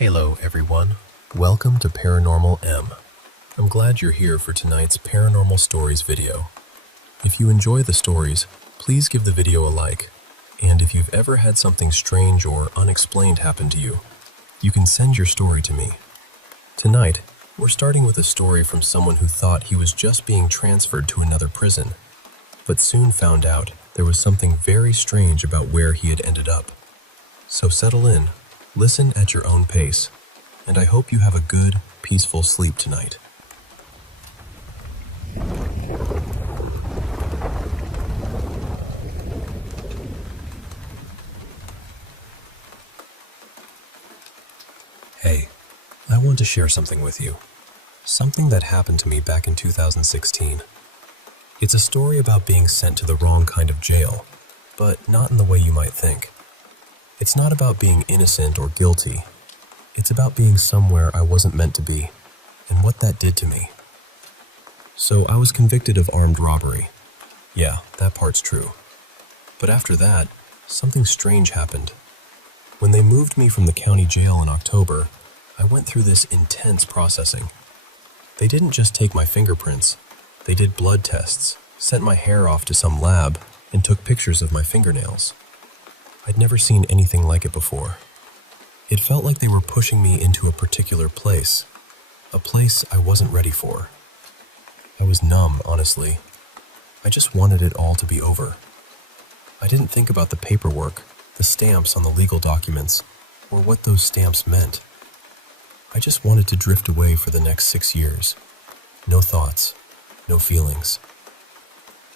Hello everyone, welcome to Paranormal M. I'm glad you're here for tonight's Paranormal Stories video. If you enjoy the stories, please give the video a like, and if you've ever had something strange or unexplained happen to you, you can send your story to me. Tonight, we're starting with a story from someone who thought he was just being transferred to another prison, but soon found out there was something very strange about where he had ended up. So settle in. Listen at your own pace, and I hope you have a good, peaceful sleep tonight. Hey, I want to share something with you. Something that happened to me back in 2016. It's a story about being sent to the wrong kind of jail, but not in the way you might think. It's not about being innocent or guilty. It's about being somewhere I wasn't meant to be, and what that did to me. So I was convicted of armed robbery. Yeah, that part's true. But after that, something strange happened. When they moved me from the county jail in October, I went through this intense processing. They didn't just take my fingerprints. They did blood tests, sent my hair off to some lab, and took pictures of my fingernails. I'd never seen anything like it before. It felt like they were pushing me into a particular place, a place I wasn't ready for. I was numb, honestly. I just wanted it all to be over. I didn't think about the paperwork, the stamps on the legal documents, or what those stamps meant. I just wanted to drift away for the next 6 years. No thoughts, no feelings.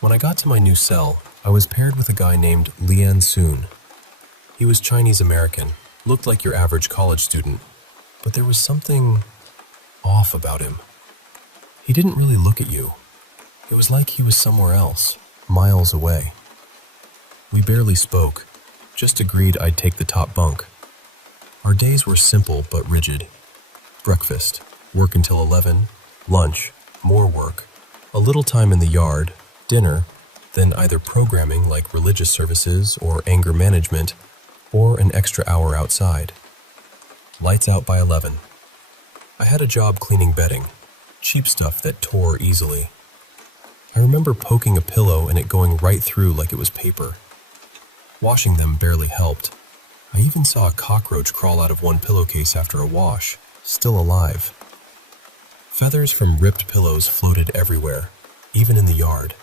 When I got to my new cell, I was paired with a guy named Lian Soon. He was Chinese American, looked like your average college student, but there was something off about him. He didn't really look at you. It was like he was somewhere else, miles away. We barely spoke, just agreed I'd take the top bunk. Our days were simple but rigid. Breakfast, work until 11, lunch, more work, a little time in the yard, dinner, then either programming like religious services or anger management, or an extra hour outside. Lights out by 11. I had a job cleaning bedding, cheap stuff that tore easily. I remember poking a pillow and it going right through like it was paper. Washing them barely helped. I even saw a cockroach crawl out of one pillowcase after a wash, still alive. Feathers from ripped pillows floated everywhere, even in the yard.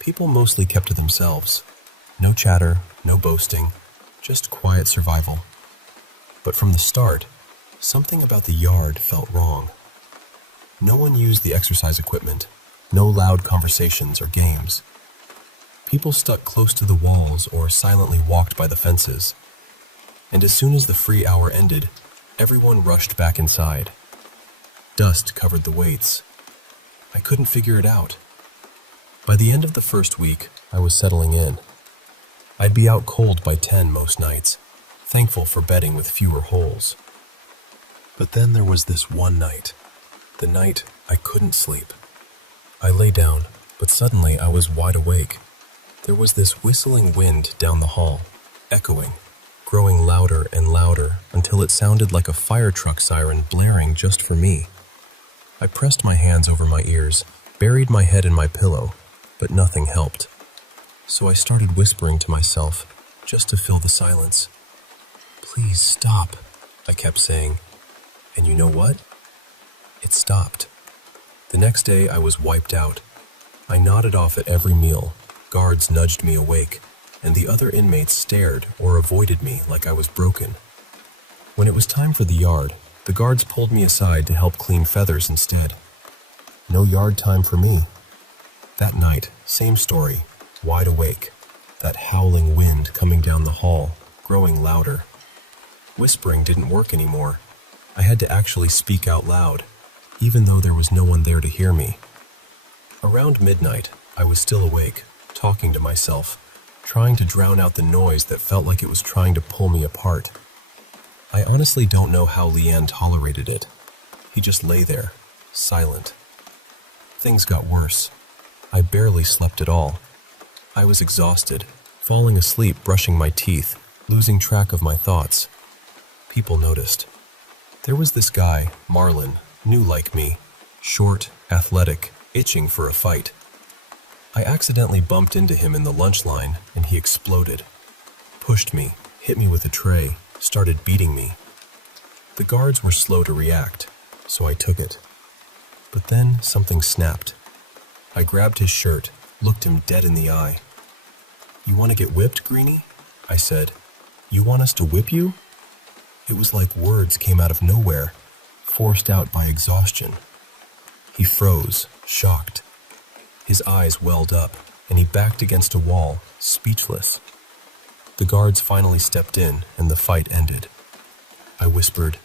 People mostly kept to themselves. No chatter, no boasting, just quiet survival. But from the start, something about the yard felt wrong. No one used the exercise equipment, no loud conversations or games. People stuck close to the walls or silently walked by the fences. And as soon as the free hour ended, everyone rushed back inside. Dust covered the weights. I couldn't figure it out. By the end of the first week, I was settling in. I'd be out cold by 10 most nights, thankful for bedding with fewer holes. But then there was this one night, the night I couldn't sleep. I lay down, but suddenly I was wide awake. There was this whistling wind down the hall, echoing, growing louder and louder until it sounded like a fire truck siren blaring just for me. I pressed my hands over my ears, buried my head in my pillow, but nothing helped. So I started whispering to myself, just to fill the silence. "Please stop," I kept saying. And you know what? It stopped. The next day I was wiped out. I nodded off at every meal, guards nudged me awake, and the other inmates stared or avoided me like I was broken. When it was time for the yard, the guards pulled me aside to help clean feathers instead. No yard time for me. That night, same story. Wide awake, that howling wind coming down the hall, growing louder. Whispering didn't work anymore. I had to actually speak out loud, even though there was no one there to hear me. Around midnight, I was still awake, talking to myself, trying to drown out the noise that felt like it was trying to pull me apart. I honestly don't know how Lian tolerated it. He just lay there, silent. Things got worse. I barely slept at all. I was exhausted, falling asleep brushing my teeth, losing track of my thoughts. People noticed. There was this guy, Marlon, new like me, short, athletic, itching for a fight. I accidentally bumped into him in the lunch line and he exploded. Pushed me, hit me with a tray, started beating me. The guards were slow to react, so I took it. But then something snapped. I grabbed his shirt, looked him dead in the eye. "You want to get whipped, Greenie?" I said. "You want us to whip you?" It was like words came out of nowhere, forced out by exhaustion. He froze, shocked. His eyes welled up, and he backed against a wall, speechless. The guards finally stepped in, and the fight ended. I whispered,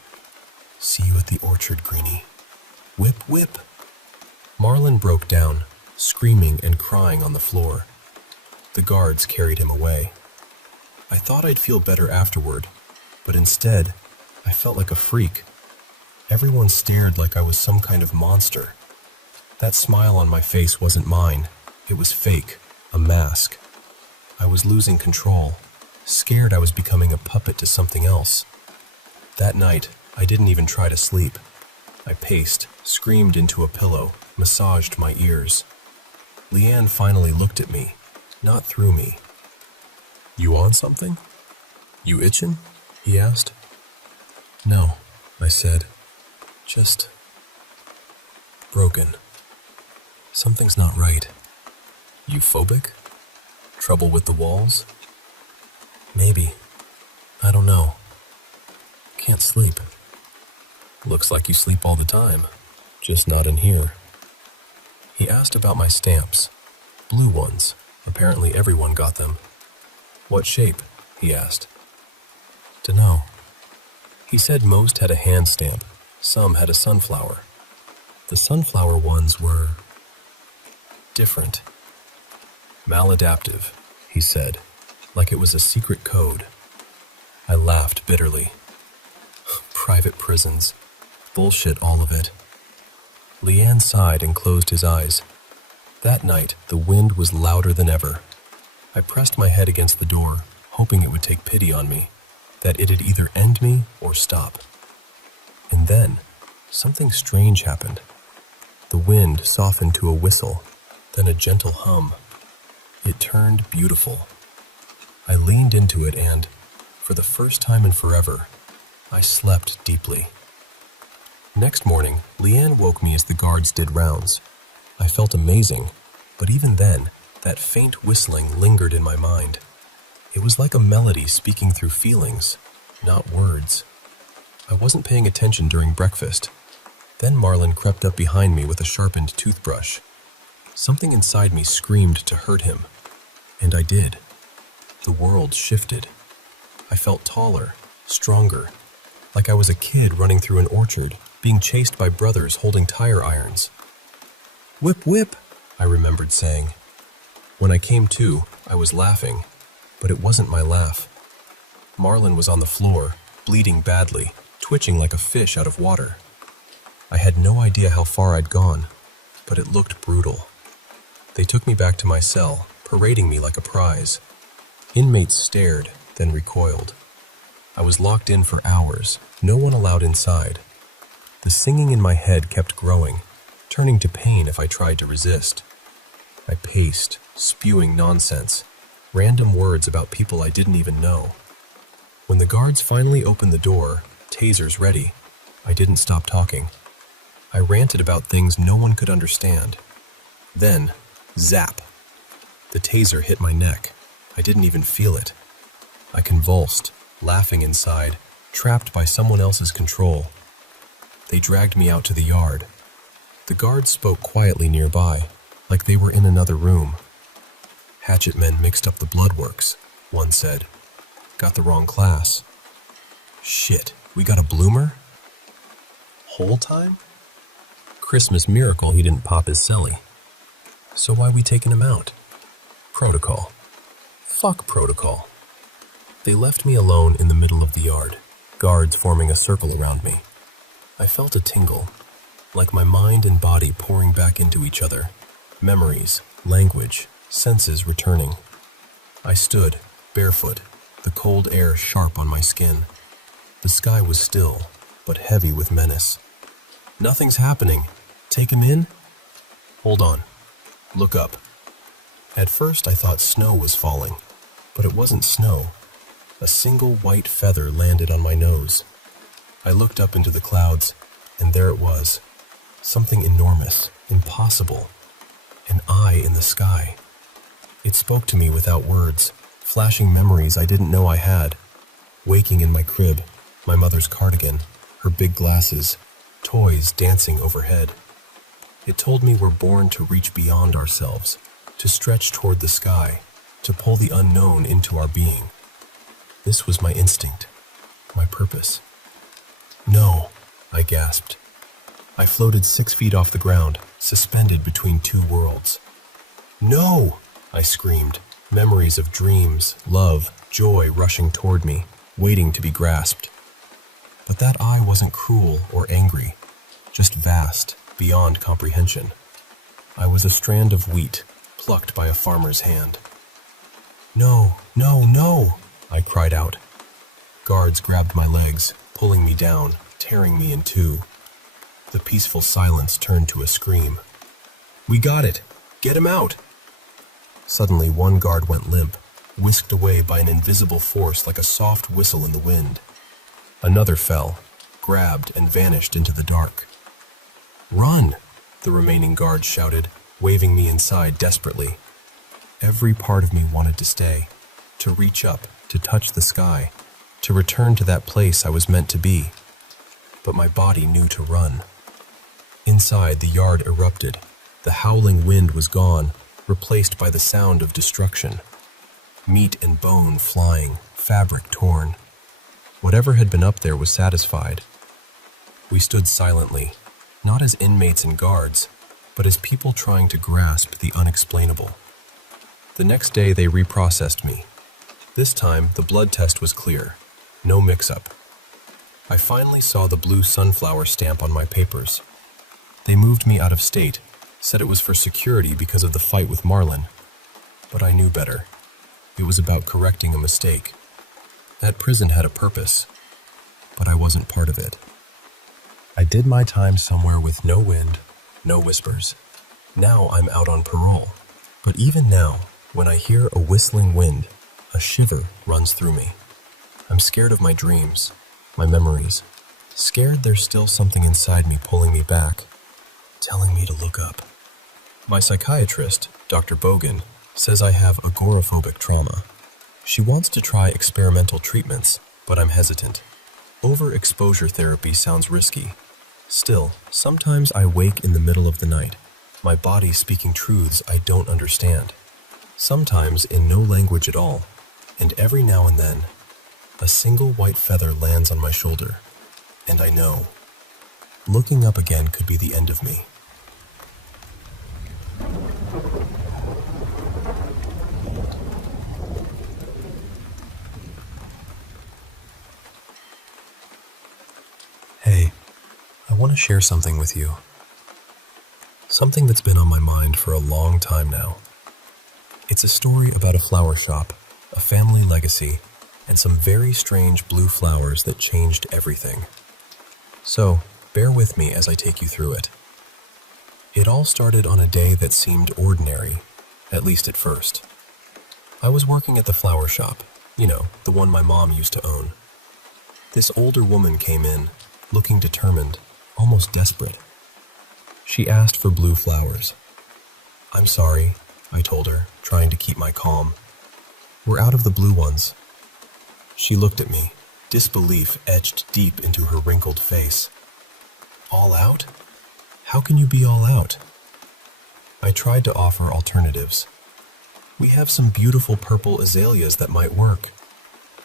"See you at the orchard, Greenie. Whip, whip." Marlon broke down, screaming and crying on the floor. The guards carried him away. I thought I'd feel better afterward, but instead, I felt like a freak. Everyone stared like I was some kind of monster. That smile on my face wasn't mine. It was fake, a mask. I was losing control, scared I was becoming a puppet to something else. That night, I didn't even try to sleep. I paced, screamed into a pillow, massaged my ears. Leanne finally looked at me, not through me. "You on something? You itching?" he asked. "No," I said. "Just broken. Something's not right." "You phobic? Trouble with the walls?" "Maybe. I don't know. Can't sleep." "Looks like you sleep all the time, just not in here." He asked about my stamps. Blue ones. Apparently everyone got them. "What shape?" he asked. "Dunno." He said most had a hand stamp, some had a sunflower. The sunflower ones were different. "Maladaptive," he said, like it was a secret code. I laughed bitterly. Private prisons. Bullshit, all of it. Leanne sighed and closed his eyes. That night, the wind was louder than ever. I pressed my head against the door, hoping it would take pity on me, that it'd either end me or stop. And then, something strange happened. The wind softened to a whistle, then a gentle hum. It turned beautiful. I leaned into it and, for the first time in forever, I slept deeply. Next morning, Leanne woke me as the guards did rounds. I felt amazing, but even then, that faint whistling lingered in my mind. It was like a melody speaking through feelings, not words. I wasn't paying attention during breakfast. Then Marlon crept up behind me with a sharpened toothbrush. Something inside me screamed to hurt him, and I did. The world shifted. I felt taller, stronger, like I was a kid running through an orchard, being chased by brothers holding tire irons. "Whip, whip," I remembered saying. When I came to, I was laughing, but it wasn't my laugh. Marlon was on the floor, bleeding badly, twitching like a fish out of water. I had no idea how far I'd gone, but it looked brutal. They took me back to my cell, parading me like a prize. Inmates stared, then recoiled. I was locked in for hours, no one allowed inside. The singing in my head kept growing, turning to pain if I tried to resist. I paced, spewing nonsense, random words about people I didn't even know. When the guards finally opened the door, tasers ready, I didn't stop talking. I ranted about things no one could understand. Then, zap! The taser hit my neck. I didn't even feel it. I convulsed, laughing inside, trapped by someone else's control. They dragged me out to the yard. The guards spoke quietly nearby, like they were in another room. "Hatchet men mixed up the blood works," one said. "Got the wrong class." "Shit, we got a bloomer?" "Whole time?" "Christmas miracle he didn't pop his celly." "So why we taking him out?" "Protocol." "Fuck protocol." They left me alone in the middle of the yard, guards forming a circle around me. I felt a tingle, like my mind and body pouring back into each other, memories, language, senses returning. I stood, barefoot, the cold air sharp on my skin. The sky was still, but heavy with menace. "Nothing's happening. Take him in?" "Hold on. Look up." At first I thought snow was falling, but it wasn't snow. A single white feather landed on my nose. I looked up into the clouds, and there it was. Something enormous, impossible. An eye in the sky. It spoke to me without words, flashing memories I didn't know I had. Waking in my crib, my mother's cardigan, her big glasses, toys dancing overhead. It told me we're born to reach beyond ourselves, to stretch toward the sky, to pull the unknown into our being. This was my instinct, my purpose. "No," I gasped. I floated 6 feet off the ground, suspended between two worlds. "No!" I screamed, memories of dreams, love, joy rushing toward me, waiting to be grasped. But that eye wasn't cruel or angry, just vast, beyond comprehension. I was a strand of wheat, plucked by a farmer's hand. "No, no, no!" I cried out. Guards grabbed my legs, pulling me down, tearing me in two. The peaceful silence turned to a scream. "We got it! Get him out!" Suddenly, one guard went limp, whisked away by an invisible force like a soft whistle in the wind. Another fell, grabbed, and vanished into the dark. "Run!" the remaining guards shouted, waving me inside desperately. Every part of me wanted to stay, to reach up, to touch the sky, to return to that place I was meant to be. But my body knew to run. Inside, the yard erupted. The howling wind was gone, replaced by the sound of destruction. Meat and bone flying, fabric torn. Whatever had been up there was satisfied. We stood silently, not as inmates and guards, but as people trying to grasp the unexplainable. The next day they reprocessed me. This time, the blood test was clear. No mix-up. I finally saw the blue sunflower stamp on my papers. They moved me out of state, said it was for security because of the fight with Marlin. But I knew better. It was about correcting a mistake. That prison had a purpose, but I wasn't part of it. I did my time somewhere with no wind, no whispers. Now I'm out on parole. But even now, when I hear a whistling wind, a shiver runs through me. I'm scared of my dreams, my memories. Scared there's still something inside me pulling me back, telling me to look up. My psychiatrist, Dr. Bogan, says I have agoraphobic trauma. She wants to try experimental treatments, but I'm hesitant. Overexposure therapy sounds risky. Still, sometimes I wake in the middle of the night, my body speaking truths I don't understand. Sometimes in no language at all, and every now and then, a single white feather lands on my shoulder, and I know. Looking up again could be the end of me. Hey, I want to share something with you. Something that's been on my mind for a long time now. It's a story about a flower shop, a family legacy, and some very strange blue flowers that changed everything. So, bear with me as I take you through it. It all started on a day that seemed ordinary, at least at first. I was working at the flower shop, the one my mom used to own. This older woman came in, looking determined, almost desperate. She asked for blue flowers. "I'm sorry," I told her, trying to keep my calm. "We're out of the blue ones." She looked at me, disbelief etched deep into her wrinkled face. "All out? How can you be all out?" I tried to offer alternatives. "We have some beautiful purple azaleas that might work."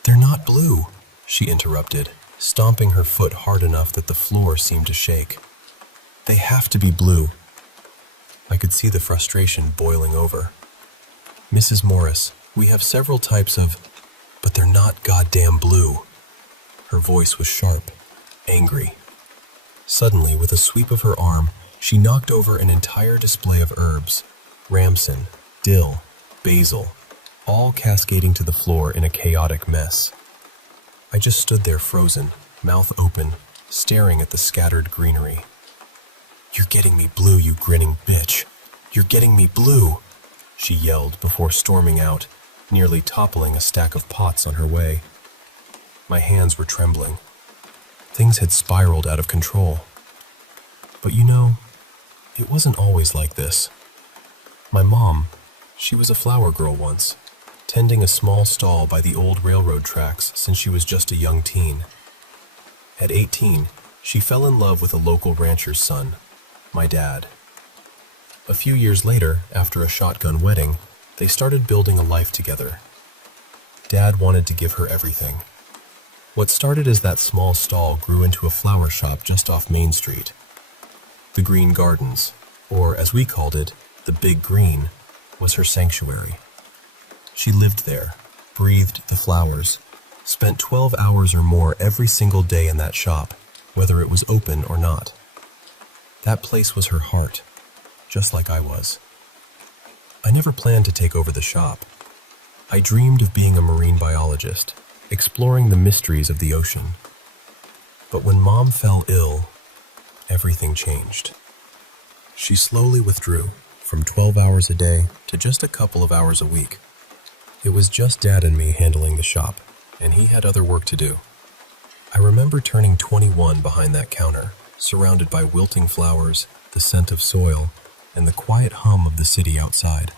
"They're not blue," she interrupted, stomping her foot hard enough that the floor seemed to shake. "They have to be blue." I could see the frustration boiling over. "Mrs. Morris, we have several types of, but they're not goddamn blue." Her voice was sharp, angry. Suddenly, with a sweep of her arm, she knocked over an entire display of herbs, ramson, dill, basil, all cascading to the floor in a chaotic mess. I just stood there frozen, mouth open, staring at the scattered greenery. "You're getting me blue, you grinning bitch! You're getting me blue!" she yelled before storming out, nearly toppling a stack of pots on her way. My hands were trembling. Things had spiraled out of control. But it wasn't always like this. My mom, she was a flower girl once, tending a small stall by the old railroad tracks since she was just a young teen. At 18, she fell in love with a local rancher's son, my dad. A few years later, after a shotgun wedding, they started building a life together. Dad wanted to give her everything. What started as that small stall grew into a flower shop just off Main Street. The Green Gardens, or as we called it, the Big Green, was her sanctuary. She lived there, breathed the flowers, spent 12 hours or more every single day in that shop, whether it was open or not. That place was her heart, just like I was. I never planned to take over the shop. I dreamed of being a marine biologist, exploring the mysteries of the ocean. But when Mom fell ill, everything changed. She slowly withdrew from 12 hours a day to just a couple of hours a week. It was just Dad and me handling the shop, and he had other work to do. I remember turning 21 behind that counter, surrounded by wilting flowers, the scent of soil, and the quiet hum of the city outside.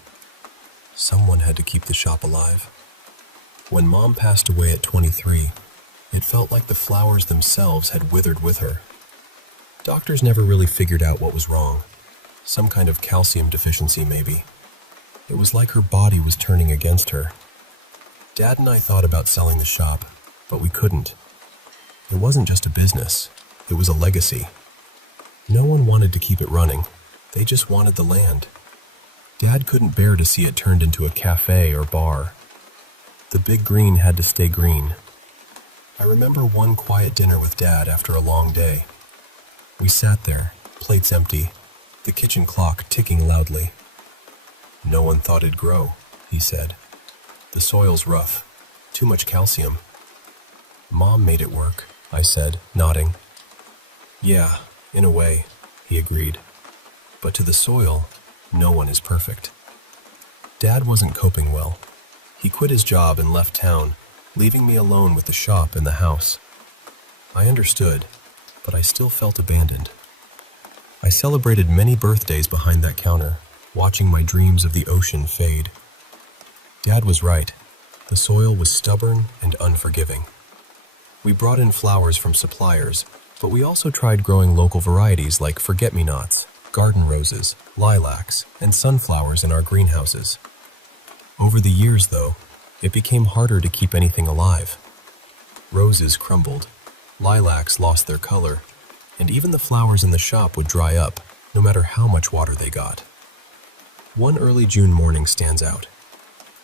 Someone had to keep the shop alive. When Mom passed away at 23, it felt like the flowers themselves had withered with her. Doctors never really figured out what was wrong. Some kind of calcium deficiency, maybe. It was like her body was turning against her. Dad and I thought about selling the shop, but we couldn't. It wasn't just a business, it was a legacy. No one wanted to keep it running, they just wanted the land. Dad couldn't bear to see it turned into a cafe or bar. The Big Green had to stay green. I remember one quiet dinner with Dad after a long day. We sat there, plates empty, the kitchen clock ticking loudly. "No one thought it'd grow," he said. "The soil's rough, too much calcium." "Mom made it work," I said, nodding. "Yeah, in a way," he agreed. "But to the soil, no one is perfect." Dad wasn't coping well. He quit his job and left town, leaving me alone with the shop and the house. I understood, but I still felt abandoned. I celebrated many birthdays behind that counter, watching my dreams of the ocean fade. Dad was right. The soil was stubborn and unforgiving. We brought in flowers from suppliers, but we also tried growing local varieties like forget-me-nots, garden roses, lilacs, and sunflowers in our greenhouses. Over the years, though, it became harder to keep anything alive. Roses crumbled, lilacs lost their color, and even the flowers in the shop would dry up, no matter how much water they got. One early June morning stands out.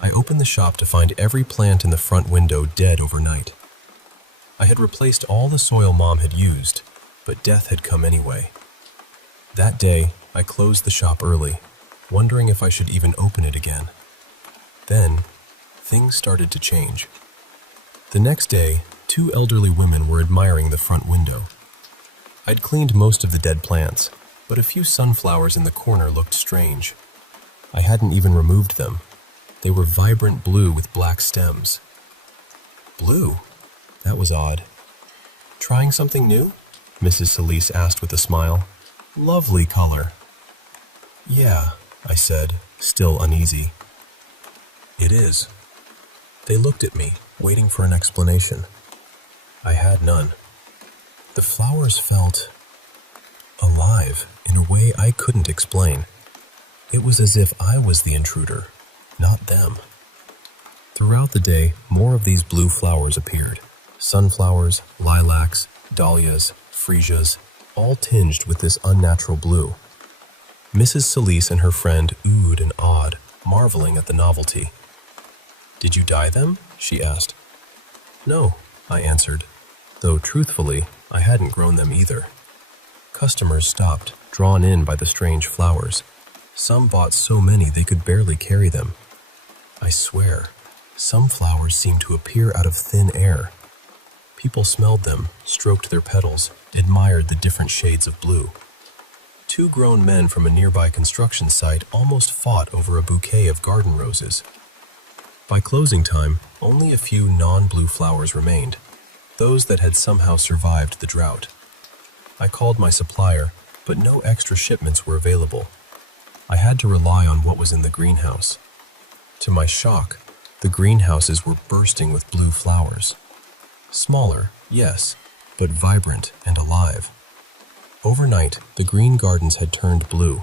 I opened the shop to find every plant in the front window dead overnight. I had replaced all the soil Mom had used, but death had come anyway. That day, I closed the shop early, wondering if I should even open it again. Then, things started to change. The next day, 2 elderly women were admiring the front window. I'd cleaned most of the dead plants, but a few sunflowers in the corner looked strange. I hadn't even removed them. They were vibrant blue with black stems. Blue? That was odd. "Trying something new?" Mrs. Solis asked with a smile. "Lovely color." "Yeah," I said, still uneasy. "It is." They looked at me, waiting for an explanation. I had none. The flowers felt alive in a way I couldn't explain. It was as if I was the intruder, not them. Throughout the day, more of these blue flowers appeared. Sunflowers, lilacs, dahlias, freesias, all tinged with this unnatural blue. Mrs. Solis and her friend oohed and awed, marveling at the novelty. "Did you dye them?" she asked. "No," I answered, though truthfully, I hadn't grown them either. Customers stopped, drawn in by the strange flowers. Some bought so many they could barely carry them. I swear, some flowers seemed to appear out of thin air. People smelled them, stroked their petals, admired the different shades of blue. Two grown men from a nearby construction site almost fought over a bouquet of garden roses. By closing time, only a few non-blue flowers remained, those that had somehow survived the drought. I called my supplier, but no extra shipments were available. I had to rely on what was in the greenhouse. To my shock, the greenhouses were bursting with blue flowers. Smaller, yes, but vibrant and alive. Overnight, the green gardens had turned blue.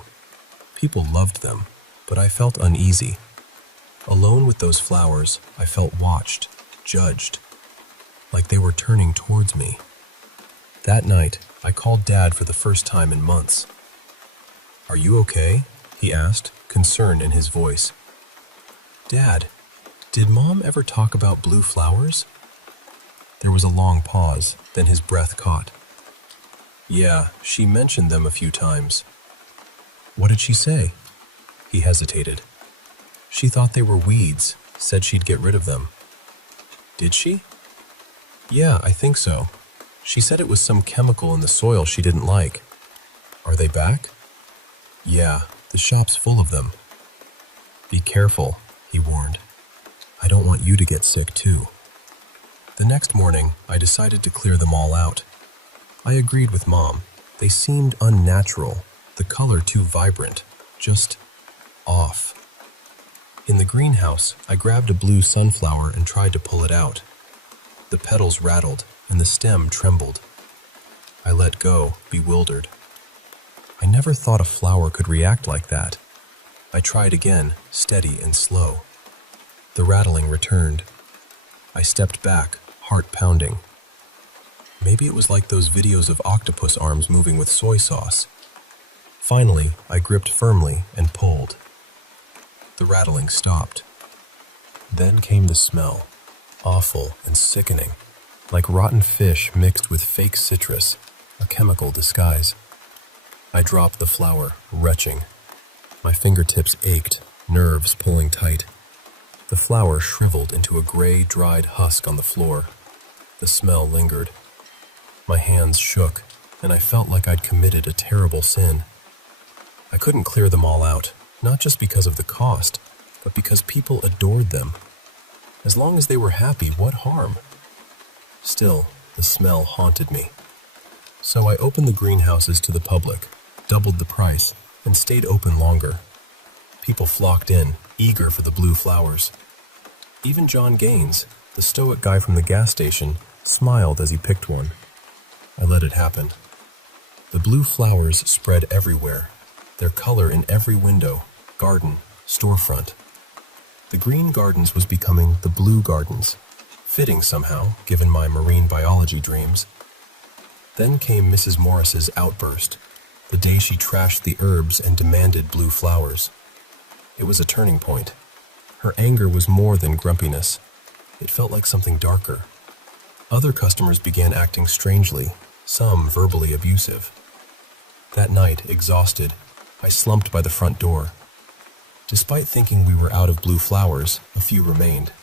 People loved them, but I felt uneasy. Alone with those flowers, I felt watched, judged, like they were turning towards me. That night, I called Dad for the first time in months. "Are you okay?" he asked, concern in his voice. "Dad, did Mom ever talk about blue flowers?" There was a long pause, then his breath caught. "Yeah, she mentioned them a few times." "What did she say?" He hesitated. "She thought they were weeds, said she'd get rid of them." "Did she?" "Yeah, I think so. She said it was some chemical in the soil she didn't like." "Are they back?" "Yeah, the shop's full of them." "Be careful," he warned. "I don't want you to get sick too." The next morning, I decided to clear them all out. I agreed with Mom. They seemed unnatural, the color too vibrant, just off. In the greenhouse, I grabbed a blue sunflower and tried to pull it out. The petals rattled and the stem trembled. I let go, bewildered. I never thought a flower could react like that. I tried again, steady and slow. The rattling returned. I stepped back, heart pounding. Maybe it was like those videos of octopus arms moving with soy sauce. Finally, I gripped firmly and pulled. The rattling stopped. Then came the smell, awful and sickening, like rotten fish mixed with fake citrus, a chemical disguise. I dropped the flower, retching. My fingertips ached, nerves pulling tight. The flower shriveled into a gray, dried husk on the floor. The smell lingered. My hands shook, and I felt like I'd committed a terrible sin. I couldn't clear them all out, not just because of the cost, but because people adored them. As long as they were happy, what harm? Still, the smell haunted me. So I opened the greenhouses to the public, doubled the price, and stayed open longer. People flocked in, eager for the blue flowers. Even John Gaines, the stoic guy from the gas station, smiled as he picked one. I let it happen. The blue flowers spread everywhere, their color in every window, garden, storefront. The green gardens was becoming the blue gardens, fitting somehow, given my marine biology dreams. Then came Mrs. Morris's outburst, the day she trashed the herbs and demanded blue flowers. It was a turning point. Her anger was more than grumpiness. It felt like something darker. Other customers began acting strangely, some verbally abusive. That night, exhausted, I slumped by the front door. Despite thinking we were out of blue flowers, a few remained.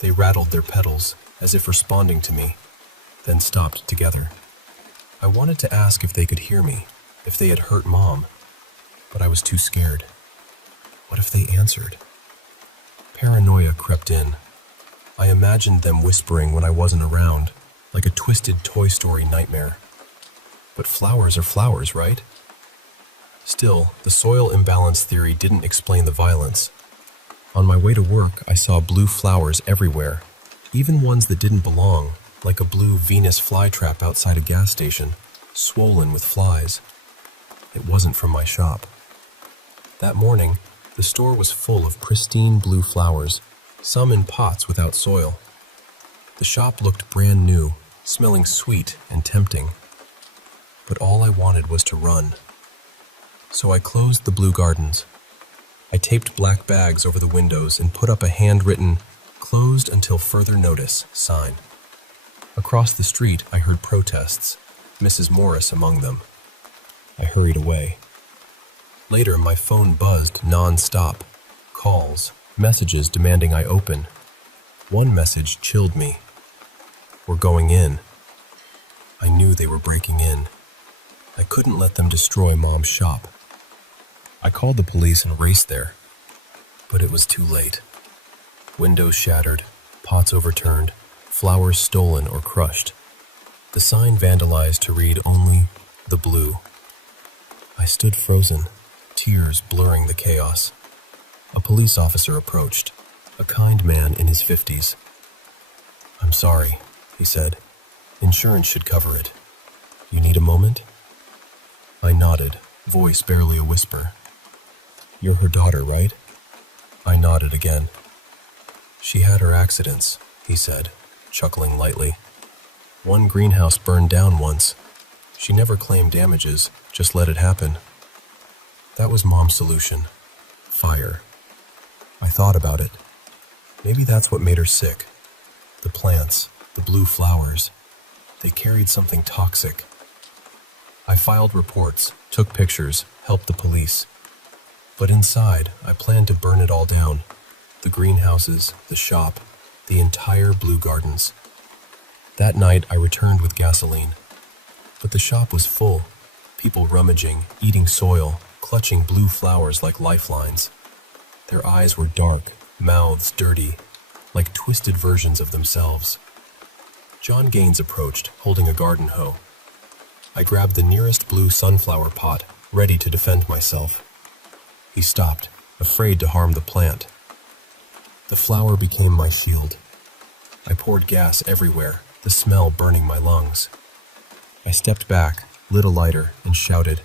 They rattled their petals, as if responding to me, then stopped together. I wanted to ask if they could hear me, if they had hurt Mom, but I was too scared. What if they answered? Paranoia crept in. I imagined them whispering when I wasn't around, like a twisted Toy Story nightmare. But flowers are flowers, right? Still, the soil imbalance theory didn't explain the violence. On my way to work, I saw blue flowers everywhere, even ones that didn't belong, like a blue Venus flytrap outside a gas station, swollen with flies. It wasn't from my shop. That morning, the store was full of pristine blue flowers, some in pots without soil. The shop looked brand new, smelling sweet and tempting. But all I wanted was to run. So I closed the blue gardens. I taped black bags over the windows and put up a handwritten, "Closed until further notice" sign. Across the street, I heard protests, Mrs. Morris among them. I hurried away. Later, my phone buzzed non-stop. Calls, messages demanding I open. One message chilled me. were going in. I knew they were breaking in. I couldn't let them destroy Mom's shop. I called the police and raced there, but it was too late. Windows shattered, pots overturned, flowers stolen or crushed. The sign vandalized to read only "The Blue." I stood frozen, tears blurring the chaos. A police officer approached, a kind man in his 50s. "I'm sorry," he said. "Insurance should cover it. You need a moment?" I nodded, voice barely a whisper. "You're her daughter, right?" I nodded again. "She had her accidents," he said, chuckling lightly. "One greenhouse burned down once. She never claimed damages, just let it happen. That was Mom's solution. Fire. I thought about it. Maybe that's what made her sick. The plants, the blue flowers, they carried something toxic. I filed reports, took pictures, helped the police. But inside, I planned to burn it all down. The greenhouses, the shop, the entire blue gardens. That night, I returned with gasoline. But the shop was full. People rummaging, eating soil, clutching blue flowers like lifelines. Their eyes were dark, mouths dirty, like twisted versions of themselves. John Gaines approached, holding a garden hoe. I grabbed the nearest blue sunflower pot, ready to defend myself. He stopped, afraid to harm the plant. The flower became my shield. I poured gas everywhere, the smell burning my lungs. I stepped back, lit a lighter, and shouted,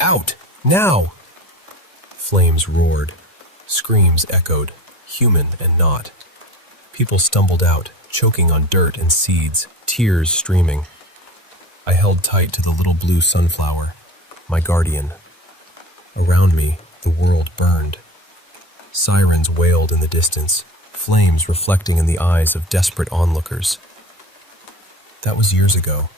"Out! Now!" Flames roared. Screams echoed, human and not. People stumbled out, choking on dirt and seeds, tears streaming. I held tight to the little blue sunflower, my guardian. Around me, the world burned. Sirens wailed in the distance, flames reflecting in the eyes of desperate onlookers. That was years ago.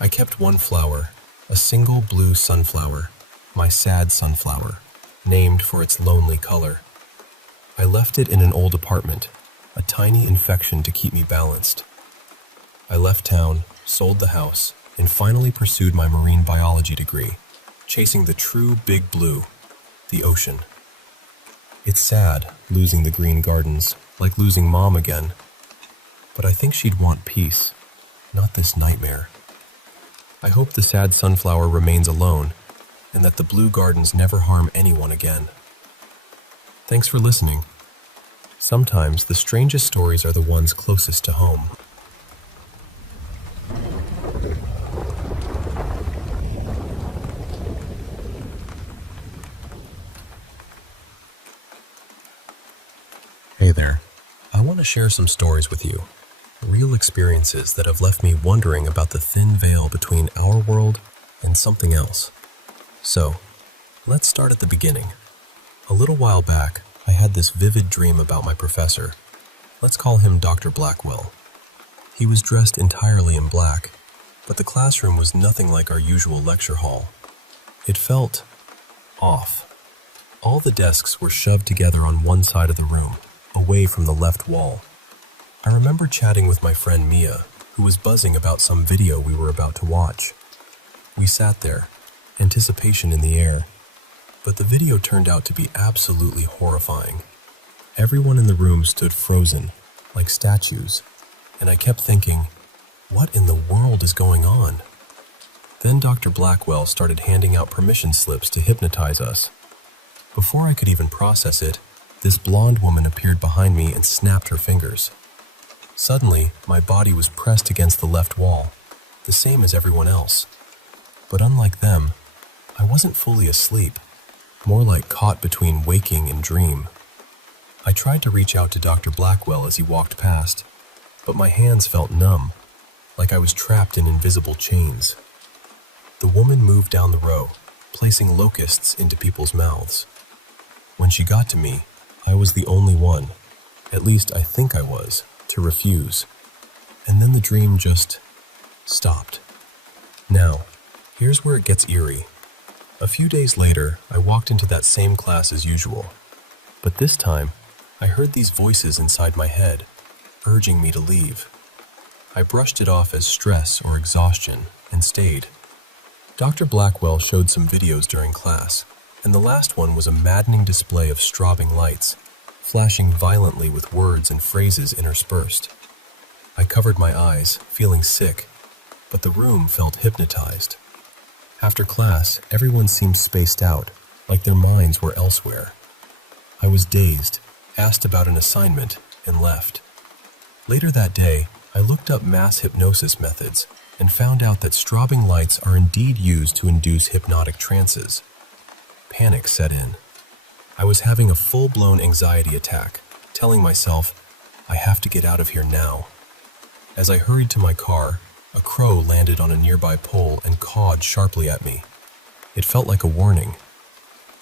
I kept one flower, a single blue sunflower, my sad sunflower, named for its lonely color. I left it in an old apartment, a tiny infection to keep me balanced. I left town, sold the house, and finally pursued my marine biology degree, chasing the true big blue, the ocean. It's sad, losing the green gardens, like losing Mom again. But I think she'd want peace, not this nightmare. I hope the sad sunflower remains alone, and that the blue gardens never harm anyone again. Thanks for listening. Sometimes the strangest stories are the ones closest to home. Hey there. I want to share some stories with you. Real experiences that have left me wondering about the thin veil between our world and something else. So, let's start at the beginning. A little while back, I had this vivid dream about my professor. Let's call him Dr. Blackwell. He was dressed entirely in black, but the classroom was nothing like our usual lecture hall. It felt off. All the desks were shoved together on one side of the room, away from the left wall. I remember chatting with my friend Mia, who was buzzing about some video we were about to watch. We sat there, anticipation in the air, but the video turned out to be absolutely horrifying. Everyone in the room stood frozen, like statues, and I kept thinking, what in the world is going on? Then Dr. Blackwell started handing out permission slips to hypnotize us. Before I could even process it, this blonde woman appeared behind me and snapped her fingers. Suddenly, my body was pressed against the left wall, the same as everyone else. But unlike them, I wasn't fully asleep, more like caught between waking and dream. I tried to reach out to Dr. Blackwell as he walked past, but my hands felt numb, like I was trapped in invisible chains. The woman moved down the row, placing locusts into people's mouths. When she got to me, I was the only one, at least I think I was, to refuse. And then the dream just stopped. Now, here's where it gets eerie. A few days later, I walked into that same class as usual. But this time, I heard these voices inside my head, urging me to leave. I brushed it off as stress or exhaustion and stayed. Dr. Blackwell showed some videos during class, and the last one was a maddening display of strobing lights, flashing violently with words and phrases interspersed. I covered my eyes, feeling sick, but the room felt hypnotized. After class, everyone seemed spaced out, like their minds were elsewhere. I was dazed, asked about an assignment, and left. Later that day, I looked up mass hypnosis methods and found out that strobing lights are indeed used to induce hypnotic trances. Panic set in. I was having a full-blown anxiety attack, telling myself, I have to get out of here now. As I hurried to my car, a crow landed on a nearby pole and cawed sharply at me. It felt like a warning.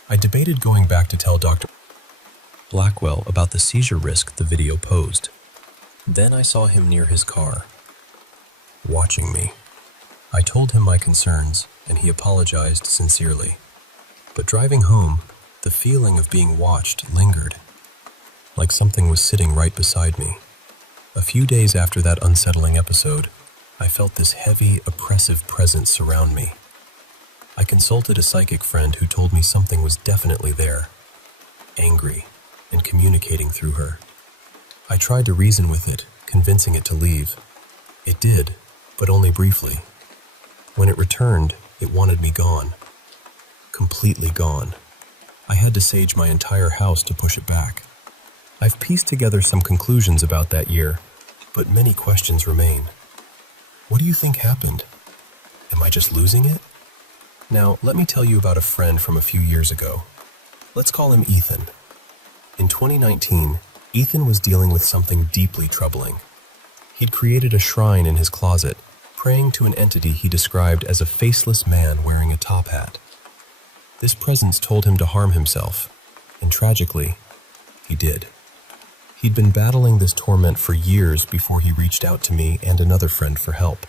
I debated going back to tell Dr. Blackwell about the seizure risk the video posed. Then I saw him near his car, watching me. I told him my concerns, and he apologized sincerely. But driving home, the feeling of being watched lingered, like something was sitting right beside me. A few days after that unsettling episode, I felt this heavy, oppressive presence surround me. I consulted a psychic friend who told me something was definitely there, angry, and communicating through her. I tried to reason with it, convincing it to leave. It did, but only briefly. When it returned, it wanted me gone. Completely gone. I had to sage my entire house to push it back. I've pieced together some conclusions about that year, but many questions remain. What do you think happened? Am I just losing it? Now, let me tell you about a friend from a few years ago. Let's call him Ethan. In 2019, Ethan was dealing with something deeply troubling. He'd created a shrine in his closet, praying to an entity he described as a faceless man wearing a top hat. This presence told him to harm himself, and tragically, he did. He'd been battling this torment for years before he reached out to me and another friend for help.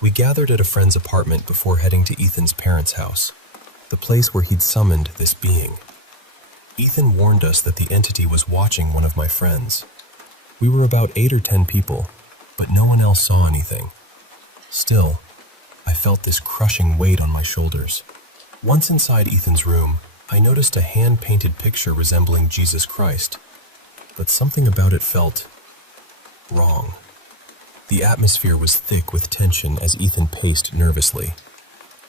We gathered at a friend's apartment before heading to Ethan's parents' house, the place where he'd summoned this being. Ethan warned us that the entity was watching one of my friends. We were about 8 or 10 people, but no one else saw anything. Still, I felt this crushing weight on my shoulders. Once inside Ethan's room, I noticed a hand-painted picture resembling Jesus Christ, but something about it felt wrong. The atmosphere was thick with tension as Ethan paced nervously.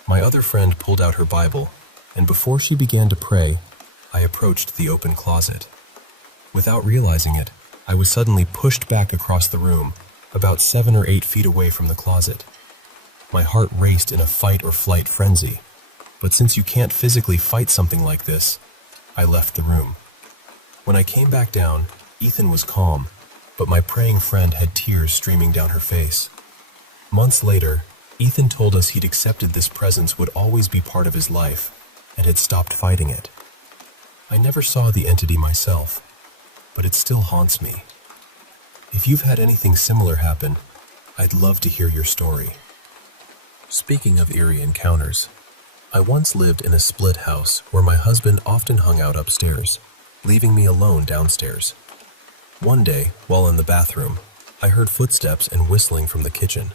My other friend pulled out her Bible, and before she began to pray, I approached the open closet. Without realizing it, I was suddenly pushed back across the room, about 7 or 8 feet away from the closet. My heart raced in a fight-or-flight frenzy, but since you can't physically fight something like this, I left the room. When I came back down, Ethan was calm, but my praying friend had tears streaming down her face. Months later, Ethan told us he'd accepted this presence would always be part of his life, and had stopped fighting it. I never saw the entity myself, but it still haunts me. If you've had anything similar happen, I'd love to hear your story. Speaking of eerie encounters, I once lived in a split house where my husband often hung out upstairs, leaving me alone downstairs. One day, while in the bathroom, I heard footsteps and whistling from the kitchen.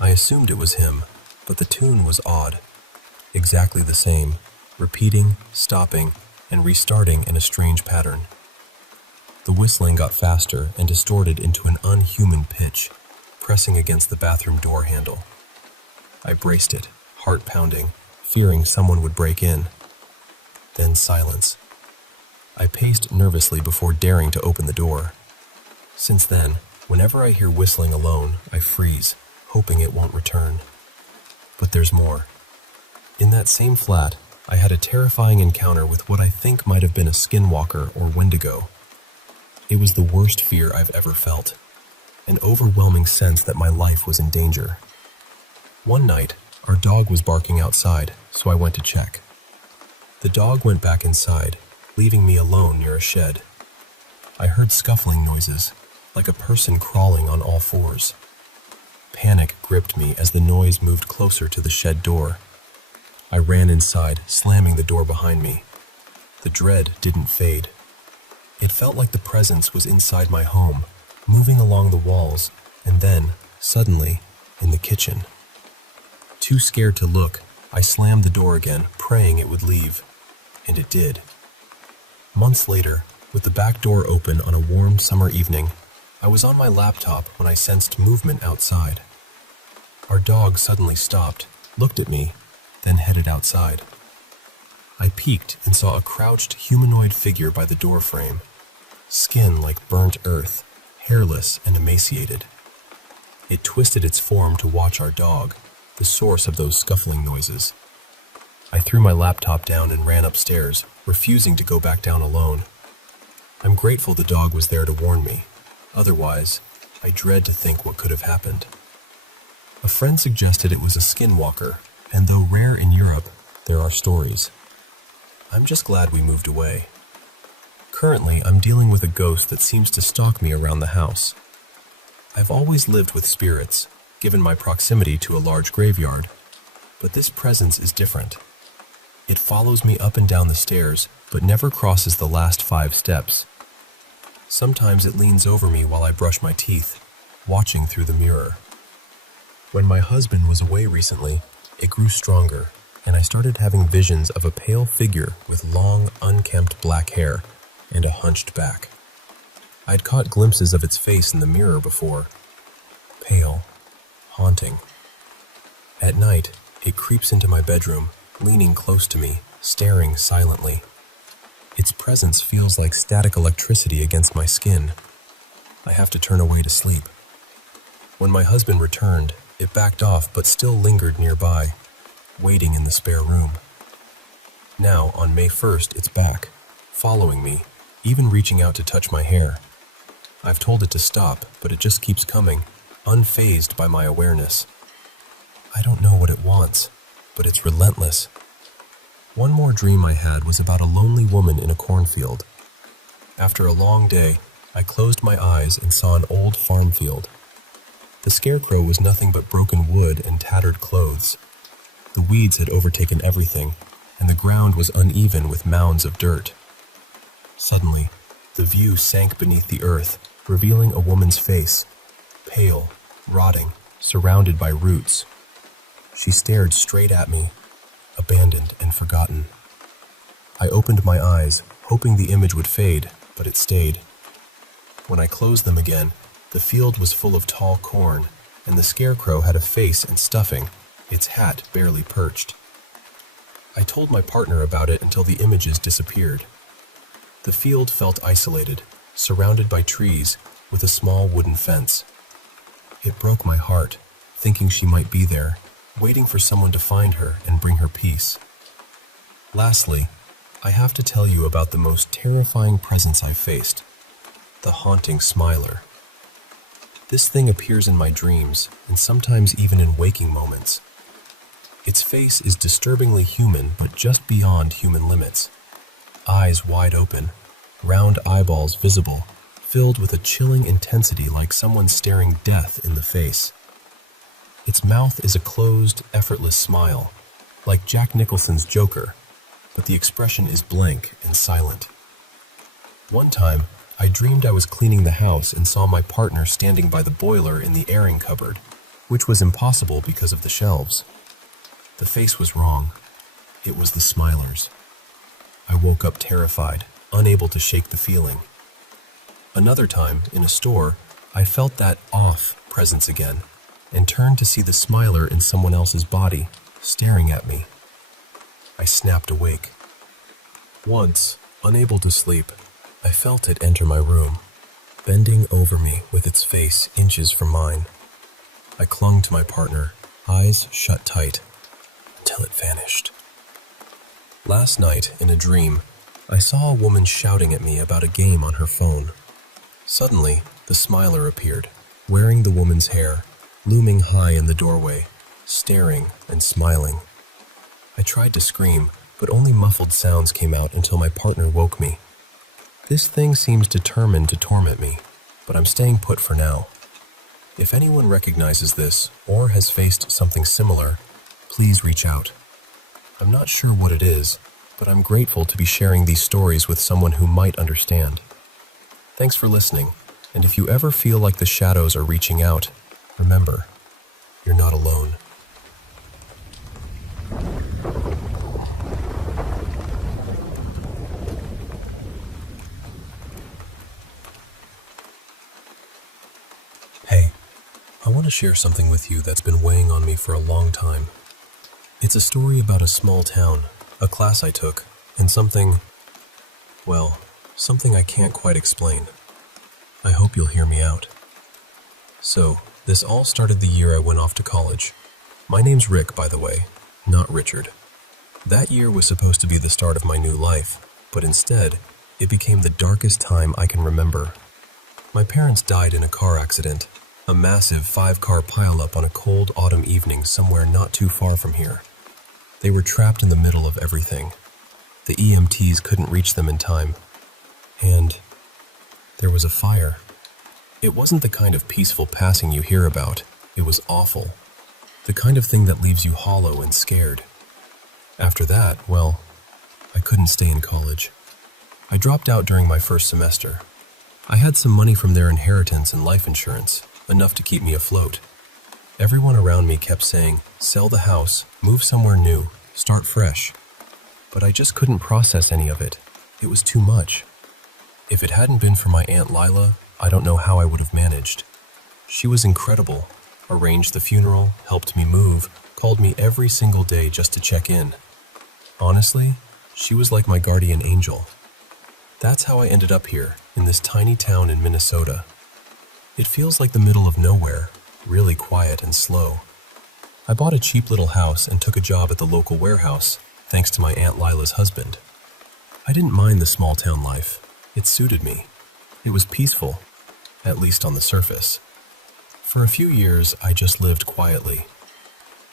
I assumed it was him, but the tune was odd. Exactly the same, repeating, stopping, and restarting in a strange pattern. The whistling got faster and distorted into an unhuman pitch, pressing against the bathroom door handle. I braced it, heart pounding, fearing someone would break in. Then silence. I paced nervously before daring to open the door. Since then, whenever I hear whistling alone, I freeze, hoping it won't return. But there's more. In that same flat, I had a terrifying encounter with what I think might have been a skinwalker or wendigo. It was the worst fear I've ever felt, an overwhelming sense that my life was in danger. One night, our dog was barking outside, so I went to check. The dog went back inside, leaving me alone near a shed. I heard scuffling noises, like a person crawling on all fours. Panic gripped me as the noise moved closer to the shed door. I ran inside, slamming the door behind me. The dread didn't fade. It felt like the presence was inside my home, moving along the walls, and then, suddenly, in the kitchen. Too scared to look, I slammed the door again, praying it would leave. And it did. Months later, with the back door open on a warm summer evening, I was on my laptop when I sensed movement outside. Our dog suddenly stopped, looked at me, then headed outside. I peeked and saw a crouched humanoid figure by the door frame, skin like burnt earth, hairless and emaciated. It twisted its form to watch our dog, the source of those scuffling noises. I threw my laptop down and ran upstairs, refusing to go back down alone. I'm grateful the dog was there to warn me. Otherwise, I dread to think what could have happened. A friend suggested it was a skinwalker, and though rare in Europe, there are stories. I'm just glad we moved away. Currently, I'm dealing with a ghost that seems to stalk me around the house. I've always lived with spirits, given my proximity to a large graveyard, but this presence is different. It follows me up and down the stairs, but never crosses the last 5 steps. Sometimes it leans over me while I brush my teeth, watching through the mirror. When my husband was away recently, it grew stronger, and I started having visions of a pale figure with long, unkempt black hair and a hunched back. I'd caught glimpses of its face in the mirror before. Pale, haunting. At night, it creeps into my bedroom, leaning close to me, staring silently. Its presence feels like static electricity against my skin. I have to turn away to sleep. When my husband returned, it backed off but still lingered nearby, waiting in the spare room. Now, on May 1st, it's back, following me, even reaching out to touch my hair. I've told it to stop, but it just keeps coming, unfazed by my awareness. I don't know what it wants, but it's relentless. One more dream I had was about a lonely woman in a cornfield. After a long day, I closed my eyes and saw an old farm field. The scarecrow was nothing but broken wood and tattered clothes. The weeds had overtaken everything, and the ground was uneven with mounds of dirt. Suddenly, the view sank beneath the earth, revealing a woman's face, pale, rotting, surrounded by roots. She stared straight at me, abandoned and forgotten. I opened my eyes, hoping the image would fade, but it stayed. When I closed them again, the field was full of tall corn, and the scarecrow had a face and stuffing, its hat barely perched. I told my partner about it until the images disappeared. The field felt isolated, surrounded by trees, with a small wooden fence. It broke my heart, thinking she might be there, waiting for someone to find her and bring her peace. Lastly, I have to tell you about the most terrifying presence I've faced, the haunting smiler. This thing appears in my dreams, and sometimes even in waking moments. Its face is disturbingly human, but just beyond human limits. Eyes wide open, round eyeballs visible, filled with a chilling intensity like someone staring death in the face. Its mouth is a closed, effortless smile, like Jack Nicholson's Joker, but the expression is blank and silent. One time, I dreamed I was cleaning the house and saw my partner standing by the boiler in the airing cupboard, which was impossible because of the shelves. The face was wrong. It was the smiler's. I woke up terrified, unable to shake the feeling. Another time, in a store, I felt that off presence again, and turned to see the smiler in someone else's body, staring at me. I snapped awake. Once, unable to sleep, I felt it enter my room, bending over me with its face inches from mine. I clung to my partner, eyes shut tight, until it vanished. Last night, in a dream, I saw a woman shouting at me about a game on her phone. Suddenly, the smiler appeared, wearing the woman's hair, looming high in the doorway, staring and smiling. I tried to scream, but only muffled sounds came out until my partner woke me. This thing seems determined to torment me, but I'm staying put for now. If anyone recognizes this or has faced something similar, please reach out. I'm not sure what it is, but I'm grateful to be sharing these stories with someone who might understand. Thanks for listening, And if you ever feel like the shadows are reaching out, remember, you're not alone. Hey, I want to share something with you that's been weighing on me for a long time. It's a story about a small town, a class I took, and something I can't quite explain. I hope you'll hear me out. So, this all started the year I went off to college. My name's Rick, by the way, not Richard. That year was supposed to be the start of my new life, but instead, it became the darkest time I can remember. My parents died in a car accident, a massive 5-car pileup on a cold autumn evening somewhere not too far from here. They were trapped in the middle of everything. The EMTs couldn't reach them in time. And there was a fire. It wasn't the kind of peaceful passing you hear about. It was awful. The kind of thing that leaves you hollow and scared. After that, I couldn't stay in college. I dropped out during my first semester. I had some money from their inheritance and life insurance, enough to keep me afloat. Everyone around me kept saying, sell the house, move somewhere new, start fresh. But I just couldn't process any of it. It was too much. If it hadn't been for my Aunt Lila, I don't know how I would have managed. She was incredible, arranged the funeral, helped me move, called me every single day just to check in. Honestly, she was like my guardian angel. That's how I ended up here, in this tiny town in Minnesota. It feels like the middle of nowhere, really quiet and slow. I bought a cheap little house and took a job at the local warehouse, thanks to my Aunt Lila's husband. I didn't mind the small town life. It suited me. It was peaceful, at least on the surface. For a few years, I just lived quietly.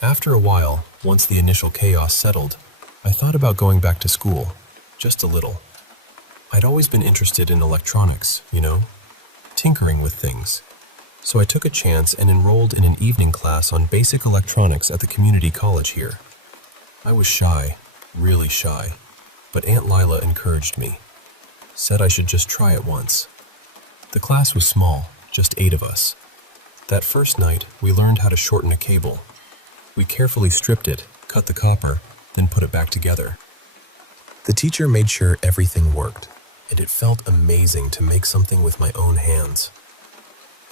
After a while, once the initial chaos settled, I thought about going back to school, just a little. I'd always been interested in electronics, tinkering with things. So I took a chance and enrolled in an evening class on basic electronics at the community college here. I was shy, really shy, but Aunt Lila encouraged me. Said I should just try it once. The class was small, just 8 of us. That first night, we learned how to shorten a cable. We carefully stripped it, cut the copper, then put it back together. The teacher made sure everything worked, and it felt amazing to make something with my own hands.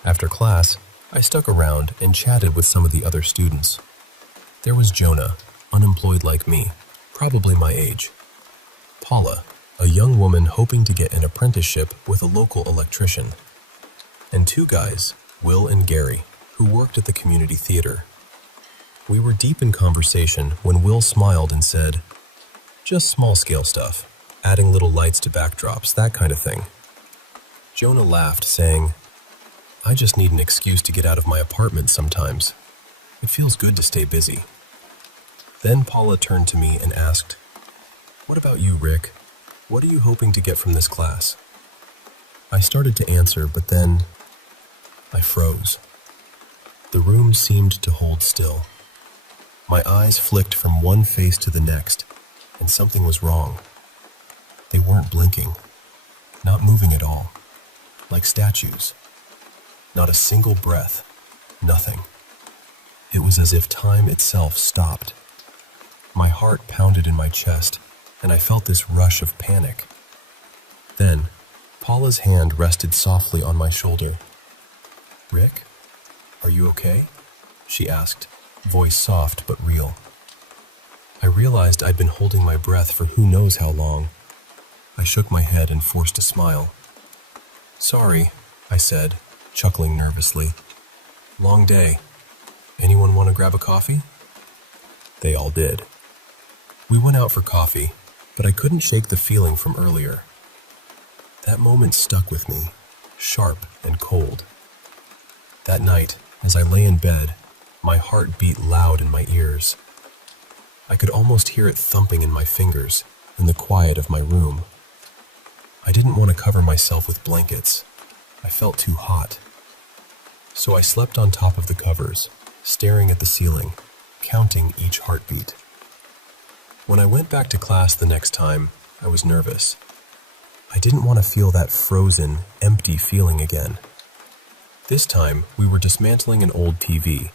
After class, I stuck around and chatted with some of the other students. There was Jonah, unemployed like me, probably my age. Paula, a young woman hoping to get an apprenticeship with a local electrician. And 2 guys, Will and Gary, who worked at the community theater. We were deep in conversation when Will smiled and said, just small-scale stuff, adding little lights to backdrops, that kind of thing. Jonah laughed, saying, I just need an excuse to get out of my apartment sometimes. It feels good to stay busy. Then Paula turned to me and asked, what about you, Rick? What are you hoping to get from this class? I started to answer, but then I froze. The room seemed to hold still. My eyes flicked from one face to the next, and something was wrong. They weren't blinking, not moving at all, like statues. Not a single breath, nothing. It was as if time itself stopped. My heart pounded in my chest, and I felt this rush of panic. Then, Paula's hand rested softly on my shoulder. Rick, are you okay? She asked, voice soft but real. I realized I'd been holding my breath for who knows how long. I shook my head and forced a smile. Sorry, I said, chuckling nervously. Long day. Anyone want to grab a coffee? They all did. We went out for coffee, but I couldn't shake the feeling from earlier. That moment stuck with me, sharp and cold. That night, as I lay in bed, my heart beat loud in my ears. I could almost hear it thumping in my fingers in the quiet of my room. I didn't want to cover myself with blankets. I felt too hot. So I slept on top of the covers, staring at the ceiling, counting each heartbeat. When I went back to class the next time, I was nervous. I didn't want to feel that frozen, empty feeling again. This time, we were dismantling an old TV.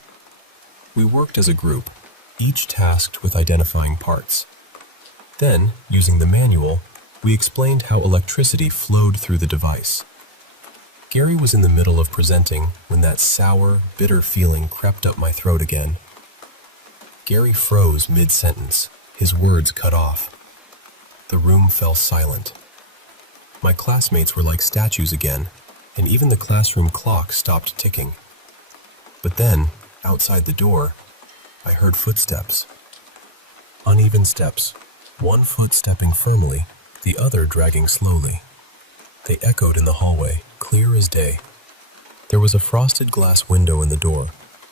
We worked as a group, each tasked with identifying parts. Then, using the manual, we explained how electricity flowed through the device. Gary was in the middle of presenting when that sour, bitter feeling crept up my throat again. Gary froze mid-sentence, his words cut off. The room fell silent. My classmates were like statues again, and even the classroom clock stopped ticking. But then, outside the door, I heard footsteps. Uneven steps, one foot stepping firmly, the other dragging slowly. They echoed in the hallway, clear as day. There was a frosted glass window in the door,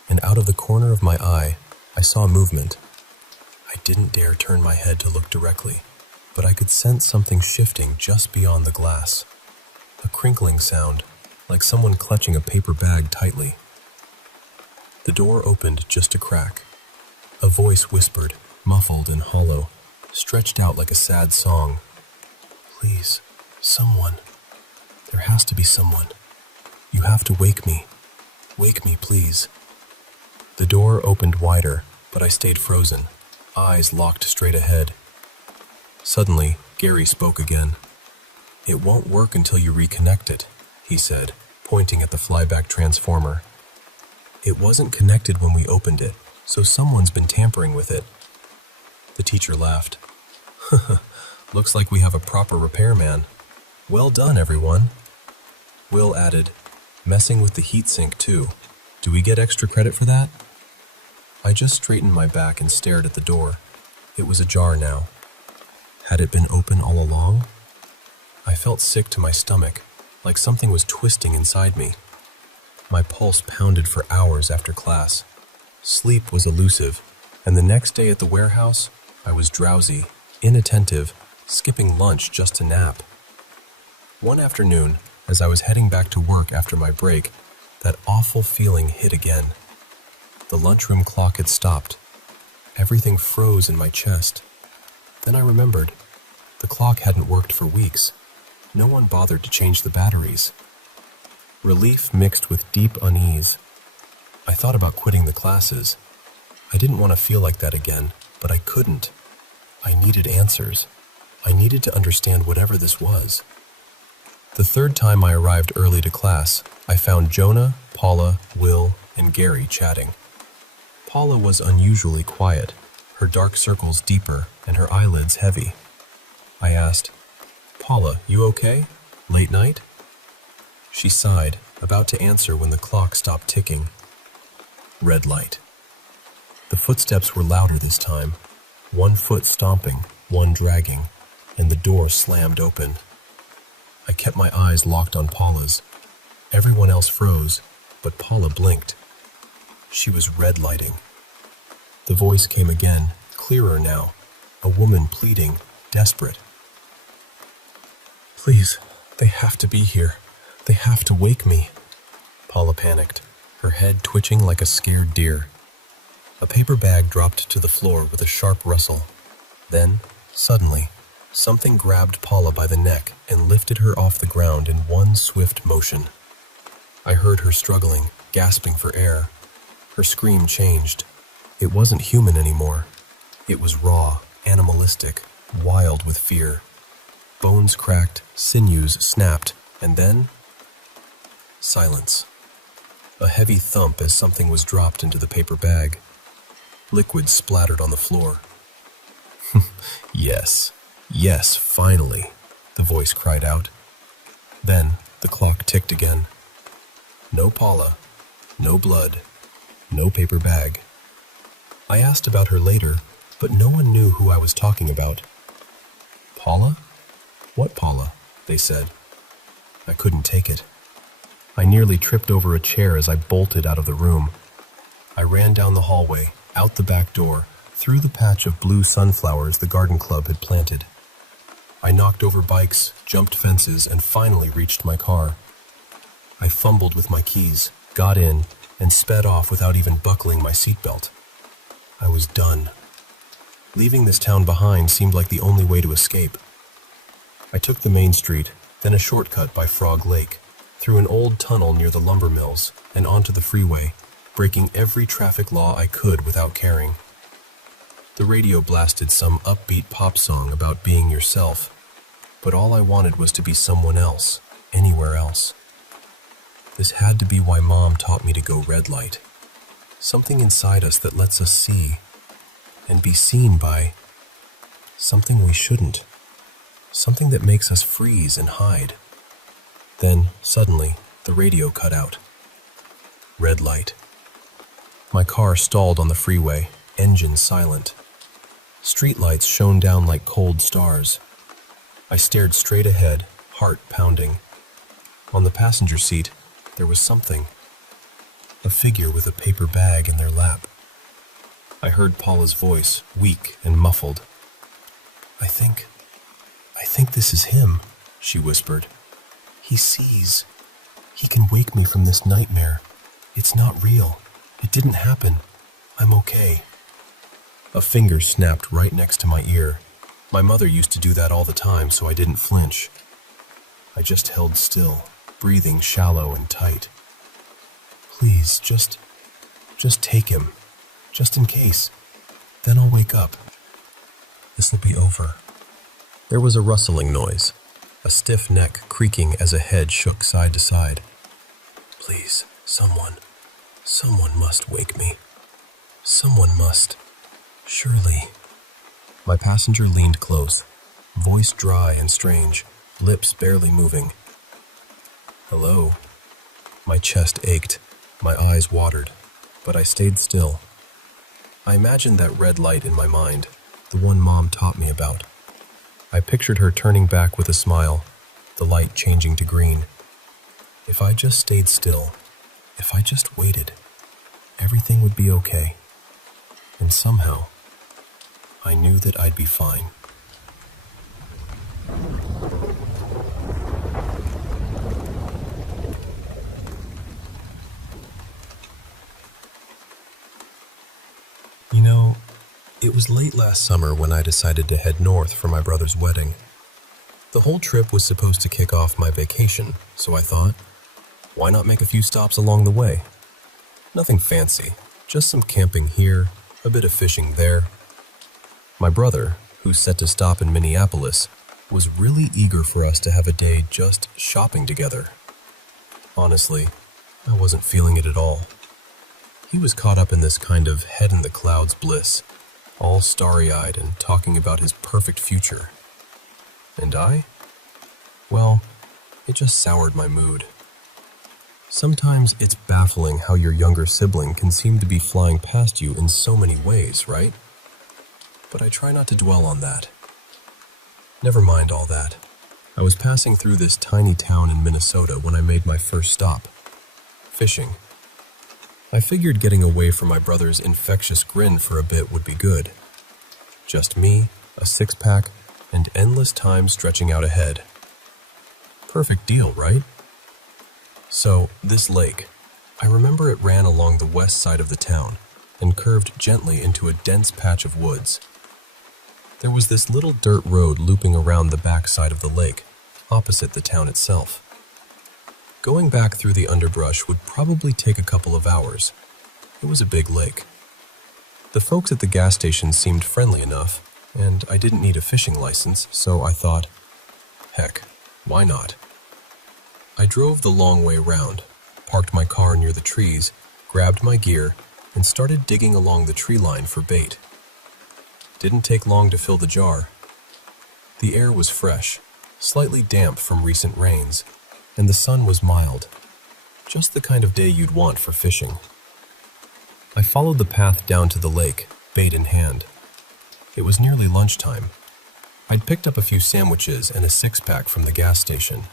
and out of the corner of my eye, I saw movement. I didn't dare turn my head to look directly, but I could sense something shifting just beyond the glass. A crinkling sound, like someone clutching a paper bag tightly. The door opened just a crack. A voice whispered, muffled and hollow, stretched out like a sad song. "Please, someone. There has to be someone. You have to wake me. Wake me, please." The door opened wider, but I stayed frozen, eyes locked straight ahead. Suddenly, Gary spoke again. "It won't work until you reconnect it," he said, pointing at the flyback transformer. "It wasn't connected when we opened it, so someone's been tampering with it." The teacher laughed. "Looks like we have a proper repairman. Well done, everyone." Will added, "Messing with the heatsink, too. Do we get extra credit for that?" I just straightened my back and stared at the door. It was ajar now. Had it been open all along? I felt sick to my stomach, like something was twisting inside me. My pulse pounded for hours after class. Sleep was elusive, and the next day at the warehouse, I was drowsy, inattentive, skipping lunch just to nap. One afternoon, as I was heading back to work after my break, that awful feeling hit again. The lunchroom clock had stopped. Everything froze in my chest. Then I remembered. The clock hadn't worked for weeks. No one bothered to change the batteries. Relief mixed with deep unease. I thought about quitting the classes. I didn't want to feel like that again, but I couldn't. I needed answers. I needed to understand whatever this was. The third time I arrived early to class, I found Jonah, Paula, Will, and Gary chatting. Paula was unusually quiet, her dark circles deeper and her eyelids heavy. I asked, "Paula, you okay? Late night?" She sighed, about to answer when the clock stopped ticking. Red light. The footsteps were louder this time, one foot stomping, one dragging, and the door slammed open. I kept my eyes locked on Paula's. Everyone else froze, but Paula blinked. She was red lighting. The voice came again, clearer now, a woman pleading, desperate. "Please, they have to be here. They have to wake me." Paula panicked, her head twitching like a scared deer. A paper bag dropped to the floor with a sharp rustle. Then, suddenly, something grabbed Paula by the neck and lifted her off the ground in one swift motion. I heard her struggling, gasping for air. Her scream changed. It wasn't human anymore. It was raw, animalistic, wild with fear. Bones cracked, sinews snapped, and then... silence. A heavy thump as something was dropped into the paper bag. Liquid splattered on the floor. Yes, yes, finally, the voice cried out. Then the clock ticked again. No Paula, no blood, no paper bag. I asked about her later, but no one knew who I was talking about. Paula? What Paula? They said. I couldn't take it. I nearly tripped over a chair as I bolted out of the room. I ran down the hallway, out the back door, through the patch of blue sunflowers the garden club had planted. I knocked over bikes, jumped fences, and finally reached my car. I fumbled with my keys, got in, and sped off without even buckling my seatbelt. I was done. Leaving this town behind seemed like the only way to escape. I took the main street, then a shortcut by Frog Lake, through an old tunnel near the lumber mills, and onto the freeway, breaking every traffic law I could without caring. The radio blasted some upbeat pop song about being yourself, but all I wanted was to be someone else, anywhere else. This had to be why Mom taught me to go red light. Something inside us that lets us see, and be seen by something we shouldn't. Something that makes us freeze and hide. Then, suddenly, the radio cut out. Red light. My car stalled on the freeway, engine silent. Streetlights shone down like cold stars. I stared straight ahead, heart pounding. On the passenger seat, there was something. A figure with a paper bag in their lap. I heard Paula's voice, weak and muffled. I think this is him," she whispered. "He sees. He can wake me from this nightmare. It's not real. It didn't happen. I'm okay." A finger snapped right next to my ear. My mother used to do that all the time, so I didn't flinch. I just held still, breathing shallow and tight. "Please, just take him, just in case. Then I'll wake up. This'll be over." There was a rustling noise, a stiff neck creaking as a head shook side to side. "Please, someone must wake me. Someone must. Surely." My passenger leaned close, voice dry and strange, lips barely moving. "Hello." My chest ached, my eyes watered, but I stayed still. I imagined that red light in my mind, the one Mom taught me about. I pictured her turning back with a smile, the light changing to green. If I just stayed still, if I just waited, everything would be okay. And somehow, I knew that I'd be fine. You know, it was late last summer when I decided to head north for my brother's wedding. The whole trip was supposed to kick off my vacation, so I thought, why not make a few stops along the way? Nothing fancy, just some camping here, a bit of fishing there. My brother, who's set to stop in Minneapolis, was really eager for us to have a day just shopping together. Honestly, I wasn't feeling it at all. He was caught up in this kind of head-in-the-clouds bliss, all starry-eyed and talking about his perfect future. And I? Well, it just soured my mood. Sometimes it's baffling how your younger sibling can seem to be flying past you in so many ways, right? But I try not to dwell on that. Never mind all that. I was passing through this tiny town in Minnesota when I made my first stop. Fishing. I figured getting away from my brother's infectious grin for a bit would be good. Just me, a six-pack, and endless time stretching out ahead. Perfect deal, right? So, this lake, I remember it ran along the west side of the town and curved gently into a dense patch of woods. There was this little dirt road looping around the back side of the lake, opposite the town itself. Going back through the underbrush would probably take a couple of hours. It was a big lake. The folks at the gas station seemed friendly enough, and I didn't need a fishing license, so I thought, heck, why not? I drove the long way round, parked my car near the trees, grabbed my gear, and started digging along the tree line for bait. Didn't take long to fill the jar. The air was fresh, slightly damp from recent rains, and the sun was mild. Just the kind of day you'd want for fishing. I followed the path down to the lake, bait in hand. It was nearly lunchtime. I'd picked up a few sandwiches and a six-pack from the gas station.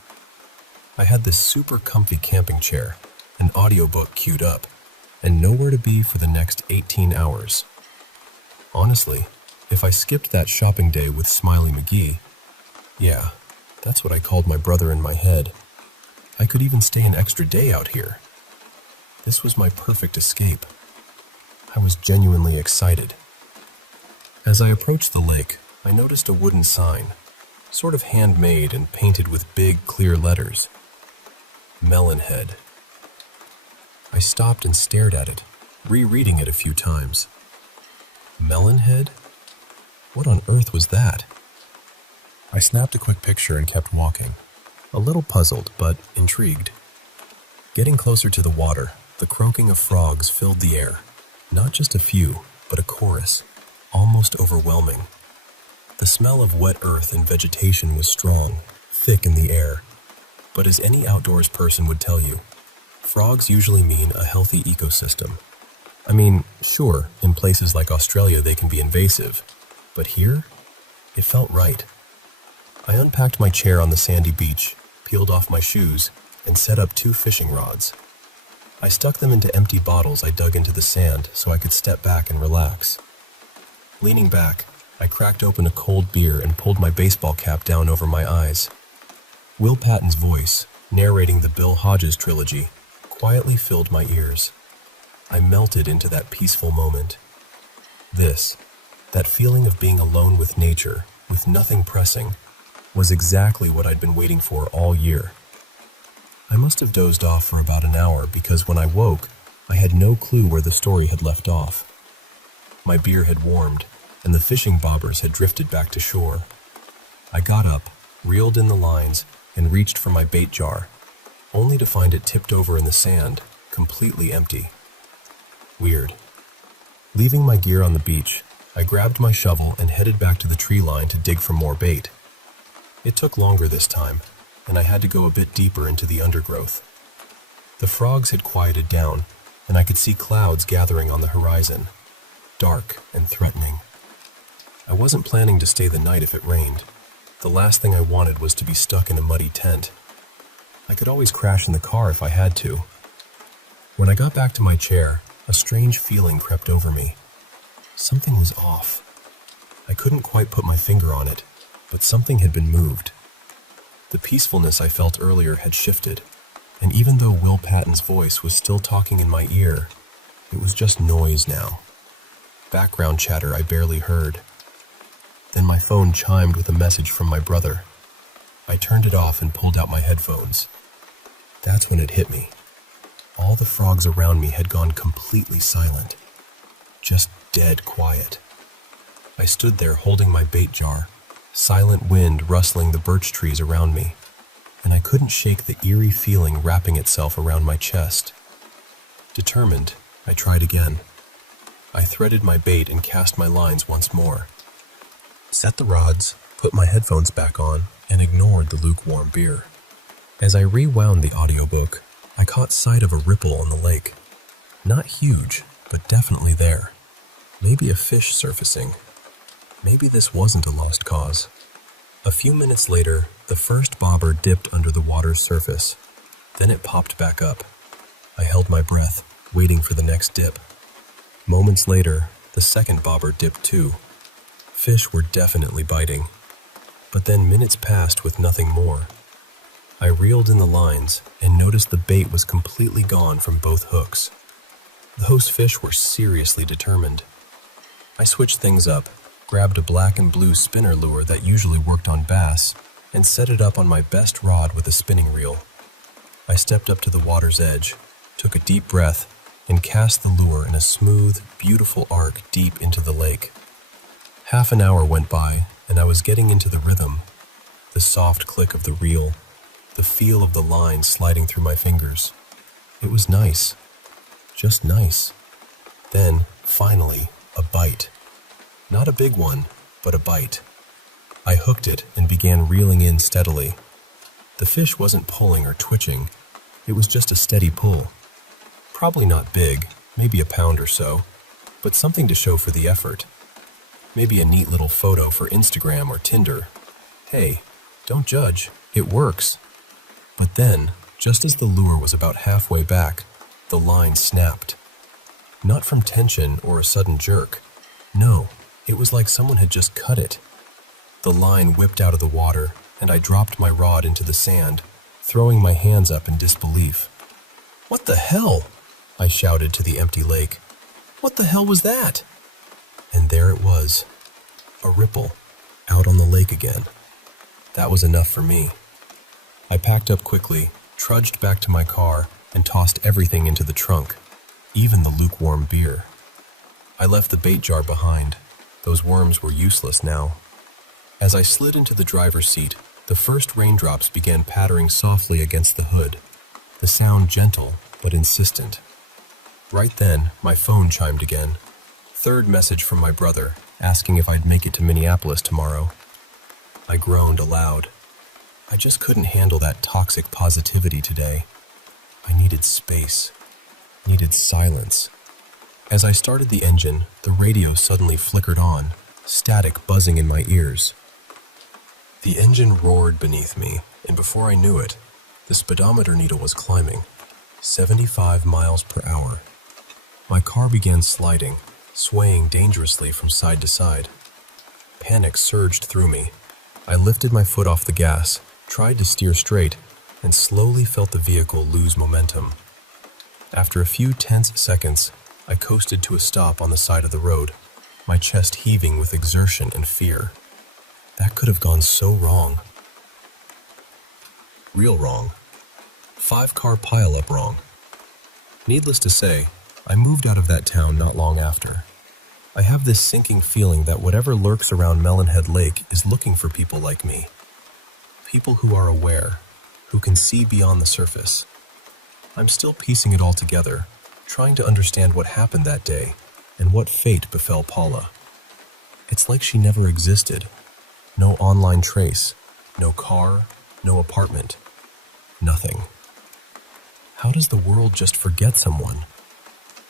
I had this super comfy camping chair, an audiobook queued up, and nowhere to be for the next 18 hours. Honestly, if I skipped that shopping day with Smiley McGee, yeah, that's what I called my brother in my head, I could even stay an extra day out here. This was my perfect escape. I was genuinely excited. As I approached the lake, I noticed a wooden sign, sort of handmade and painted with big, clear letters. Melonhead. I stopped and stared at it, rereading it a few times. Melonhead? What on earth was that? I snapped a quick picture and kept walking, a little puzzled but intrigued. Getting closer to the water, the croaking of frogs filled the air. Not just a few, but a chorus, almost overwhelming. The smell of wet earth and vegetation was strong, thick in the air. But as any outdoors person would tell you, frogs usually mean a healthy ecosystem. I mean, sure, in places like Australia they can be invasive, but here, it felt right. I unpacked my chair on the sandy beach, peeled off my shoes, and set up 2 fishing rods. I stuck them into empty bottles I dug into the sand so I could step back and relax. Leaning back, I cracked open a cold beer and pulled my baseball cap down over my eyes. Will Patton's voice, narrating the Bill Hodges trilogy, quietly filled my ears. I melted into that peaceful moment. That feeling of being alone with nature, with nothing pressing, was exactly what I'd been waiting for all year. I must have dozed off for about an hour because when I woke, I had no clue where the story had left off. My beer had warmed, and the fishing bobbers had drifted back to shore. I got up, reeled in the lines, and reached for my bait jar, only to find it tipped over in the sand, completely empty. Weird. Leaving my gear on the beach, I grabbed my shovel and headed back to the tree line to dig for more bait. It took longer this time, and I had to go a bit deeper into the undergrowth. The frogs had quieted down, and I could see clouds gathering on the horizon, dark and threatening. I wasn't planning to stay the night if it rained. The last thing I wanted was to be stuck in a muddy tent. I could always crash in the car if I had to. When I got back to my chair, a strange feeling crept over me. Something was off. I couldn't quite put my finger on it, but something had been moved. The peacefulness I felt earlier had shifted, and even though Will Patton's voice was still talking in my ear, it was just noise now. Background chatter I barely heard. Then my phone chimed with a message from my brother. I turned it off and pulled out my headphones. That's when it hit me. All the frogs around me had gone completely silent. Just dead quiet. I stood there holding my bait jar, silent wind rustling the birch trees around me, and I couldn't shake the eerie feeling wrapping itself around my chest. Determined, I tried again. I threaded my bait and cast my lines once more. Set the rods, put my headphones back on, and ignored the lukewarm beer. As I rewound the audiobook, I caught sight of a ripple on the lake. Not huge, but definitely there. Maybe a fish surfacing. Maybe this wasn't a lost cause. A few minutes later, the first bobber dipped under the water's surface. Then it popped back up. I held my breath, waiting for the next dip. Moments later, the second bobber dipped too. Fish were definitely biting. But then minutes passed with nothing more. I reeled in the lines and noticed the bait was completely gone from both hooks. Those fish were seriously determined. I switched things up, grabbed a black and blue spinner lure that usually worked on bass, and set it up on my best rod with a spinning reel. I stepped up to the water's edge, took a deep breath, and cast the lure in a smooth, beautiful arc deep into the lake. Half an hour went by, and I was getting into the rhythm. The soft click of the reel, the feel of the line sliding through my fingers. It was nice. Just nice. Then, finally, a bite. Not a big one, but a bite. I hooked it and began reeling in steadily. The fish wasn't pulling or twitching. It was just a steady pull. Probably not big, maybe a pound or so, but something to show for the effort. Maybe a neat little photo for Instagram or Tinder. Hey, don't judge, it works. But then, just as the lure was about halfway back, the line snapped. Not from tension or a sudden jerk. No, it was like someone had just cut it. The line whipped out of the water, and I dropped my rod into the sand, throwing my hands up in disbelief. "What the hell?" I shouted to the empty lake. "What the hell was that?" And there it was, a ripple, out on the lake again. That was enough for me. I packed up quickly, trudged back to my car, and tossed everything into the trunk, even the lukewarm beer. I left the bait jar behind. Those worms were useless now. As I slid into the driver's seat, the first raindrops began pattering softly against the hood, the sound gentle but insistent. Right then, my phone chimed again. Third message from my brother, asking if I'd make it to Minneapolis tomorrow. I groaned aloud. I just couldn't handle that toxic positivity today. I needed space, needed silence. As I started the engine, the radio suddenly flickered on, static buzzing in my ears. The engine roared beneath me, and before I knew it, the speedometer needle was climbing, 75 miles per hour. My car began sliding, swaying dangerously from side to side. Panic surged through me. I lifted my foot off the gas, tried to steer straight, and slowly felt the vehicle lose momentum. After a few tense seconds, I coasted to a stop on the side of the road, my chest heaving with exertion and fear. That could have gone so wrong. Real wrong. 5-car pileup wrong. Needless to say, I moved out of that town not long after. I have this sinking feeling that whatever lurks around Melonhead Lake is looking for people like me. People who are aware, who can see beyond the surface. I'm still piecing it all together, trying to understand what happened that day and what fate befell Paula. It's like she never existed. No online trace, no car, no apartment, nothing. How does the world just forget someone?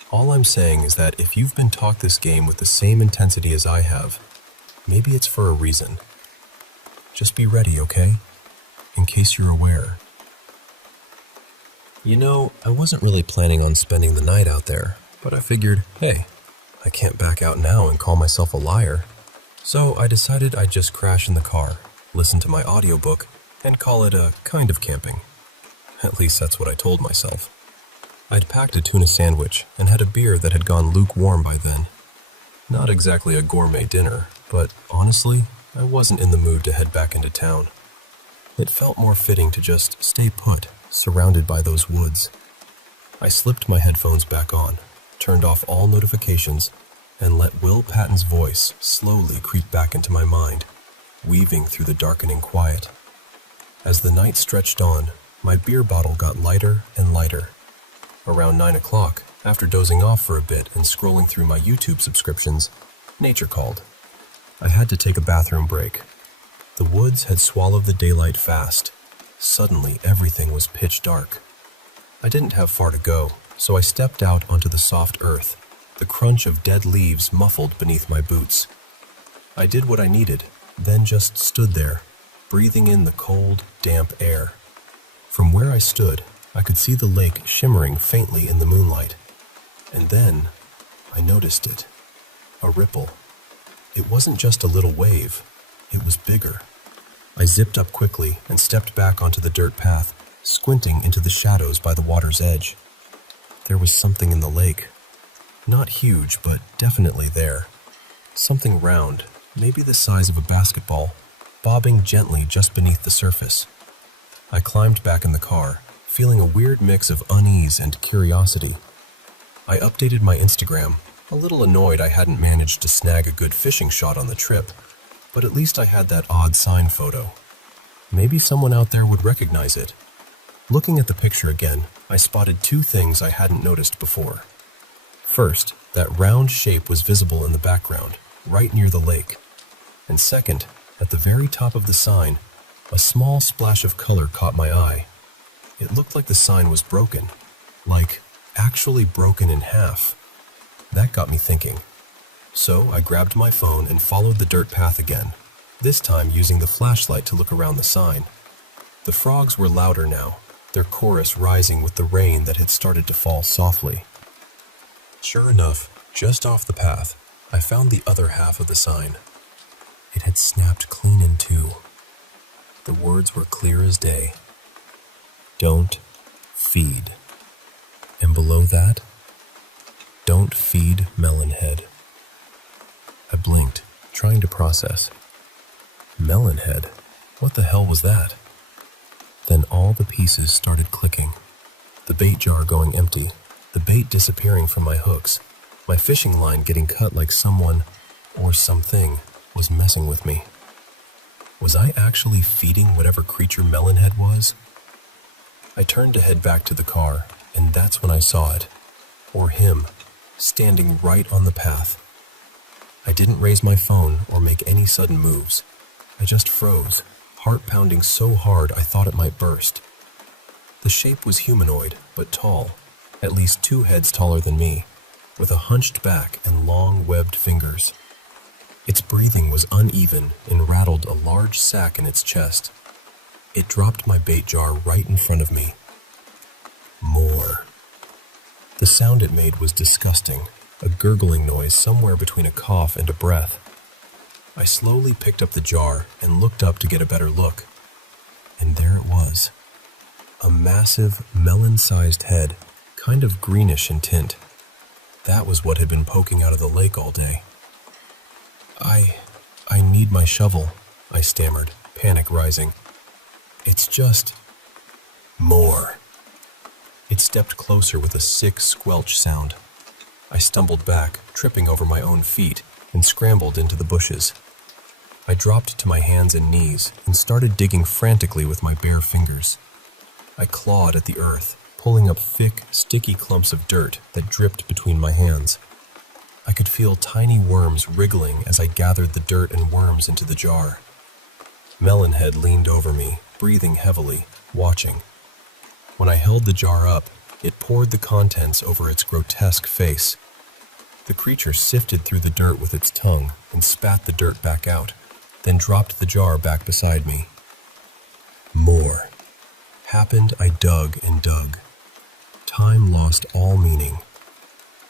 All I'm saying is that if you've been taught this game with the same intensity as I have, maybe it's for a reason. Just be ready, okay? In case you're aware. You know, I wasn't really planning on spending the night out there, but I figured, hey, I can't back out now and call myself a liar. So I decided I'd just crash in the car, listen to my audiobook, and call it a kind of camping. At least that's what I told myself. I'd packed a tuna sandwich and had a beer that had gone lukewarm by then. Not exactly a gourmet dinner, but honestly, I wasn't in the mood to head back into town. It felt more fitting to just stay put, surrounded by those woods. I slipped my headphones back on, turned off all notifications, and let Will Patton's voice slowly creep back into my mind, weaving through the darkening quiet. As the night stretched on, my beer bottle got lighter and lighter. Around 9 o'clock, after dozing off for a bit and scrolling through my YouTube subscriptions, nature called. I had to take a bathroom break. The woods had swallowed the daylight fast. Suddenly, everything was pitch dark. I didn't have far to go, so I stepped out onto the soft earth, the crunch of dead leaves muffled beneath my boots. I did what I needed, then just stood there, breathing in the cold, damp air. From where I stood, I could see the lake shimmering faintly in the moonlight. And then, I noticed it. A ripple. It wasn't just a little wave. It was bigger. I zipped up quickly and stepped back onto the dirt path, squinting into the shadows by the water's edge. There was something in the lake. Not huge, but definitely there. Something round, maybe the size of a basketball, bobbing gently just beneath the surface. I climbed back in the car, feeling a weird mix of unease and curiosity. I updated my Instagram, a little annoyed I hadn't managed to snag a good fishing shot on the trip, but at least I had that odd sign photo. Maybe someone out there would recognize it. Looking at the picture again, I spotted two things I hadn't noticed before. First, that round shape was visible in the background, right near the lake. And second, at the very top of the sign, a small splash of color caught my eye. It looked like the sign was broken, like actually broken in half. That got me thinking. So I grabbed my phone and followed the dirt path again, this time using the flashlight to look around the sign. The frogs were louder now, their chorus rising with the rain that had started to fall softly. Sure enough, just off the path, I found the other half of the sign. It had snapped clean in two. The words were clear as day. Don't feed. And below that, don't feed Melonhead. I blinked, trying to process. Melonhead? What the hell was that? Then all the pieces started clicking. The bait jar going empty, the bait disappearing from my hooks, my fishing line getting cut like someone or something was messing with me. Was I actually feeding whatever creature Melonhead was? I turned to head back to the car, and that's when I saw it, or him, standing right on the path. I didn't raise my phone or make any sudden moves. I just froze, heart pounding so hard I thought it might burst. The shape was humanoid, but tall, at least 2 heads taller than me, with a hunched back and long webbed fingers. Its breathing was uneven and rattled a large sack in its chest. It dropped my bait jar right in front of me. More. The sound it made was disgusting, a gurgling noise somewhere between a cough and a breath. I slowly picked up the jar and looked up to get a better look. And there it was. A massive, melon-sized head, kind of greenish in tint. That was what had been poking out of the lake all day. I need my shovel, I stammered, panic rising. It's just... more. It stepped closer with a sick squelch sound. I stumbled back, tripping over my own feet, and scrambled into the bushes. I dropped to my hands and knees and started digging frantically with my bare fingers. I clawed at the earth, pulling up thick, sticky clumps of dirt that dripped between my hands. I could feel tiny worms wriggling as I gathered the dirt and worms into the jar. Melonhead leaned over me, breathing heavily, watching. When I held the jar up, it poured the contents over its grotesque face. The creature sifted through the dirt with its tongue and spat the dirt back out, then dropped the jar back beside me. More. Happened, I dug and dug. Time lost all meaning.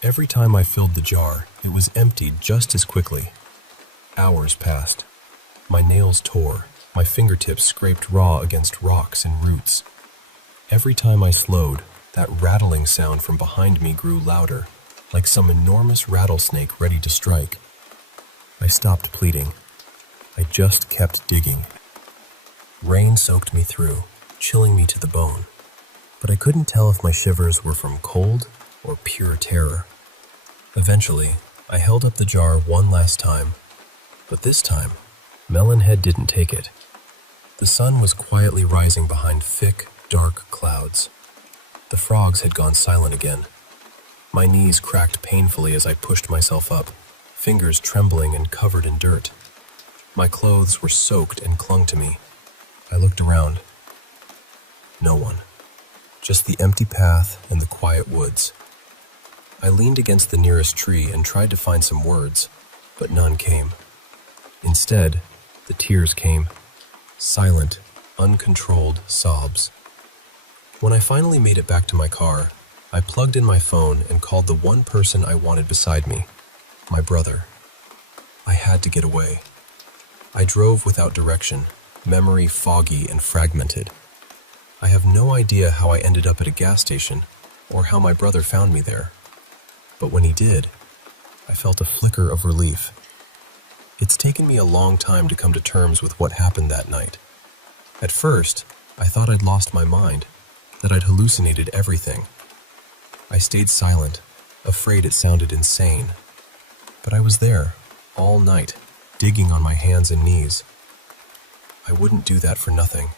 Every time I filled the jar, it was emptied just as quickly. Hours passed. My nails tore, my fingertips scraped raw against rocks and roots. Every time I slowed, that rattling sound from behind me grew louder, like some enormous rattlesnake ready to strike. I stopped pleading. I just kept digging. Rain soaked me through, chilling me to the bone, but I couldn't tell if my shivers were from cold or pure terror. Eventually, I held up the jar one last time, but this time, Melonhead didn't take it. The sun was quietly rising behind thick, dark clouds. The frogs had gone silent again. My knees cracked painfully as I pushed myself up, fingers trembling and covered in dirt. My clothes were soaked and clung to me. I looked around. No one. Just the empty path and the quiet woods. I leaned against the nearest tree and tried to find some words, but none came. Instead, the tears came. Silent, uncontrolled sobs. When I finally made it back to my car, I plugged in my phone and called the one person I wanted beside me, my brother. I had to get away. I drove without direction, memory foggy and fragmented. I have no idea how I ended up at a gas station or how my brother found me there. But when he did, I felt a flicker of relief. It's taken me a long time to come to terms with what happened that night. At first, I thought I'd lost my mind, that I'd hallucinated everything. I stayed silent, afraid it sounded insane. But I was there, all night, digging on my hands and knees. I wouldn't do that for nothing.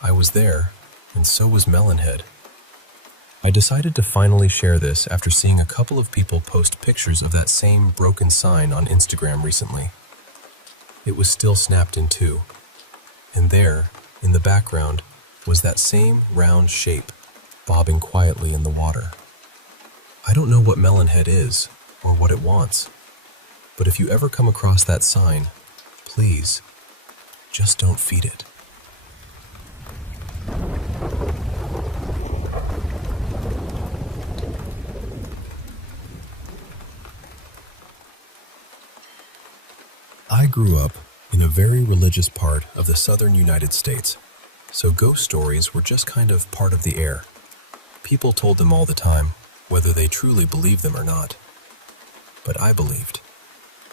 I was there, and so was Melonhead. I decided to finally share this after seeing a couple of people post pictures of that same broken sign on Instagram recently. It was still snapped in two, and there, in the background, was that same round shape, bobbing quietly in the water. I don't know what Melonhead is, or what it wants, but if you ever come across that sign, please, just don't feed it. I grew up in a very religious part of the southern United States, so ghost stories were just kind of part of the air. People told them all the time, whether they truly believed them or not. But I believed.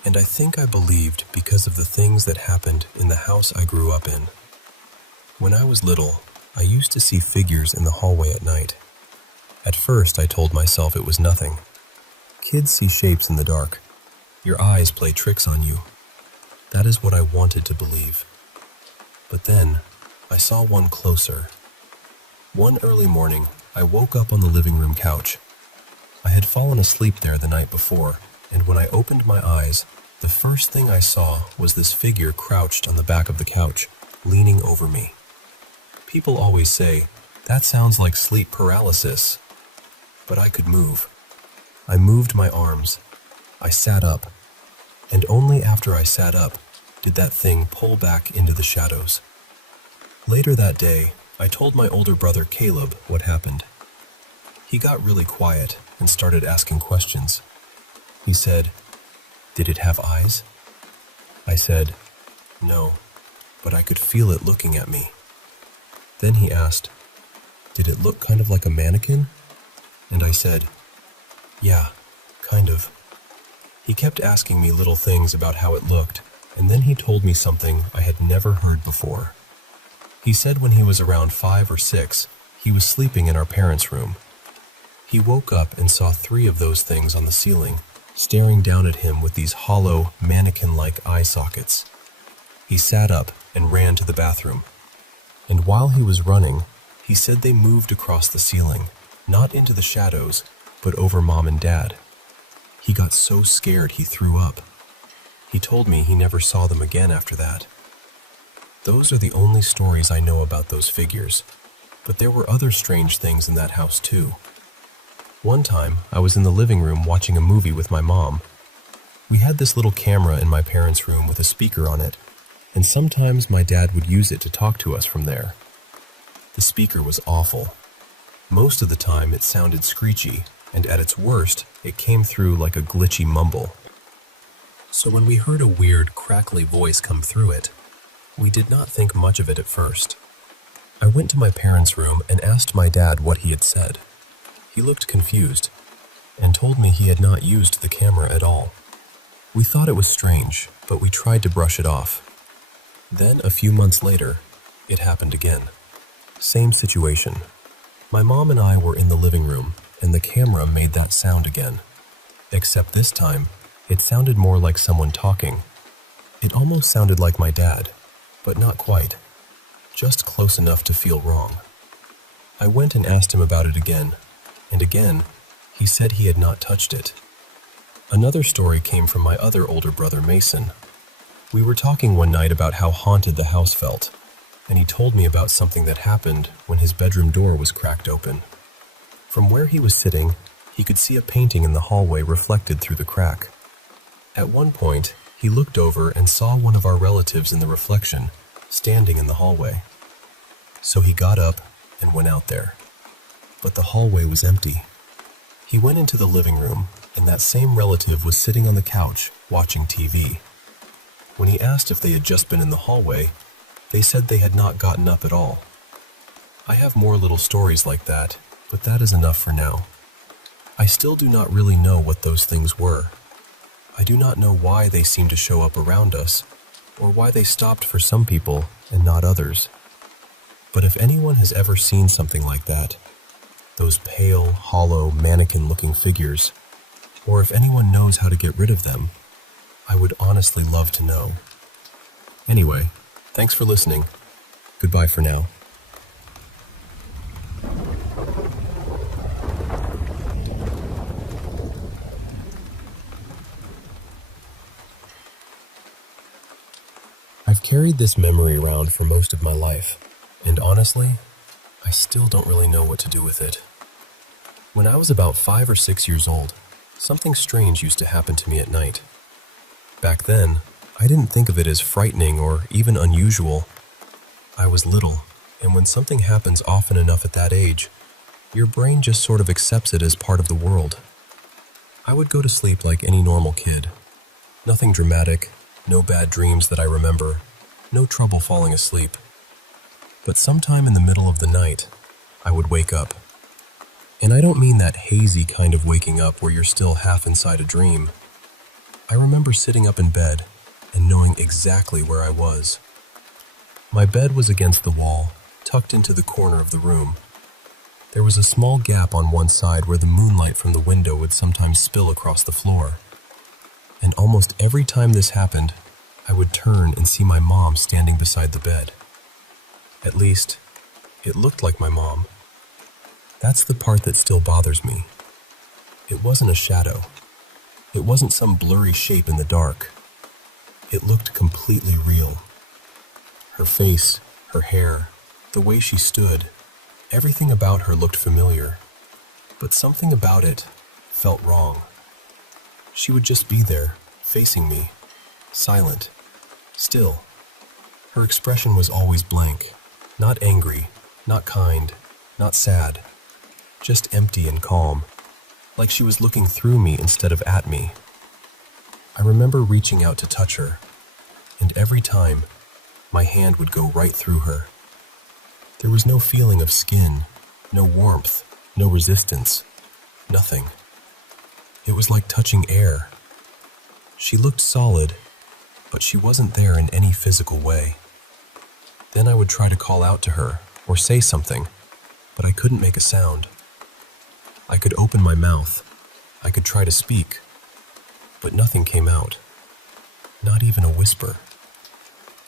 And I think I believed because of the things that happened in the house I grew up in. When I was little, I used to see figures in the hallway at night. At first, I told myself it was nothing. Kids see shapes in the dark. Your eyes play tricks on you. That is what I wanted to believe. But then, I saw one closer. One early morning, I woke up on the living room couch. I had fallen asleep there the night before, and when I opened my eyes, the first thing I saw was this figure crouched on the back of the couch, leaning over me. People always say, "That sounds like sleep paralysis." But I could move. I moved my arms. I sat up. And only after I sat up did that thing pull back into the shadows. Later that day, I told my older brother Caleb what happened. He got really quiet and started asking questions. He said, "Did it have eyes?" I said, "No, but I could feel it looking at me." Then he asked, "Did it look kind of like a mannequin?" And I said, "Yeah, kind of." He kept asking me little things about how it looked, and then he told me something I had never heard before. He said when he was around 5 or 6, he was sleeping in our parents' room. He woke up and saw 3 of those things on the ceiling, staring down at him with these hollow, mannequin-like eye sockets. He sat up and ran to the bathroom. And while he was running, he said they moved across the ceiling, not into the shadows, but over Mom and Dad. He got so scared he threw up. He told me he never saw them again after that. Those are the only stories I know about those figures, but there were other strange things in that house too. One time, I was in the living room watching a movie with my mom. We had this little camera in my parents' room with a speaker on it, and sometimes my dad would use it to talk to us from there. The speaker was awful. Most of the time it sounded screechy, and at its worst, it came through like a glitchy mumble. So when we heard a weird, crackly voice come through it, we did not think much of it at first. I went to my parents' room and asked my dad what he had said. He looked confused, and told me he had not used the camera at all. We thought it was strange, but we tried to brush it off. Then, a few months later, it happened again. Same situation. My mom and I were in the living room, and the camera made that sound again. Except this time, it sounded more like someone talking. It almost sounded like my dad, but not quite. Just close enough to feel wrong. I went and asked him about it again, and again, he said he had not touched it. Another story came from my other older brother, Mason. We were talking one night about how haunted the house felt, and he told me about something that happened when his bedroom door was cracked open. From where he was sitting, he could see a painting in the hallway reflected through the crack. At one point, he looked over and saw one of our relatives in the reflection, standing in the hallway. So he got up and went out there. But the hallway was empty. He went into the living room, and that same relative was sitting on the couch, watching TV. When he asked if they had just been in the hallway, they said they had not gotten up at all. I have more little stories like that, but that is enough for now. I still do not really know what those things were. I do not know why they seem to show up around us, or why they stopped for some people and not others. But if anyone has ever seen something like that, those pale, hollow, mannequin-looking figures, or if anyone knows how to get rid of them, I would honestly love to know. Anyway, thanks for listening. Goodbye for now. I've carried this memory around for most of my life, and honestly, I still don't really know what to do with it. When I was about 5 or 6 years old, something strange used to happen to me at night. Back then, I didn't think of it as frightening or even unusual. I was little, and when something happens often enough at that age, your brain just sort of accepts it as part of the world. I would go to sleep like any normal kid. Nothing dramatic, no bad dreams that I remember, no trouble falling asleep. But sometime in the middle of the night, I would wake up. And I don't mean that hazy kind of waking up where you're still half inside a dream. I remember sitting up in bed and knowing exactly where I was. My bed was against the wall, tucked into the corner of the room. There was a small gap on one side where the moonlight from the window would sometimes spill across the floor. And almost every time this happened, I would turn and see my mom standing beside the bed. At least, it looked like my mom. That's the part that still bothers me. It wasn't a shadow. It wasn't some blurry shape in the dark. It looked completely real. Her face, her hair, the way she stood, everything about her looked familiar. But something about it felt wrong. She would just be there, facing me, silent, still. Her expression was always blank, not angry, not kind, not sad, just empty and calm, like she was looking through me instead of at me. I remember reaching out to touch her, and every time, my hand would go right through her. There was no feeling of skin, no warmth, no resistance, nothing. It was like touching air. She looked solid, but she wasn't there in any physical way. Then I would try to call out to her or say something, but I couldn't make a sound. I could open my mouth. I could try to speak, but nothing came out. Not even a whisper.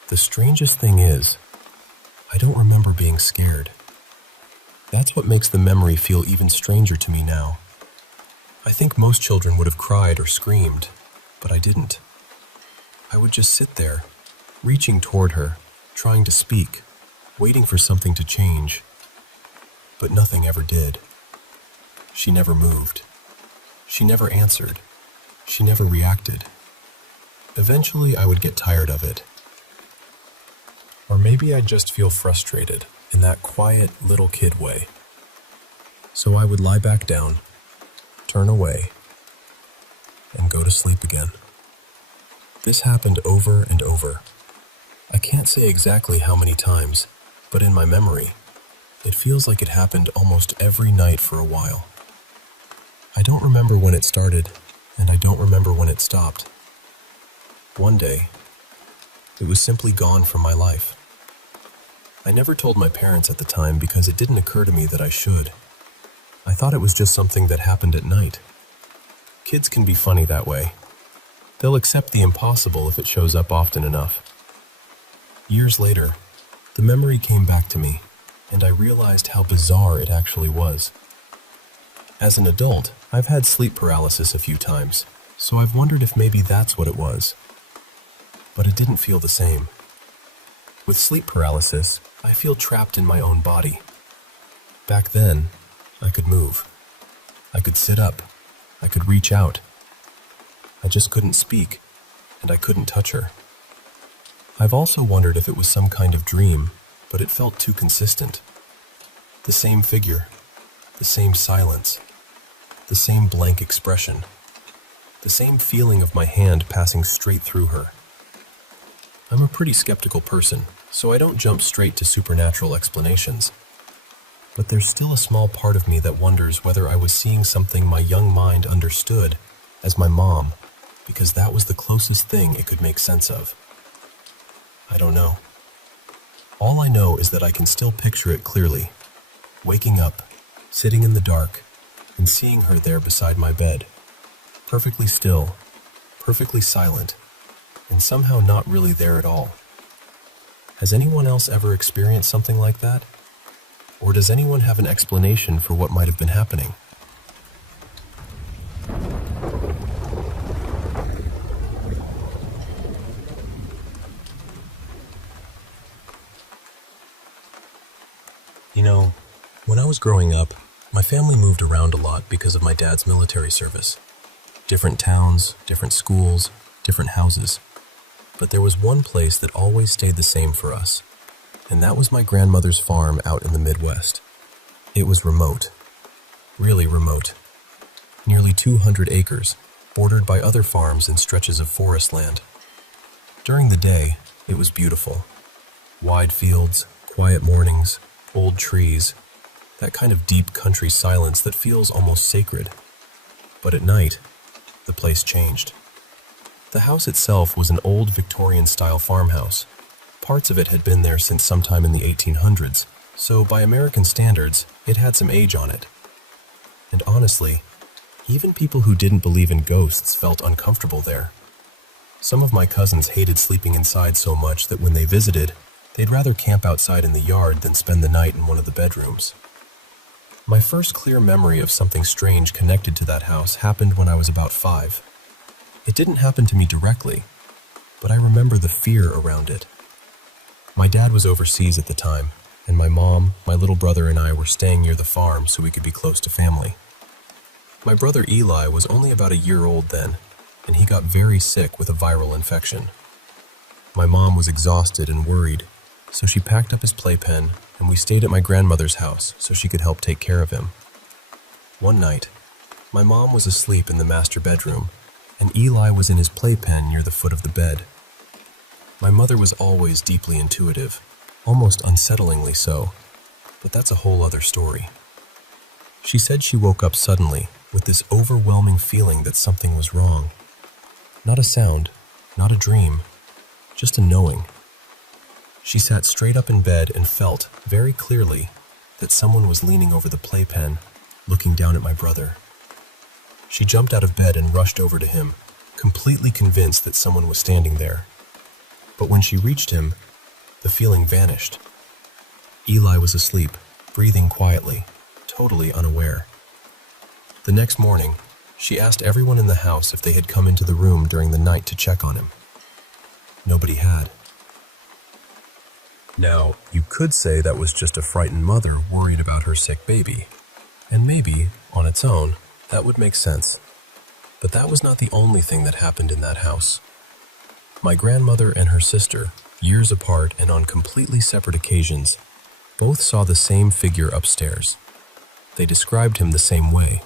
The strangest thing is, I don't remember being scared. That's what makes the memory feel even stranger to me now. I think most children would have cried or screamed, but I didn't. I would just sit there, reaching toward her, trying to speak, waiting for something to change. But nothing ever did. She never moved. She never answered. She never reacted. Eventually, I would get tired of it. Or maybe I'd just feel frustrated in that quiet little kid way. So I would lie back down, turn away, and go to sleep again. This happened over and over. I can't say exactly how many times, but in my memory, it feels like it happened almost every night for a while. I don't remember when it started, and I don't remember when it stopped. One day, it was simply gone from my life. I never told my parents at the time because it didn't occur to me that I should. I thought it was just something that happened at night. Kids can be funny that way. They'll accept the impossible if it shows up often enough. Years later, the memory came back to me, and I realized how bizarre it actually was. As an adult, I've had sleep paralysis a few times, so I've wondered if maybe that's what it was. But it didn't feel the same. With sleep paralysis, I feel trapped in my own body. Back then, I could move. I could sit up. I could reach out. I just couldn't speak, and I couldn't touch her. I've also wondered if it was some kind of dream, but it felt too consistent. The same figure, the same silence, the same blank expression, the same feeling of my hand passing straight through her. I'm a pretty skeptical person, so I don't jump straight to supernatural explanations. But there's still a small part of me that wonders whether I was seeing something my young mind understood as my mom, because that was the closest thing it could make sense of. I don't know. All I know is that I can still picture it clearly, waking up, sitting in the dark, and seeing her there beside my bed, perfectly still, perfectly silent, and somehow not really there at all. Has anyone else ever experienced something like that? Or does anyone have an explanation for what might have been happening? You know, when I was growing up, my family moved around a lot because of my dad's military service. Different towns, different schools, different houses. But there was one place that always stayed the same for us, and that was my grandmother's farm out in the Midwest. It was remote, really remote. Nearly 200 acres, bordered by other farms and stretches of forest land. During the day, it was beautiful. Wide fields, quiet mornings, old trees, that kind of deep country silence that feels almost sacred. But at night, the place changed. The house itself was an old Victorian-style farmhouse. Parts of it had been there since sometime in the 1800s, so by American standards, it had some age on it. And honestly, even people who didn't believe in ghosts felt uncomfortable there. Some of my cousins hated sleeping inside so much that when they visited, they'd rather camp outside in the yard than spend the night in one of the bedrooms. My first clear memory of something strange connected to that house happened when I was about 5. It didn't happen to me directly, but I remember the fear around it. My dad was overseas at the time, and my mom, my little brother, and I were staying near the farm so we could be close to family. My brother Eli was only about a year old then, and he got very sick with a viral infection. My mom was exhausted and worried, so she packed up his playpen and we stayed at my grandmother's house so she could help take care of him. One night, my mom was asleep in the master bedroom, and Eli was in his playpen near the foot of the bed. My mother was always deeply intuitive, almost unsettlingly so, but that's a whole other story. She said she woke up suddenly with this overwhelming feeling that something was wrong. Not a sound, not a dream, just a knowing. She sat straight up in bed and felt, very clearly, that someone was leaning over the playpen, looking down at my brother. She jumped out of bed and rushed over to him, completely convinced that someone was standing there. But when she reached him, the feeling vanished. Eli was asleep, breathing quietly, totally unaware. The next morning, she asked everyone in the house if they had come into the room during the night to check on him. Nobody had. Now, you could say that was just a frightened mother worried about her sick baby. And maybe, on its own, that would make sense. But that was not the only thing that happened in that house. My grandmother and her sister, years apart and on completely separate occasions, both saw the same figure upstairs. They described him the same way.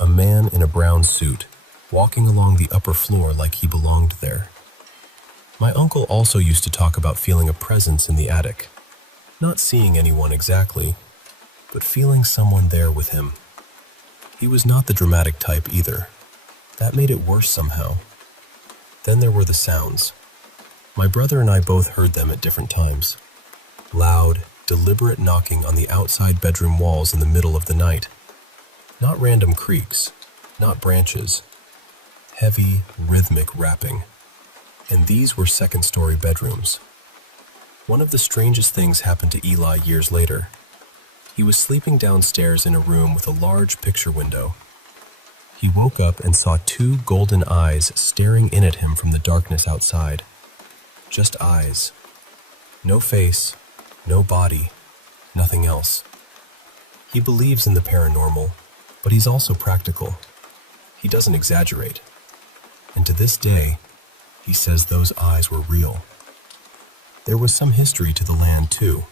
A man in a brown suit, walking along the upper floor like he belonged there. My uncle also used to talk about feeling a presence in the attic. Not seeing anyone exactly, but feeling someone there with him. He was not the dramatic type either. That made it worse somehow. Then there were the sounds. My brother and I both heard them at different times. Loud, deliberate knocking on the outside bedroom walls in the middle of the night. Not random creaks, not branches. Heavy, rhythmic rapping. And these were second-story bedrooms. One of the strangest things happened to Eli years later. He was sleeping downstairs in a room with a large picture window. He woke up and saw 2 golden eyes staring in at him from the darkness outside. Just eyes. No face, no body, nothing else. He believes in the paranormal, but he's also practical. He doesn't exaggerate. And to this day, he says those eyes were real. There was some history to the land, too.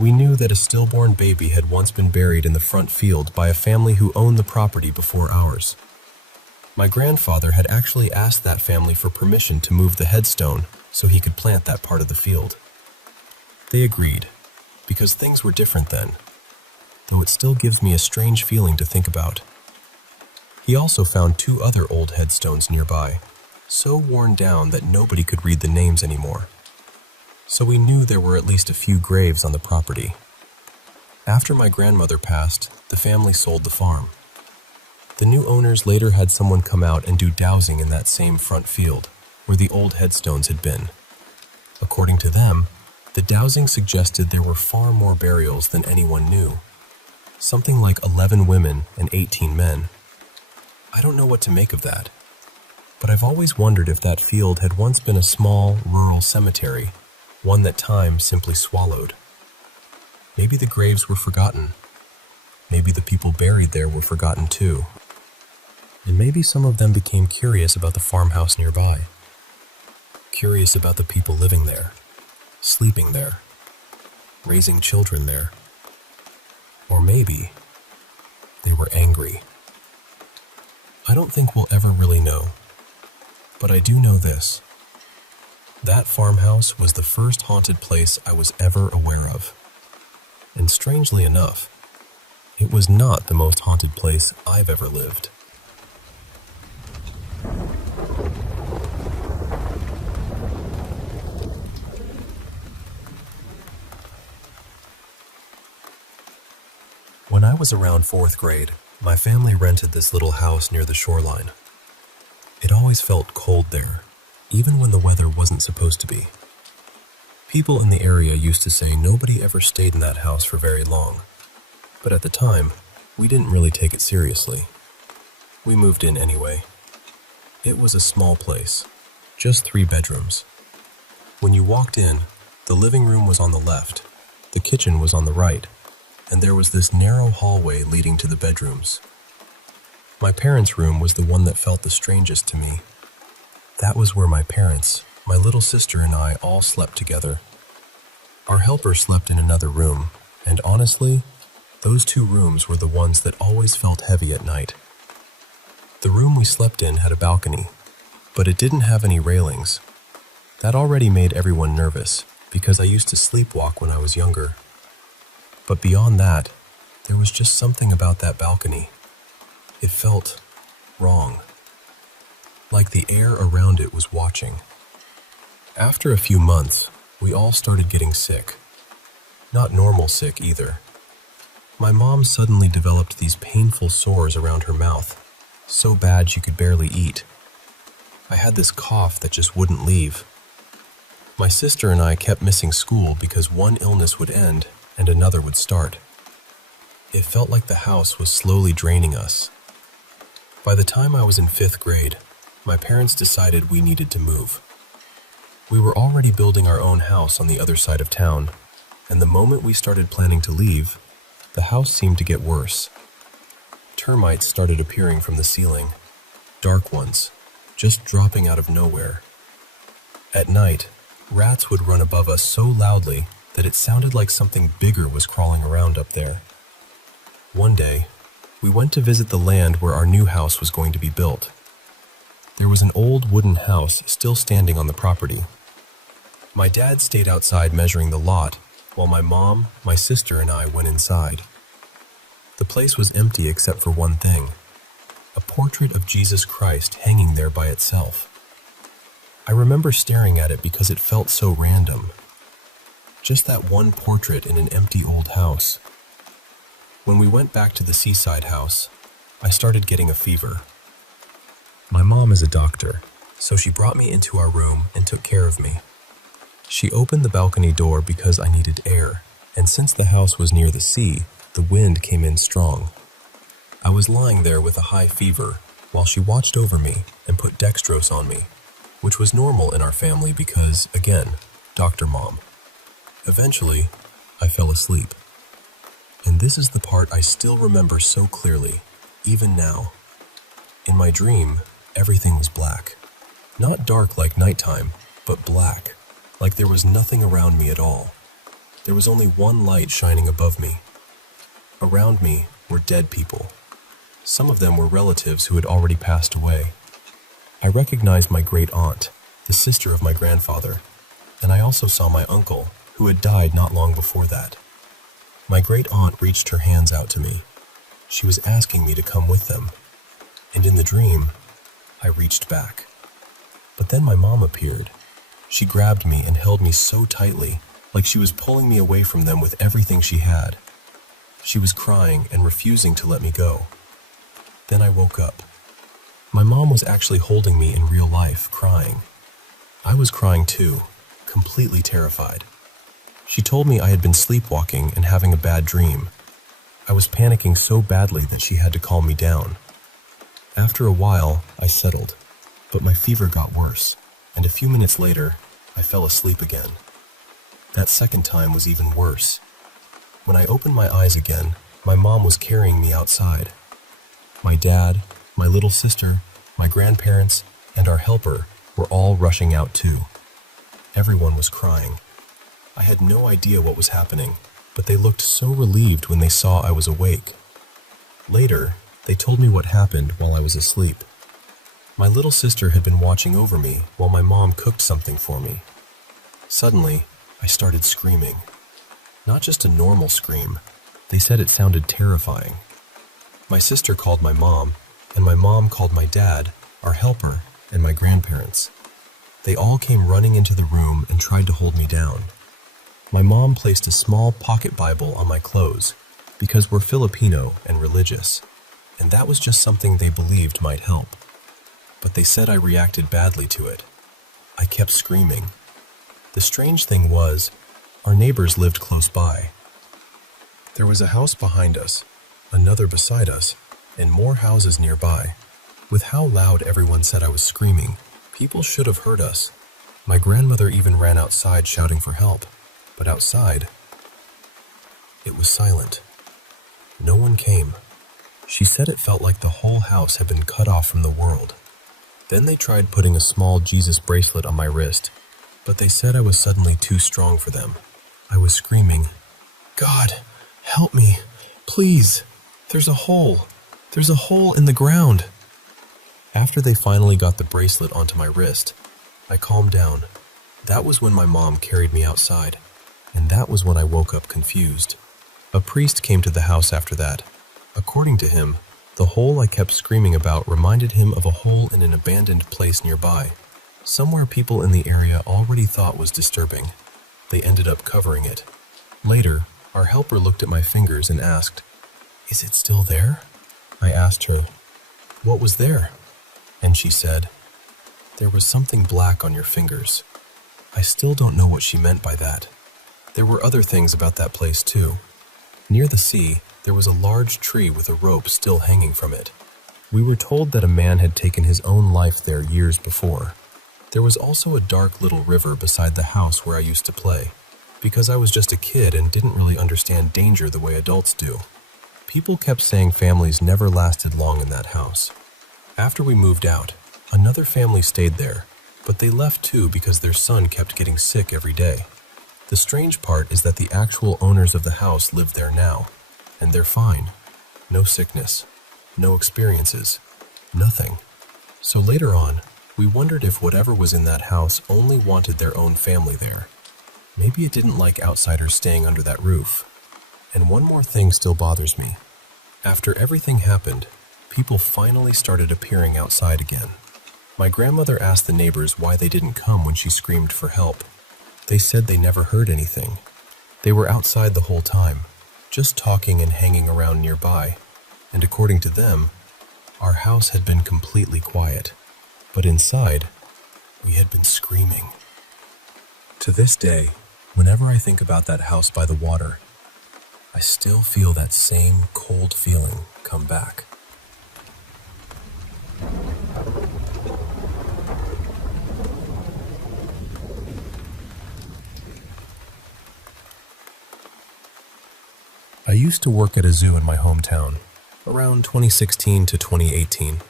We knew that a stillborn baby had once been buried in the front field by a family who owned the property before ours. My grandfather had actually asked that family for permission to move the headstone so he could plant that part of the field. They agreed, because things were different then, though it still gives me a strange feeling to think about. He also found 2 other old headstones nearby, so worn down that nobody could read the names anymore. So we knew there were at least a few graves on the property. After my grandmother passed, the family sold the farm. The new owners later had someone come out and do dowsing in that same front field, where the old headstones had been. According to them, the dowsing suggested there were far more burials than anyone knew. Something like 11 women and 18 men. I don't know what to make of that. But I've always wondered if that field had once been a small, rural cemetery, one that time simply swallowed. Maybe the graves were forgotten. Maybe the people buried there were forgotten too. And maybe some of them became curious about the farmhouse nearby. Curious about the people living there, sleeping there, raising children there. Or maybe they were angry. I don't think we'll ever really know. But I do know this. That farmhouse was the first haunted place I was ever aware of. And strangely enough, it was not the most haunted place I've ever lived. was around 4th grade, my family rented this little house near the shoreline. It always felt cold there, even when the weather wasn't supposed to be. People in the area used to say nobody ever stayed in that house for very long, but at the time, we didn't really take it seriously. We moved in anyway. It was a small place, just 3 bedrooms. When you walked in, the living room was on the left, the kitchen was on the right, and there was this narrow hallway leading to the bedrooms. My parents' room was the one that felt the strangest to me. That was where my parents, my little sister and I all slept together. Our helper slept in another room, and honestly, those 2 rooms were the ones that always felt heavy at night. The room we slept in had a balcony, but it didn't have any railings. That already made everyone nervous, because I used to sleepwalk when I was younger. But beyond that, there was just something about that balcony. It felt wrong, like the air around it was watching. After a few months, we all started getting sick. Not normal sick either. My mom suddenly developed these painful sores around her mouth, so bad she could barely eat. I had this cough that just wouldn't leave. My sister and I kept missing school because one illness would end and another would start. It felt like the house was slowly draining us. By the time I was in 5th grade, my parents decided we needed to move. We were already building our own house on the other side of town, and the moment we started planning to leave, the house seemed to get worse. Termites started appearing from the ceiling, dark ones, just dropping out of nowhere. At night, rats would run above us so loudly that it sounded like something bigger was crawling around up there. One day, we went to visit the land where our new house was going to be built. There was an old wooden house still standing on the property. My dad stayed outside measuring the lot, while my mom, my sister, and I went inside. The place was empty except for one thing: a portrait of Jesus Christ hanging there by itself. I remember staring at it because it felt so random. Just that one portrait in an empty old house. When we went back to the seaside house, I started getting a fever. My mom is a doctor, so she brought me into our room and took care of me. She opened the balcony door because I needed air, and since the house was near the sea, the wind came in strong. I was lying there with a high fever while she watched over me and put dextrose on me, which was normal in our family because, again, Dr. Mom. Eventually, I fell asleep. And this is the part I still remember so clearly, even now. In my dream, everything was black. Not dark like nighttime, but black, like there was nothing around me at all. There was only one light shining above me. Around me were dead people. Some of them were relatives who had already passed away. I recognized my great aunt, the sister of my grandfather, and I also saw my uncle, who had died not long before that. My great aunt reached her hands out to me. She was asking me to come with them, and in the dream, I reached back. But then my mom appeared. She grabbed me and held me so tightly, like she was pulling me away from them with everything she had. She was crying and refusing to let me go. Then I woke up. My mom was actually holding me in real life, crying. I was crying too, completely terrified. She told me I had been sleepwalking and having a bad dream. I was panicking so badly that she had to calm me down. After a while, I settled, but my fever got worse, and a few minutes later, I fell asleep again. That second time was even worse. When I opened my eyes again, my mom was carrying me outside. My dad, my little sister, my grandparents, and our helper were all rushing out too. Everyone was crying. I had no idea what was happening, but they looked so relieved when they saw I was awake. Later, they told me what happened while I was asleep. My little sister had been watching over me while my mom cooked something for me. Suddenly, I started screaming. Not just a normal scream. They said it sounded terrifying. My sister called my mom, and my mom called my dad, our helper, and my grandparents. They all came running into the room and tried to hold me down. My mom placed a small pocket Bible on my clothes, because we're Filipino and religious, and that was just something they believed might help. But they said I reacted badly to it. I kept screaming. The strange thing was, our neighbors lived close by. There was a house behind us, another beside us, and more houses nearby. With how loud everyone said I was screaming, people should have heard us. My grandmother even ran outside shouting for help, but outside, it was silent. No one came. She said it felt like the whole house had been cut off from the world. Then they tried putting a small Jesus bracelet on my wrist, but they said I was suddenly too strong for them. I was screaming, "God, help me, please, there's a hole. There's a hole in the ground." After they finally got the bracelet onto my wrist, I calmed down. That was when my mom carried me outside, and that was when I woke up confused. A priest came to the house after that. According to him, the hole I kept screaming about reminded him of a hole in an abandoned place nearby, somewhere people in the area already thought was disturbing. They ended up covering it. Later, our helper looked at my fingers and asked, "Is it still there?" I asked her, "What was there?" And she said, "There was something black on your fingers." I still don't know what she meant by that. There were other things about that place too. Near the sea, there was a large tree with a rope still hanging from it. We were told that a man had taken his own life there years before. There was also a dark little river beside the house where I used to play, because I was just a kid and didn't really understand danger the way adults do. People kept saying families never lasted long in that house. After we moved out, another family stayed there, but they left too because their son kept getting sick every day. The strange part is that the actual owners of the house live there now, and they're fine. No sickness, no experiences, nothing. So later on, we wondered if whatever was in that house only wanted their own family there. Maybe it didn't like outsiders staying under that roof. And one more thing still bothers me. After everything happened, people finally started appearing outside again. My grandmother asked the neighbors why they didn't come when she screamed for help. They said they never heard anything. They were outside the whole time, just talking and hanging around nearby, and according to them, our house had been completely quiet, but inside, we had been screaming. To this day, whenever I think about that house by the water, I still feel that same cold feeling come back. I used to work at a zoo in my hometown, around 2016 to 2018.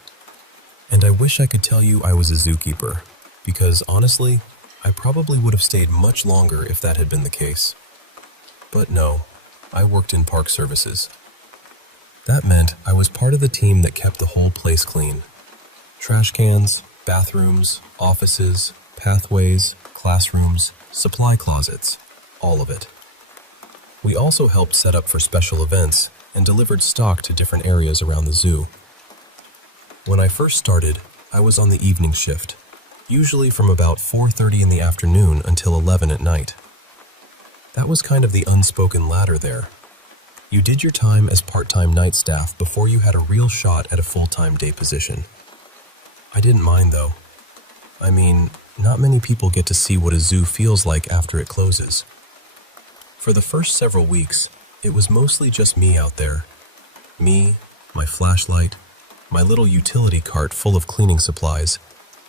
And I wish I could tell you I was a zookeeper, because honestly, I probably would have stayed much longer if that had been the case. But no, I worked in park services. That meant I was part of the team that kept the whole place clean. Trash cans, bathrooms, offices, pathways, classrooms, supply closets, all of it. We also helped set up for special events and delivered stock to different areas around the zoo. When I first started, I was on the evening shift, usually from about 4:30 in the afternoon until 11 at night. That was kind of the unspoken ladder there. You did your time as part-time night staff before you had a real shot at a full-time day position. I didn't mind though. I mean, not many people get to see what a zoo feels like after it closes. For the first several weeks, it was mostly just me out there. Me, my flashlight, my little utility cart full of cleaning supplies,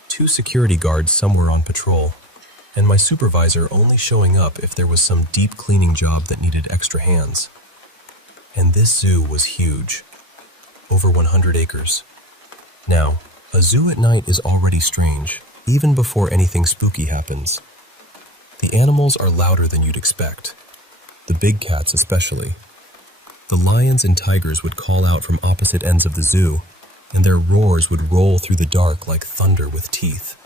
2 security guards somewhere on patrol, and my supervisor only showing up if there was some deep cleaning job that needed extra hands. And this zoo was huge, over 100 acres. Now, a zoo at night is already strange, even before anything spooky happens. The animals are louder than you'd expect. The big cats especially. The lions and tigers would call out from opposite ends of the zoo, and their roars would roll through the dark like thunder with teeth.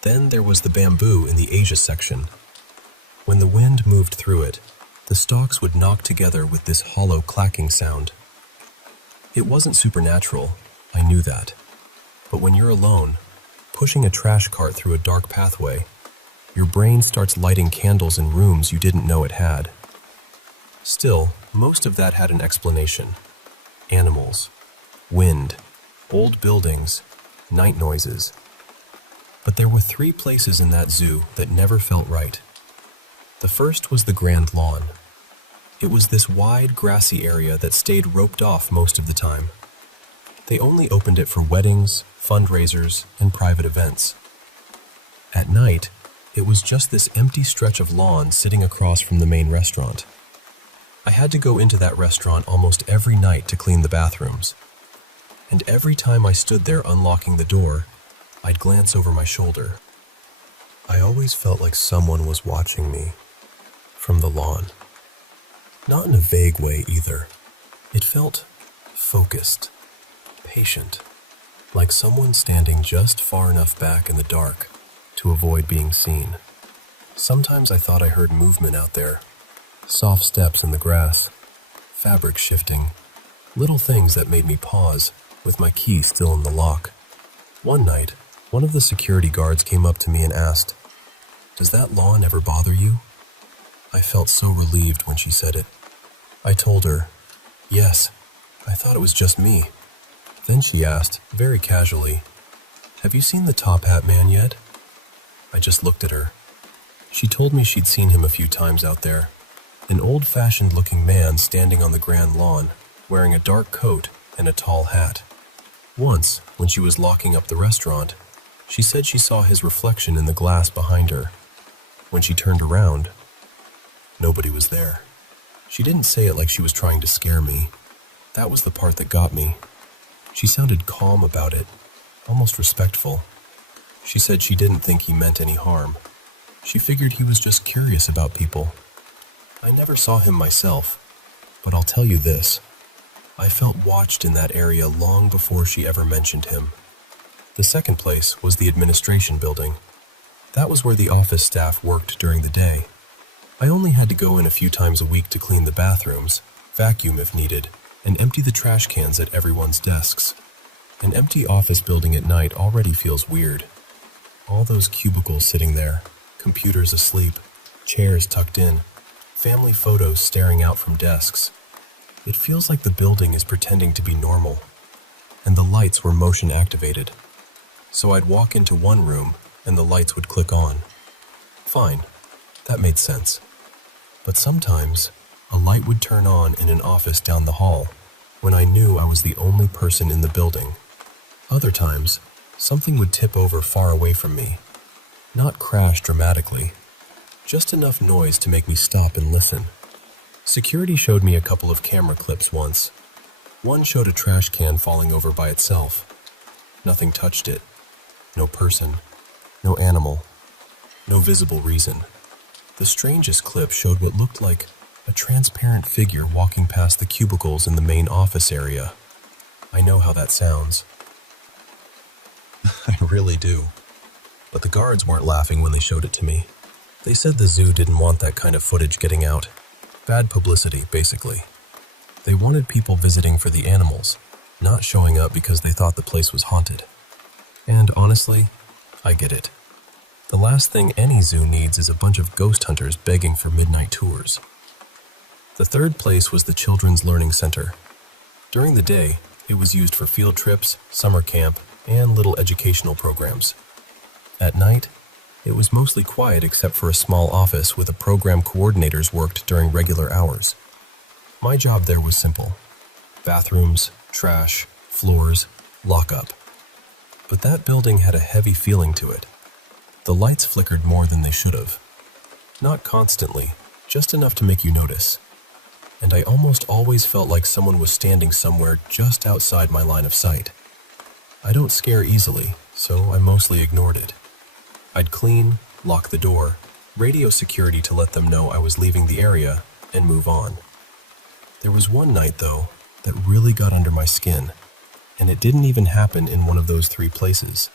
Then there was the bamboo in the Asia section. When the wind moved through it, the stalks would knock together with this hollow clacking sound. It wasn't supernatural, I knew that. But when you're alone, pushing a trash cart through a dark pathway, your brain starts lighting candles in rooms you didn't know it had. Still, Most of that had an explanation. Animals, wind, old buildings, night noises. But there were 3 places in that zoo that never felt right. The first was the Grand Lawn. It was this wide, grassy area that stayed roped off most of the time. They only opened it for weddings, fundraisers, and private events. At night, it was just this empty stretch of lawn sitting across from the main restaurant. I had to go into that restaurant almost every night to clean the bathrooms. And every time I stood there unlocking the door, I'd glance over my shoulder. I always felt like someone was watching me from the lawn. Not in a vague way either. It felt focused, patient, like someone standing just far enough back in the dark to avoid being seen. Sometimes I thought I heard movement out there, soft steps in the grass, fabric shifting, little things that made me pause with my key still in the lock. One night, one of the security guards came up to me and asked, "Does that lawn ever bother you?" I felt so relieved when she said it. I told her, "Yes, I thought it was just me." Then she asked, very casually, "Have you seen the Top Hat Man yet?" I just looked at her. She told me she'd seen him a few times out there. An old-fashioned looking man standing on the Grand Lawn, wearing a dark coat and a tall hat. Once, when she was locking up the restaurant, she said she saw his reflection in the glass behind her. When she turned around, nobody was there. She didn't say it like she was trying to scare me. That was the part that got me. She sounded calm about it, almost respectful. She said she didn't think he meant any harm. She figured he was just curious about people. I never saw him myself, but I'll tell you this. I felt watched in that area long before she ever mentioned him. The second place was the administration building. That was where the office staff worked during the day. I only had to go in a few times a week to clean the bathrooms, vacuum if needed, and empty the trash cans at everyone's desks. An empty office building at night already feels weird. All those cubicles sitting there, computers asleep, chairs tucked in, family photos staring out from desks. It feels like the building is pretending to be normal, and the lights were motion activated. So I'd walk into one room and the lights would click on. Fine, that made sense. But sometimes, a light would turn on in an office down the hall when I knew I was the only person in the building. Other times, something would tip over far away from me. Not crash dramatically, just enough noise to make me stop and listen. Security showed me a couple of camera clips once. One showed a trash can falling over by itself. Nothing touched it. No person. No animal. No visible reason. The strangest clip showed what looked like a transparent figure walking past the cubicles in the main office area. I know how that sounds. I really do. But the guards weren't laughing when they showed it to me. They said the zoo didn't want that kind of footage getting out. Bad publicity, basically. They wanted people visiting for the animals, not showing up because they thought the place was haunted. And honestly, I get it. The last thing any zoo needs is a bunch of ghost hunters begging for midnight tours. The third place was the Children's Learning Center. During the day, it was used for field trips, summer camp, and little educational programs. At night, it was mostly quiet except for a small office with a program coordinators worked during regular hours. My job there was simple. Bathrooms, trash, floors, lockup. But that building had a heavy feeling to it. The lights flickered more than they should have. Not constantly, just enough to make you notice. And I almost always felt like someone was standing somewhere just outside my line of sight. I don't scare easily, so I mostly ignored it. I'd clean, lock the door, radio security to let them know I was leaving the area, and move on. There was one night, though, that really got under my skin, and it didn't even happen in one of those 3 places.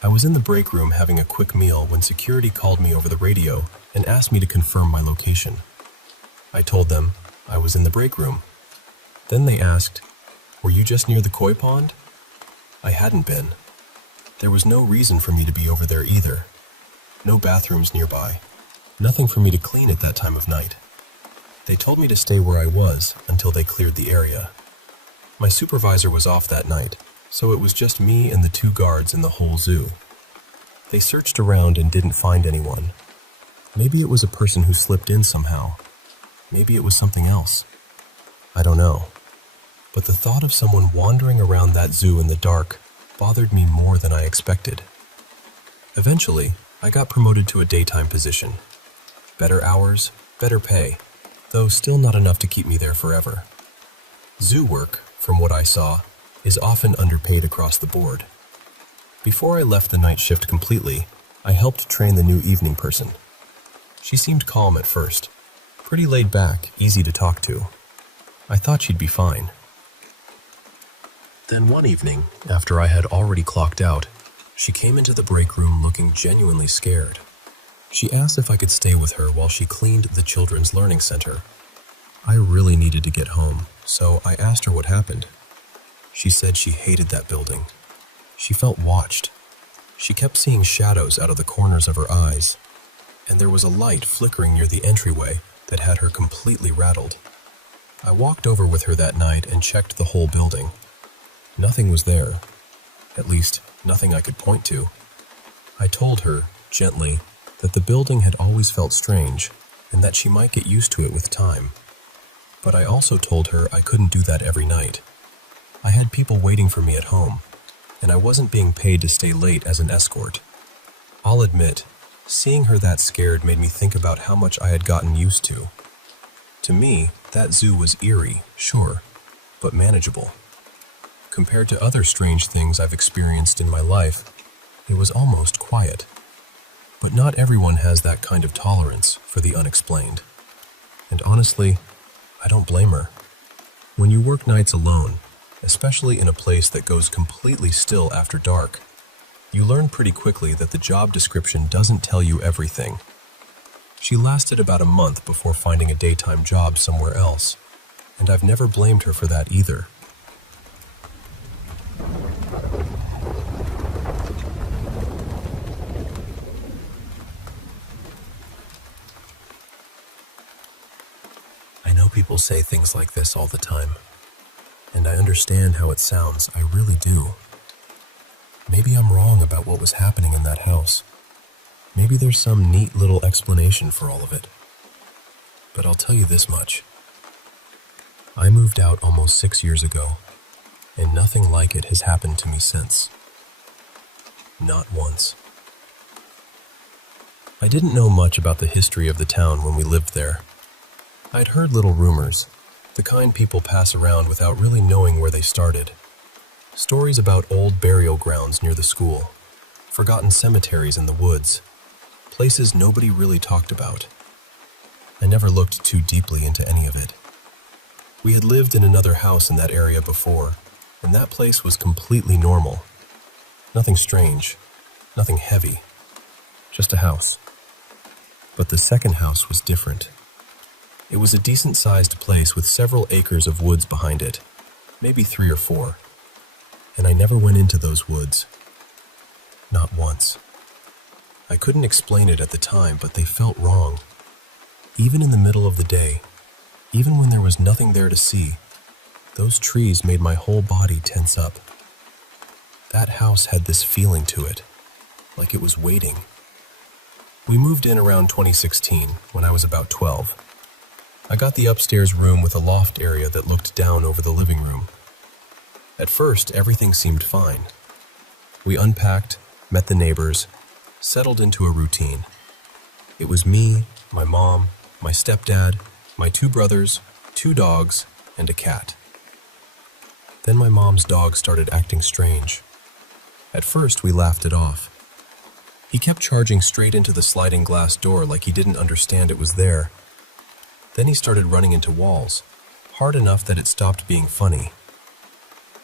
I was in the break room having a quick meal when security called me over the radio and asked me to confirm my location. I told them I was in the break room. Then they asked, "Were you just near the koi pond?" I hadn't been. There was no reason for me to be over there either. No bathrooms nearby. Nothing for me to clean at that time of night. They told me to stay where I was until they cleared the area. My supervisor was off that night, so it was just me and the 2 guards in the whole zoo. They searched around and didn't find anyone. Maybe it was a person who slipped in somehow. Maybe it was something else. I don't know. But the thought of someone wandering around that zoo in the dark bothered me more than I expected. Eventually, I got promoted to a daytime position. Better hours, better pay, though still not enough to keep me there forever. Zoo work, from what I saw, is often underpaid across the board. Before I left the night shift completely, I helped train the new evening person. She seemed calm at first, pretty laid back, easy to talk to. I thought she'd be fine. Then one evening, after I had already clocked out, she came into the break room looking genuinely scared. She asked if I could stay with her while she cleaned the Children's Learning Center. I really needed to get home, so I asked her what happened. She said she hated that building. She felt watched. She kept seeing shadows out of the corners of her eyes, and there was a light flickering near the entryway that had her completely rattled. I walked over with her that night and checked the whole building. Nothing was there. At least, nothing I could point to. I told her, gently, that the building had always felt strange, and that she might get used to it with time. But I also told her I couldn't do that every night. I had people waiting for me at home, and I wasn't being paid to stay late as an escort. I'll admit, seeing her that scared made me think about how much I had gotten used to. To me, that zoo was eerie, sure, but manageable. Compared to other strange things I've experienced in my life, it was almost quiet. But not everyone has that kind of tolerance for the unexplained. And honestly, I don't blame her. When you work nights alone, especially in a place that goes completely still after dark, you learn pretty quickly that the job description doesn't tell you everything. She lasted about a month before finding a daytime job somewhere else, and I've never blamed her for that either. I know people say things like this all the time, and I understand how it sounds, I really do. Maybe I'm wrong about what was happening in that house. Maybe there's some neat little explanation for all of it. But I'll tell you this much. I moved out almost 6 years ago, and nothing like it has happened to me since. Not once. I didn't know much about the history of the town when we lived there. I'd heard little rumors, the kind people pass around without really knowing where they started. Stories about old burial grounds near the school, forgotten cemeteries in the woods, places nobody really talked about. I never looked too deeply into any of it. We had lived in another house in that area before, and that place was completely normal. Nothing strange, nothing heavy, just a house. But the second house was different. It was a decent-sized place with several acres of woods behind it, maybe 3 or 4. And I never went into those woods. Not once. I couldn't explain it at the time, but they felt wrong. Even in the middle of the day, even when there was nothing there to see, those trees made my whole body tense up. That house had this feeling to it, like it was waiting. We moved in around 2016, when I was about 12. I got the upstairs room with a loft area that looked down over the living room. At first, everything seemed fine. We unpacked, met the neighbors, settled into a routine. It was me, my mom, my stepdad, my 2 brothers, 2 dogs, and a cat. Then my mom's dog started acting strange. At first, we laughed it off. He kept charging straight into the sliding glass door like he didn't understand it was there. Then he started running into walls, hard enough that it stopped being funny.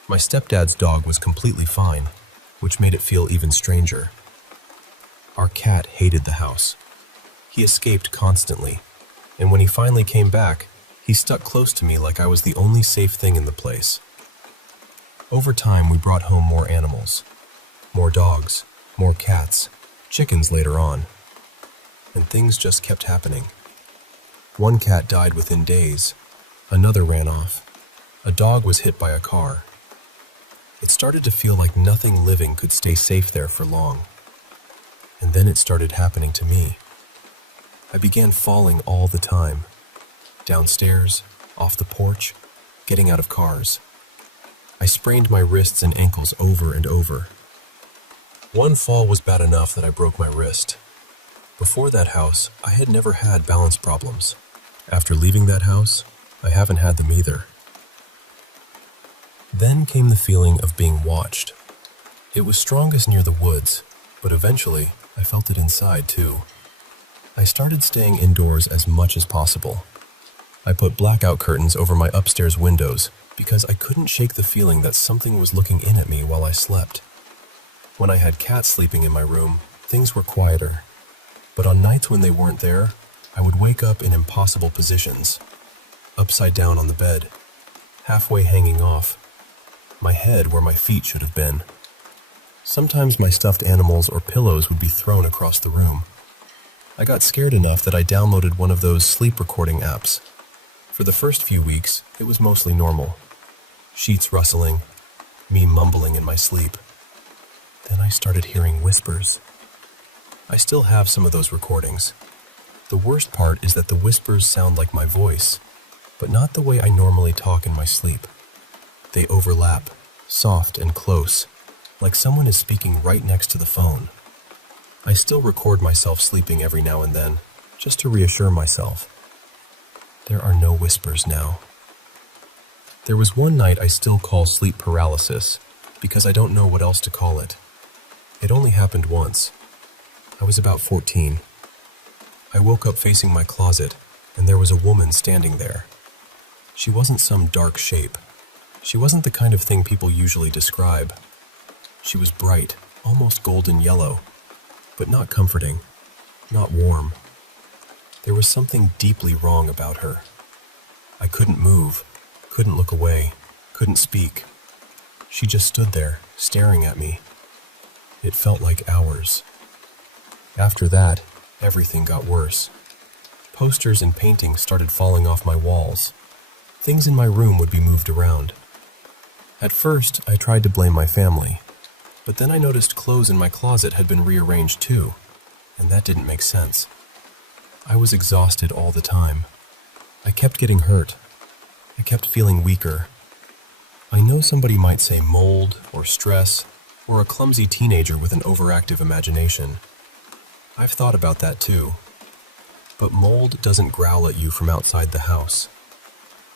My stepdad's dog was completely fine, which made it feel even stranger. Our cat hated the house. He escaped constantly, and when he finally came back, he stuck close to me like I was the only safe thing in the place. Over time, we brought home more animals. More dogs, more cats, chickens later on. And things just kept happening. One cat died within days. Another ran off. A dog was hit by a car. It started to feel like nothing living could stay safe there for long. And then it started happening to me. I began falling all the time. Downstairs, off the porch, getting out of cars. I sprained my wrists and ankles over and over. One fall was bad enough that I broke my wrist. Before that house, I had never had balance problems. After leaving that house, I haven't had them either. Then came the feeling of being watched. It was strongest near the woods, but eventually I felt it inside too. I started staying indoors as much as possible. I put blackout curtains over my upstairs windows because I couldn't shake the feeling that something was looking in at me while I slept. When I had cats sleeping in my room, things were quieter. But on nights when they weren't there, I would wake up in impossible positions. Upside down on the bed, halfway hanging off, my head where my feet should have been. Sometimes my stuffed animals or pillows would be thrown across the room. I got scared enough that I downloaded one of those sleep recording apps. For the first few weeks, it was mostly normal. Sheets rustling, me mumbling in my sleep. Then I started hearing whispers. I still have some of those recordings. The worst part is that the whispers sound like my voice, but not the way I normally talk in my sleep. They overlap, soft and close, like someone is speaking right next to the phone. I still record myself sleeping every now and then, just to reassure myself. There are no whispers now. There was one night I still call sleep paralysis, because I don't know what else to call it. It only happened once. I was about 14. I woke up facing my closet, and there was a woman standing there. She wasn't some dark shape. She wasn't the kind of thing people usually describe. She was bright, almost golden yellow, but not comforting, not warm. There was something deeply wrong about her. I couldn't move, couldn't look away, couldn't speak. She just stood there, staring at me. It felt like hours. After that, everything got worse. Posters and paintings started falling off my walls. Things in my room would be moved around. At first, I tried to blame my family, but then I noticed clothes in my closet had been rearranged too, and that didn't make sense. I was exhausted all the time. I kept getting hurt. I kept feeling weaker. I know somebody might say mold or stress or a clumsy teenager with an overactive imagination. I've thought about that too. But mold doesn't growl at you from outside the house.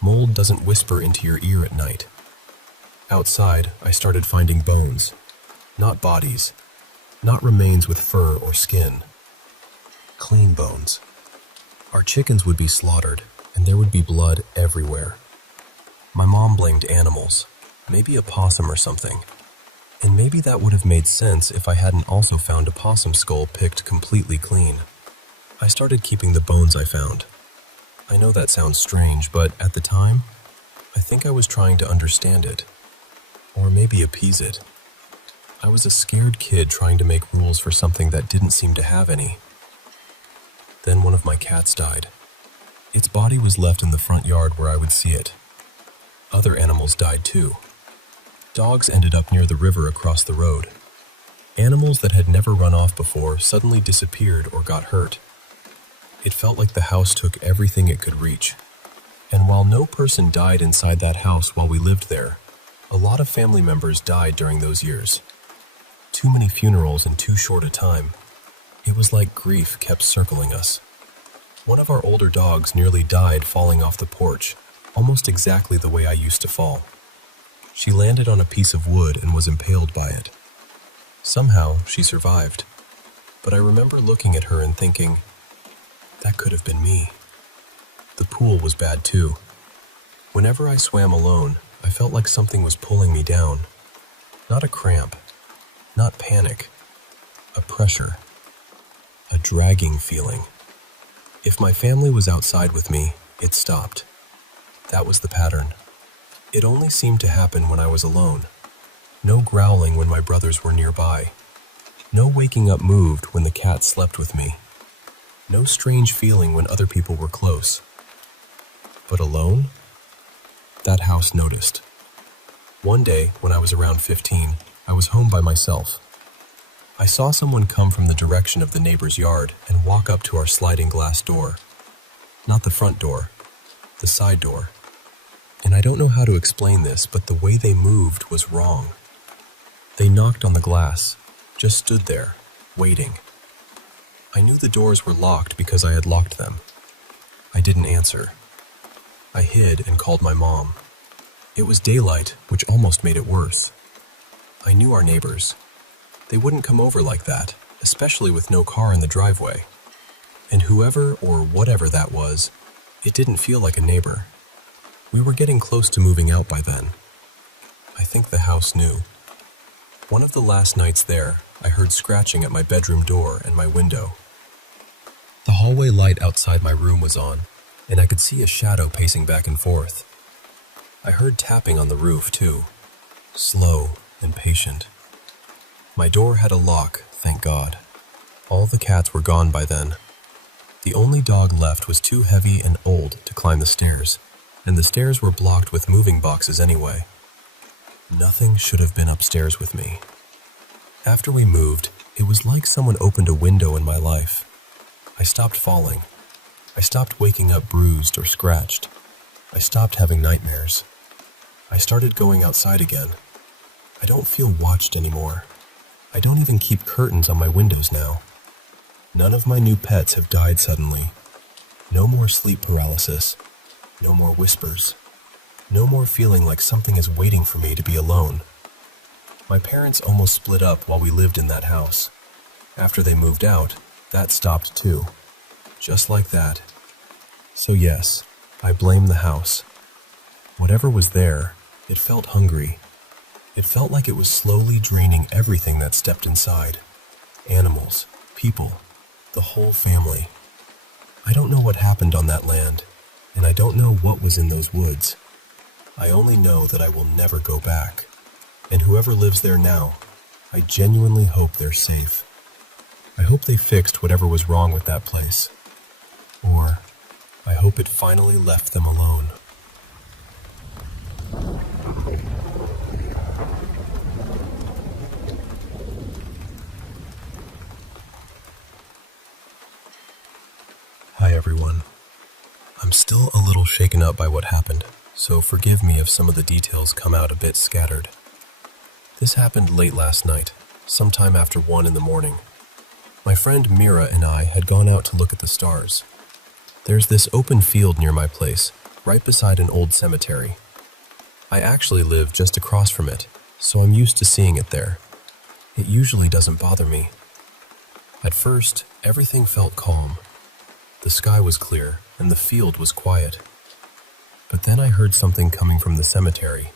Mold doesn't whisper into your ear at night. Outside, I started finding bones. Not bodies. Not remains with fur or skin. Clean bones. Our chickens would be slaughtered, and there would be blood everywhere. My mom blamed animals, maybe a possum or something. And maybe that would have made sense if I hadn't also found a possum skull picked completely clean. I started keeping the bones I found. I know that sounds strange, but at the time, I think I was trying to understand it. Or maybe appease it. I was a scared kid trying to make rules for something that didn't seem to have any. Then one of my cats died. Its body was left in the front yard where I would see it. Other animals died too. Dogs ended up near the river across the road. Animals that had never run off before suddenly disappeared or got hurt. It felt like the house took everything it could reach. And while no person died inside that house while we lived there, a lot of family members died during those years. Too many funerals in too short a time. It was like grief kept circling us. One of our older dogs nearly died falling off the porch, almost exactly the way I used to fall. She landed on a piece of wood and was impaled by it. Somehow, she survived. But I remember looking at her and thinking, that could have been me. The pool was bad too. Whenever I swam alone, I felt like something was pulling me down. Not a cramp, not panic, a pressure, a dragging feeling. If my family was outside with me, it stopped. That was the pattern. It only seemed to happen when I was alone. No growling when my brothers were nearby. No waking up moved when the cat slept with me. No strange feeling when other people were close. But alone? That house noticed. One day, when I was around 15, I was home by myself. I saw someone come from the direction of the neighbor's yard and walk up to our sliding glass door. Not the front door, the side door. And I don't know how to explain this, but the way they moved was wrong. They knocked on the glass, just stood there, waiting. I knew the doors were locked because I had locked them. I didn't answer. I hid and called my mom. It was daylight, which almost made it worse. I knew our neighbors. They wouldn't come over like that, especially with no car in the driveway. And whoever or whatever that was, it didn't feel like a neighbor. We were getting close to moving out by then. I think the house knew. One of the last nights there, I heard scratching at my bedroom door and my window. The hallway light outside my room was on, and I could see a shadow pacing back and forth. I heard tapping on the roof, too, slow and patient. My door had a lock, thank God. All the cats were gone by then. The only dog left was too heavy and old to climb the stairs, and the stairs were blocked with moving boxes anyway. Nothing should have been upstairs with me. After we moved, it was like someone opened a window in my life. I stopped falling. I stopped waking up bruised or scratched. I stopped having nightmares. I started going outside again. I don't feel watched anymore. I don't even keep curtains on my windows now. None of my new pets have died suddenly. No more sleep paralysis. No more whispers. No more feeling like something is waiting for me to be alone. My parents almost split up while we lived in that house. After they moved out, that stopped too. Just like that. So yes, I blame the house. Whatever was there, it felt hungry. It felt like it was slowly draining everything that stepped inside. Animals, people, the whole family. I don't know what happened on that land, and I don't know what was in those woods. I only know that I will never go back. And whoever lives there now, I genuinely hope they're safe. I hope they fixed whatever was wrong with that place. Or I hope it finally left them alone. Hi everyone. I'm still a little shaken up by what happened, so forgive me if some of the details come out a bit scattered. This happened late last night, sometime after 1 in the morning. My friend Mira and I had gone out to look at the stars. There's this open field near my place, right beside an old cemetery. I actually live just across from it, so I'm used to seeing it there. It usually doesn't bother me. At first, everything felt calm. The sky was clear, and the field was quiet. But then I heard something coming from the cemetery.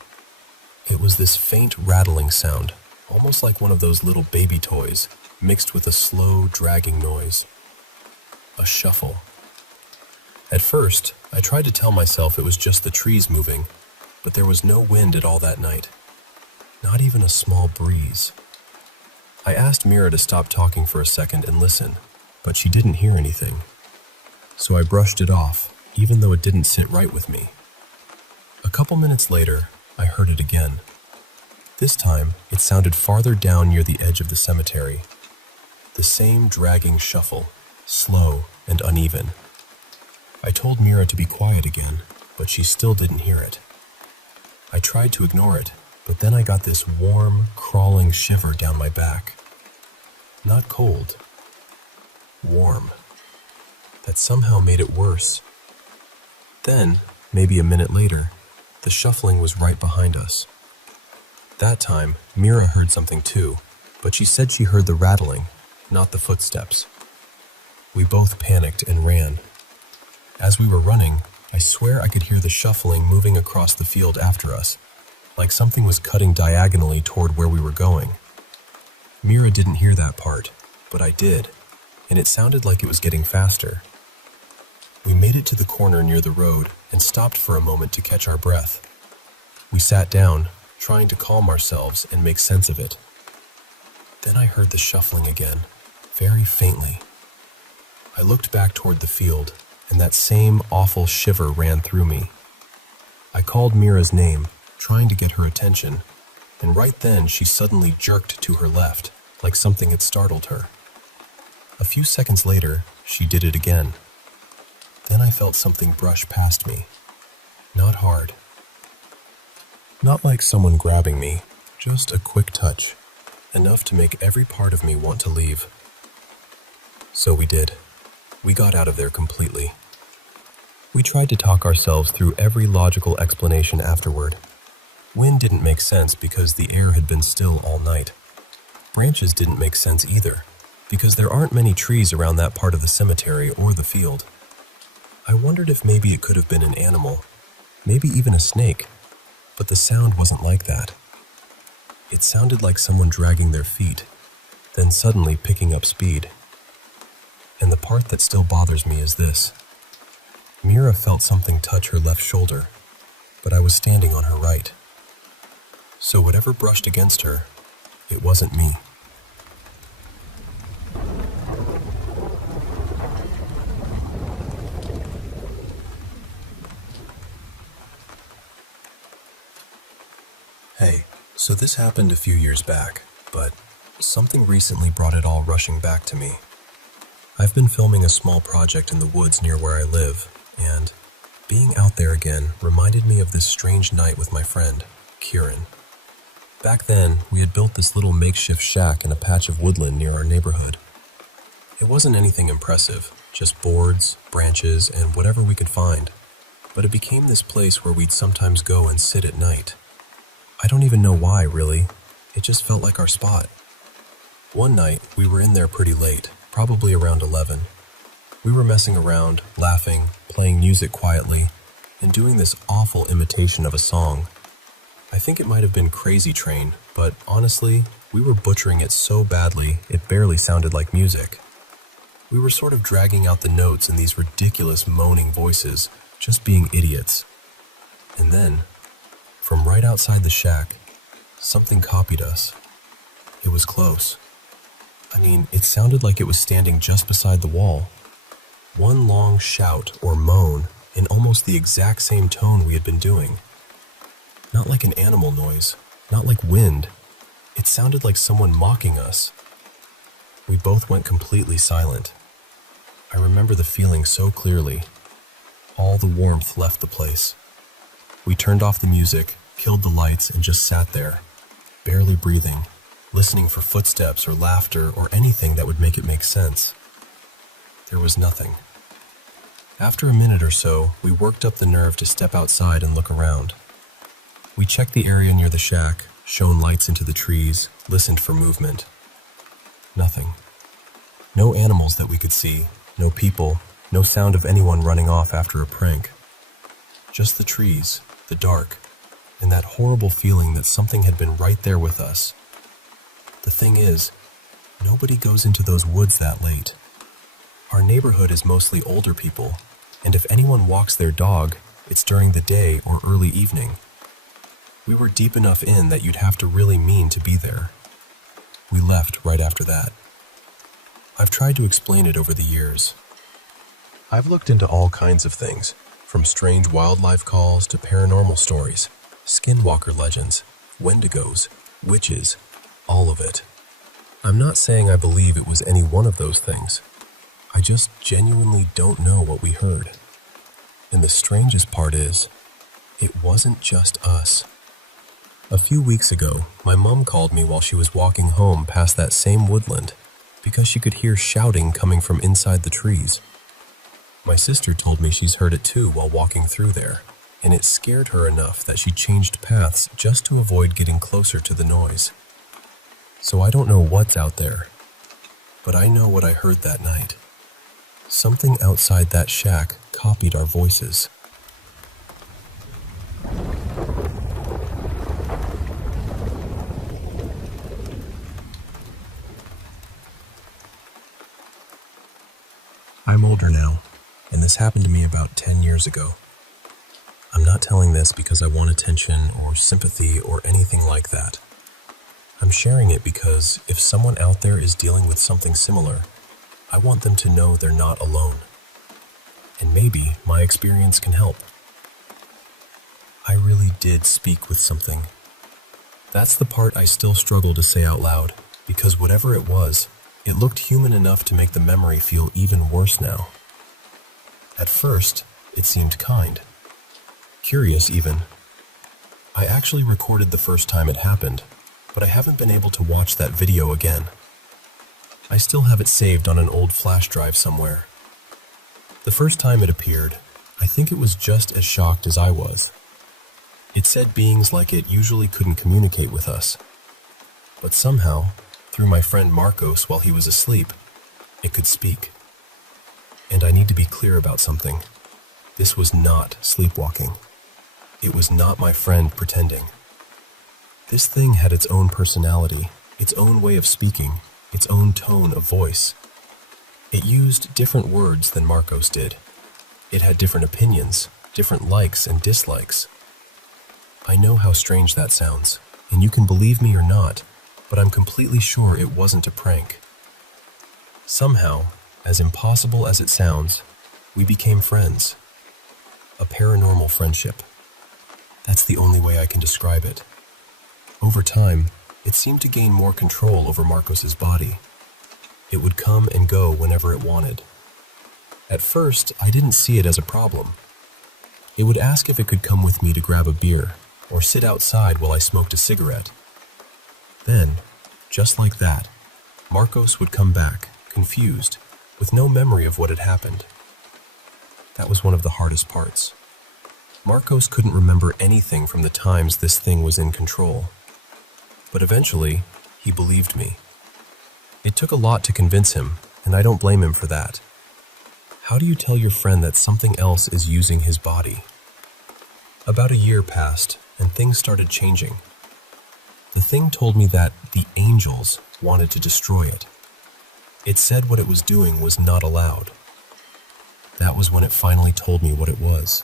It was this faint rattling sound, almost like one of those little baby toys, mixed with a slow, dragging noise. A shuffle. At first, I tried to tell myself it was just the trees moving, but there was no wind at all that night. Not even a small breeze. I asked Mira to stop talking for a second and listen, but she didn't hear anything. So I brushed it off, even though it didn't sit right with me. A couple minutes later, I heard it again. This time, it sounded farther down near the edge of the cemetery. The same dragging shuffle, slow and uneven. I told Mira to be quiet again, but she still didn't hear it. I tried to ignore it, but then I got this warm, crawling shiver down my back. Not cold. Warm. That somehow made it worse. Then, maybe a minute later, the shuffling was right behind us. That time, Mira heard something too, but she said she heard the rattling, not the footsteps. We both panicked and ran. As we were running, I swear I could hear the shuffling moving across the field after us, like something was cutting diagonally toward where we were going. Mira didn't hear that part, but I did, and it sounded like it was getting faster. We made it to the corner near the road and stopped for a moment to catch our breath. We sat down, trying to calm ourselves and make sense of it. Then I heard the shuffling again, very faintly. I looked back toward the field, and that same awful shiver ran through me. I called Mira's name, trying to get her attention, and right then she suddenly jerked to her left, like something had startled her. A few seconds later, she did it again. Then I felt something brush past me. Not hard. Not like someone grabbing me, just a quick touch, enough to make every part of me want to leave. So we did. We got out of there completely. We tried to talk ourselves through every logical explanation afterward. Wind didn't make sense because the air had been still all night. Branches didn't make sense either, because there aren't many trees around that part of the cemetery or the field. I wondered if maybe it could have been an animal, maybe even a snake, but the sound wasn't like that. It sounded like someone dragging their feet, then suddenly picking up speed. And the part that still bothers me is this. Mira felt something touch her left shoulder, but I was standing on her right. So whatever brushed against her, it wasn't me. Hey, so this happened a few years back, but something recently brought it all rushing back to me. I've been filming a small project in the woods near where I live, and being out there again reminded me of this strange night with my friend, Kieran. Back then, we had built this little makeshift shack in a patch of woodland near our neighborhood. It wasn't anything impressive, just boards, branches, and whatever we could find, but it became this place where we'd sometimes go and sit at night. I don't even know why, really. It just felt like our spot. One night, we were in there pretty late, probably around 11. We were messing around, laughing, playing music quietly, and doing this awful imitation of a song. I think it might have been Crazy Train, but honestly, we were butchering it so badly it barely sounded like music. We were sort of dragging out the notes in these ridiculous moaning voices, just being idiots. And then, from right outside the shack, something copied us. It was close. I mean, it sounded like it was standing just beside the wall. One long shout or moan in almost the exact same tone we had been doing. Not like an animal noise, not like wind. It sounded like someone mocking us. We both went completely silent. I remember the feeling so clearly. All the warmth left the place. We turned off the music, killed the lights, and just sat there, barely breathing, listening for footsteps or laughter or anything that would make it make sense. There was nothing. After a minute or so, we worked up the nerve to step outside and look around. We checked the area near the shack, shone lights into the trees, listened for movement. Nothing. No animals that we could see, no people, no sound of anyone running off after a prank. Just the trees, the dark, and that horrible feeling that something had been right there with us. The thing is, nobody goes into those woods that late. Our neighborhood is mostly older people, and if anyone walks their dog, it's during the day or early evening. We were deep enough in that you'd have to really mean to be there. We left right after that. I've tried to explain it over the years. I've looked into all kinds of things, from strange wildlife calls to paranormal stories, skinwalker legends, wendigos, witches, all of it. I'm not saying I believe it was any one of those things. I just genuinely don't know what we heard. And the strangest part is, it wasn't just us. A few weeks ago, my mom called me while she was walking home past that same woodland because she could hear shouting coming from inside the trees. My sister told me she's heard it too while walking through there, and it scared her enough that she changed paths just to avoid getting closer to the noise. So I don't know what's out there, but I know what I heard that night. Something outside that shack copied our voices. I'm older now, and this happened to me about 10 years ago. I'm not telling this because I want attention or sympathy or anything like that. I'm sharing it because if someone out there is dealing with something similar, I want them to know they're not alone. and maybe my experience can help. I really did speak with something. That's the part I still struggle to say out loud, because whatever it was, it looked human enough to make the memory feel even worse now. At first, it seemed kind. Curious even. I actually recorded the first time it happened, but I haven't been able to watch that video again. I still have it saved on an old flash drive somewhere. The first time it appeared, I think it was just as shocked as I was. It said beings like it usually couldn't communicate with us. But somehow, through my friend Marcos while he was asleep, it could speak. And I need to be clear about something. This was not sleepwalking. It was not my friend pretending. This thing had its own personality, its own way of speaking, its own tone of voice. It used different words than Marcos did. It had different opinions, different likes and dislikes. I know how strange that sounds, and you can believe me or not, but I'm completely sure it wasn't a prank. Somehow, as impossible as it sounds, we became friends. A paranormal friendship. That's the only way I can describe it. Over time, it seemed to gain more control over Marcos's body. It would come and go whenever it wanted. At first, I didn't see it as a problem. It would ask if it could come with me to grab a beer, or sit outside while I smoked a cigarette. Then, just like that, Marcos would come back, confused, with no memory of what had happened. That was one of the hardest parts. Marcos couldn't remember anything from the times this thing was in control. But eventually, he believed me. It took a lot to convince him, and I don't blame him for that. How do you tell your friend that something else is using his body? About a year passed, and things started changing. The thing told me that the angels wanted to destroy it. It said what it was doing was not allowed. That was when it finally told me what it was.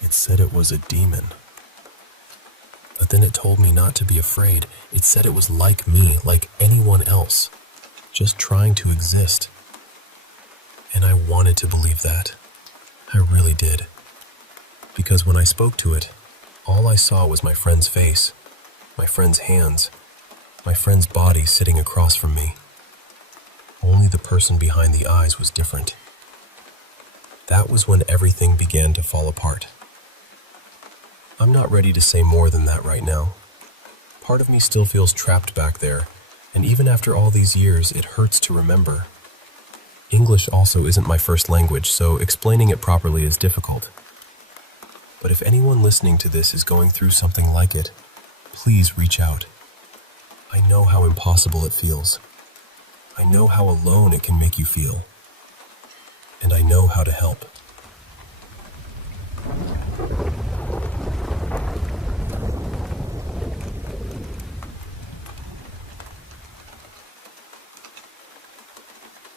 It said it was a demon. But then it told me not to be afraid. It said it was like me, like anyone else, just trying to exist. And I wanted to believe that. I really did. Because when I spoke to it, all I saw was my friend's face, my friend's hands, my friend's body sitting across from me. Only the person behind the eyes was different. That was when everything began to fall apart. I'm not ready to say more than that right now. Part of me still feels trapped back there, and even after all these years, it hurts to remember. English also isn't my first language, so explaining it properly is difficult. But if anyone listening to this is going through something like it, please reach out. I know how impossible it feels. I know how alone it can make you feel. And I know how to help.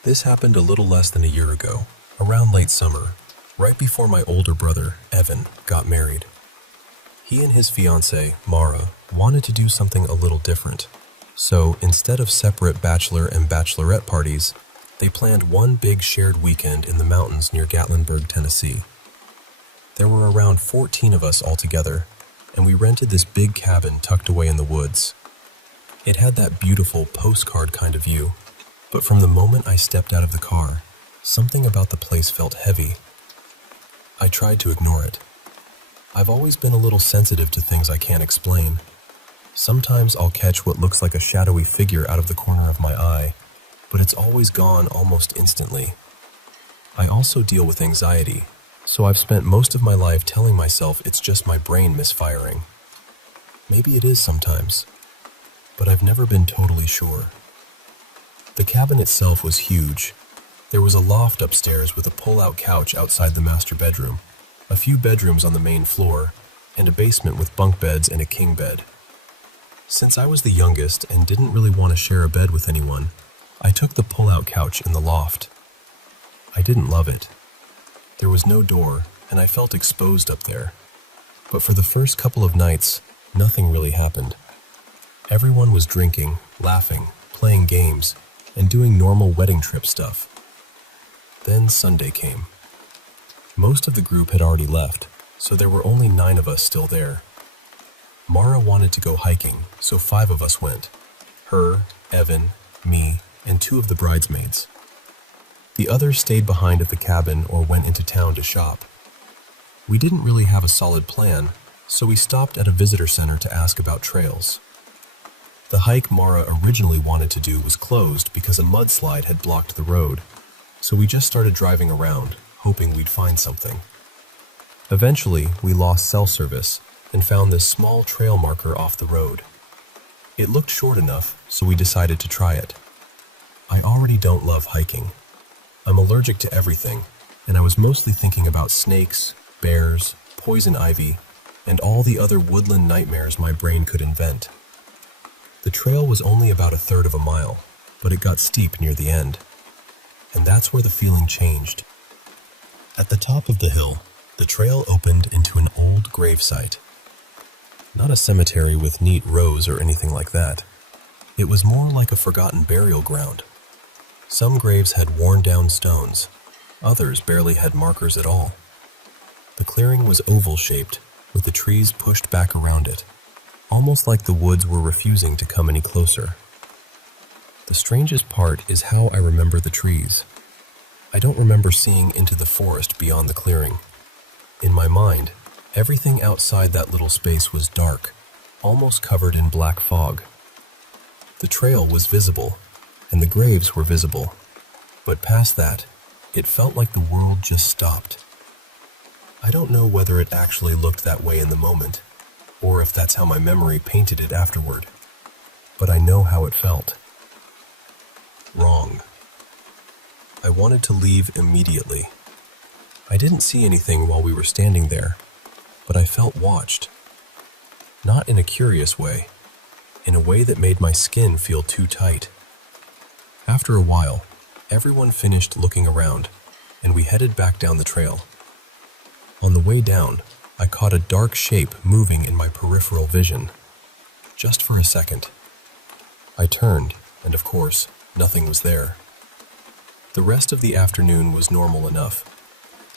This happened a little less than a year ago, around late summer, right before my older brother, Evan, got married. He and his fiancée, Mara, wanted to do something a little different. So instead of separate bachelor and bachelorette parties, they planned one big shared weekend in the mountains near Gatlinburg, Tennessee. There were around 14 of us altogether, and we rented this big cabin tucked away in the woods. It had that beautiful postcard kind of view, but from the moment I stepped out of the car, something about the place felt heavy. I tried to ignore it. I've always been a little sensitive to things I can't explain. Sometimes I'll catch what looks like a shadowy figure out of the corner of my eye, but it's always gone almost instantly. I also deal with anxiety, so I've spent most of my life telling myself it's just my brain misfiring. Maybe it is sometimes, but I've never been totally sure. The cabin itself was huge. There was a loft upstairs with a pull-out couch outside the master bedroom, a few bedrooms on the main floor, and a basement with bunk beds and a king bed. Since I was the youngest and didn't really want to share a bed with anyone, I took the pull-out couch in the loft. I didn't love it. There was no door, and I felt exposed up there. But for the first couple of nights, nothing really happened. Everyone was drinking, laughing, playing games, and doing normal wedding trip stuff. Then Sunday came. Most of the group had already left, so there were only 9 of us still there. Mara wanted to go hiking, so 5 of us went. Her, Evan, me, and 2 of the bridesmaids. The others stayed behind at the cabin or went into town to shop. We didn't really have a solid plan, so we stopped at a visitor center to ask about trails. The hike Mara originally wanted to do was closed because a mudslide had blocked the road, so we just started driving around, hoping we'd find something. Eventually, we lost cell service and found this small trail marker off the road. It looked short enough, so we decided to try it. I already don't love hiking. I'm allergic to everything, and I was mostly thinking about snakes, bears, poison ivy, and all the other woodland nightmares my brain could invent. The trail was only about 1/3 of a mile, but it got steep near the end. And that's where the feeling changed. At the top of the hill, the trail opened into an old gravesite. Not a cemetery with neat rows or anything like that. It was more like a forgotten burial ground. Some graves had worn-down stones. Others barely had markers at all. The clearing was oval-shaped, with the trees pushed back around it, almost like the woods were refusing to come any closer. The strangest part is how I remember the trees. I don't remember seeing into the forest beyond the clearing. In my mind, everything outside that little space was dark, almost covered in black fog. The trail was visible, and the graves were visible, but past that, it felt like the world just stopped. I don't know whether it actually looked that way in the moment, or if that's how my memory painted it afterward, but I know how it felt. Wrong. I wanted to leave immediately. I didn't see anything while we were standing there, but I felt watched. Not in a curious way, in a way that made my skin feel too tight. After a while, everyone finished looking around, and we headed back down the trail. On the way down, I caught a dark shape moving in my peripheral vision. Just for a second. I turned, and of course, nothing was there. The rest of the afternoon was normal enough.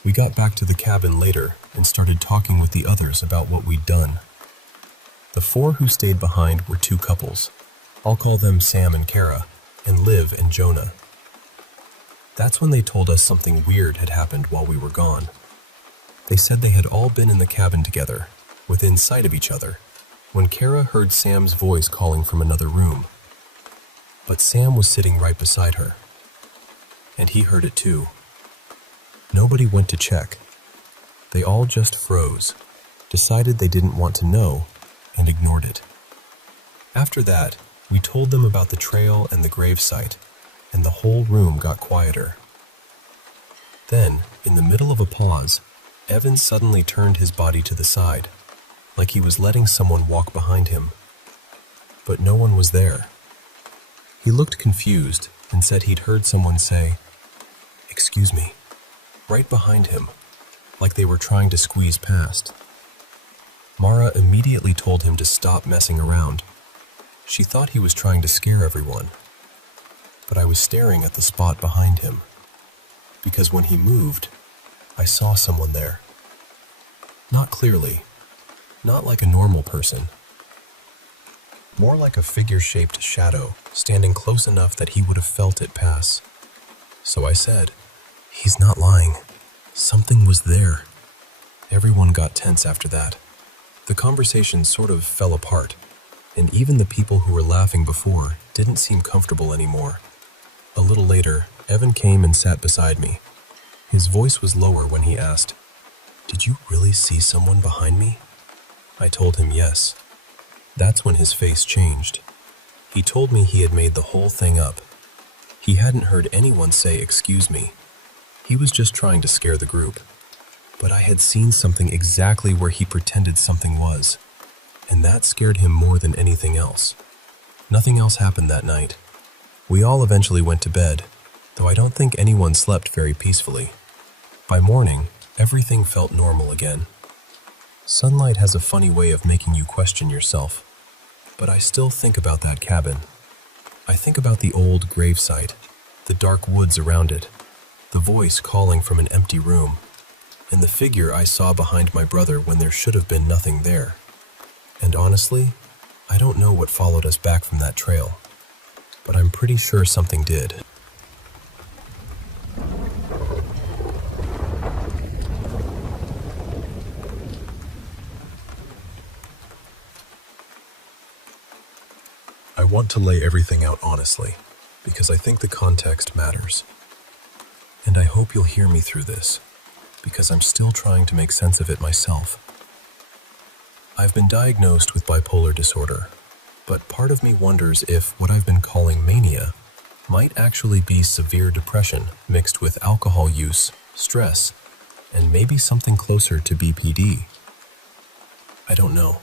We got back to the cabin later and started talking with the others about what we'd done. The 4 who stayed behind were 2 couples. I'll call them Sam and Kara, and Liv and Jonah. That's when they told us something weird had happened while we were gone. They said they had all been in the cabin together, within sight of each other, when Kara heard Sam's voice calling from another room. But Sam was sitting right beside her, and he heard it too. Nobody went to check. They all just froze, decided they didn't want to know, and ignored it. After that, we told them about the trail and the gravesite, and the whole room got quieter. Then, in the middle of a pause, Evan suddenly turned his body to the side, like he was letting someone walk behind him. But no one was there. He looked confused and said he'd heard someone say, "Excuse me," right behind him, like they were trying to squeeze past. Mara immediately told him to stop messing around. She thought he was trying to scare everyone. But I was staring at the spot behind him, because when he moved, I saw someone there. Not clearly, not like a normal person. More like a figure-shaped shadow, standing close enough that he would have felt it pass. So I said, "He's not lying. Something was there." Everyone got tense after that. The conversation sort of fell apart, and even the people who were laughing before didn't seem comfortable anymore. A little later, Evan came and sat beside me. His voice was lower when he asked, "Did you really see someone behind me?" I told him yes. That's when his face changed. He told me he had made the whole thing up. He hadn't heard anyone say "excuse me." He was just trying to scare the group. But I had seen something exactly where he pretended something was, and that scared him more than anything else. Nothing else happened that night. We all eventually went to bed, though I don't think anyone slept very peacefully. By morning, everything felt normal again. Sunlight has a funny way of making you question yourself, but I still think about that cabin. I think about the old gravesite, the dark woods around it, the voice calling from an empty room, and the figure I saw behind my brother when there should have been nothing there. And honestly, I don't know what followed us back from that trail, but I'm pretty sure something did. I want to lay everything out honestly, because I think the context matters. And I hope you'll hear me through this, because I'm still trying to make sense of it myself. I've been diagnosed with bipolar disorder, but part of me wonders if what I've been calling mania might actually be severe depression mixed with alcohol use, stress, and maybe something closer to BPD. I don't know.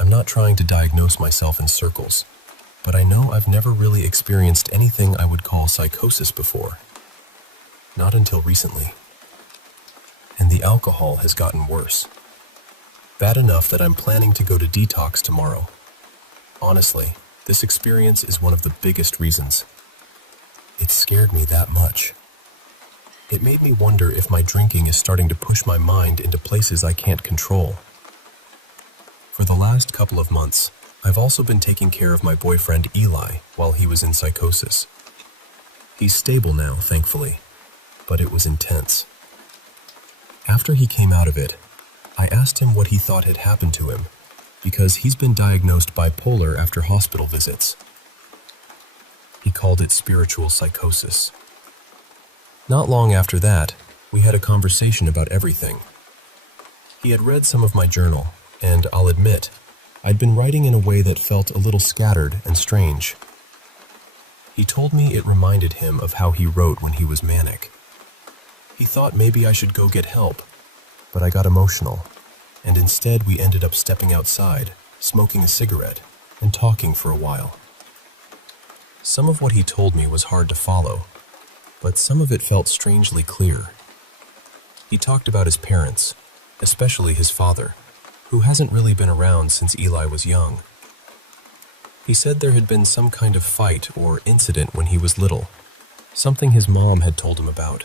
I'm not trying to diagnose myself in circles, but I know I've never really experienced anything I would call psychosis before. Not until recently. And the alcohol has gotten worse. Bad enough that I'm planning to go to detox tomorrow. Honestly, this experience is one of the biggest reasons. It scared me that much. It made me wonder if my drinking is starting to push my mind into places I can't control. For the last couple of months, I've also been taking care of my boyfriend Eli while he was in psychosis. He's stable now, thankfully, but it was intense. After he came out of it, I asked him what he thought had happened to him, because he's been diagnosed bipolar after hospital visits. He called it spiritual psychosis. Not long after that, we had a conversation about everything. He had read some of my journal, and I'll admit, I'd been writing in a way that felt a little scattered and strange. He told me it reminded him of how he wrote when he was manic. He thought maybe I should go get help, but I got emotional, and instead we ended up stepping outside, smoking a cigarette, and talking for a while. Some of what he told me was hard to follow, but some of it felt strangely clear. He talked about his parents, especially his father, who hasn't really been around since Eli was young. He said there had been some kind of fight or incident when he was little, something his mom had told him about,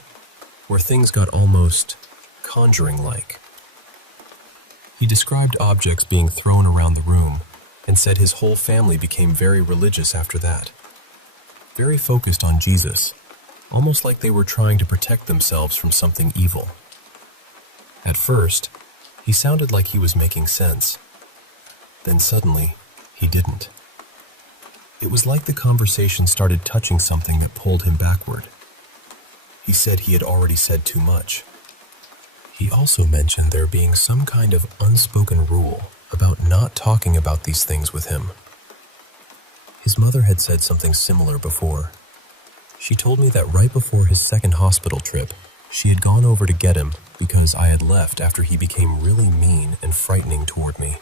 where things got almost conjuring-like. He described objects being thrown around the room and said his whole family became very religious after that, very focused on Jesus, almost like they were trying to protect themselves from something evil. At first, he sounded like he was making sense. Then suddenly, he didn't. It was like the conversation started touching something that pulled him backward. He said he had already said too much. He also mentioned there being some kind of unspoken rule about not talking about these things with him. His mother had said something similar before. She told me that right before his second hospital trip, she had gone over to get him because I had left after he became really mean and frightening toward me.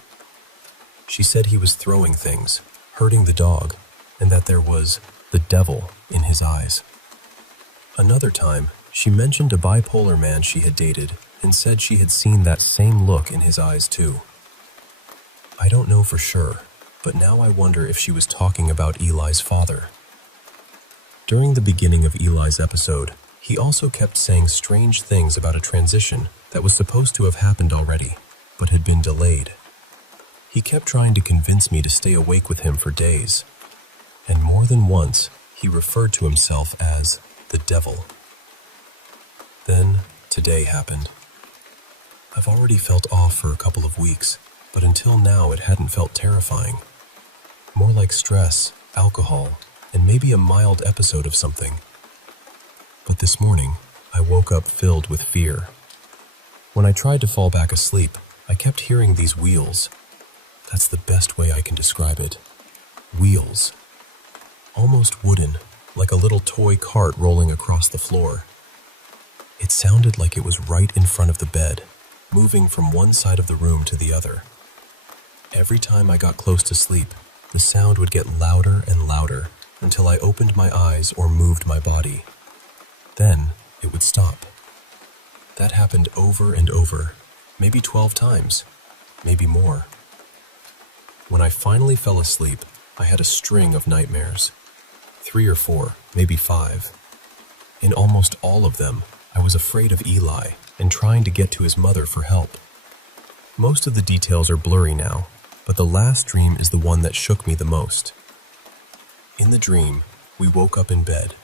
She said he was throwing things, hurting the dog, and that there was the devil in his eyes. Another time, she mentioned a bipolar man she had dated and said she had seen that same look in his eyes too. I don't know for sure, but now I wonder if she was talking about Eli's father. During the beginning of Eli's episode, he also kept saying strange things about a transition that was supposed to have happened already, but had been delayed. He kept trying to convince me to stay awake with him for days, and more than once, he referred to himself as the devil. Then, today happened. I've already felt off for a couple of weeks, but until now it hadn't felt terrifying. More like stress, alcohol, and maybe a mild episode of something. But this morning, I woke up filled with fear. When I tried to fall back asleep, I kept hearing these wheels. That's the best way I can describe it. Wheels. Almost wooden, like a little toy cart rolling across the floor. It sounded like it was right in front of the bed, moving from one side of the room to the other. Every time I got close to sleep, the sound would get louder and louder until I opened my eyes or moved my body. Then it would stop. That happened over and over, maybe 12 times, maybe more. When I finally fell asleep, I had a string of nightmares. 3 or 4, maybe 5. In almost all of them, I was afraid of Eli and trying to get to his mother for help. Most of the details are blurry now, but the last dream is the one that shook me the most. In the dream, we woke up in bed.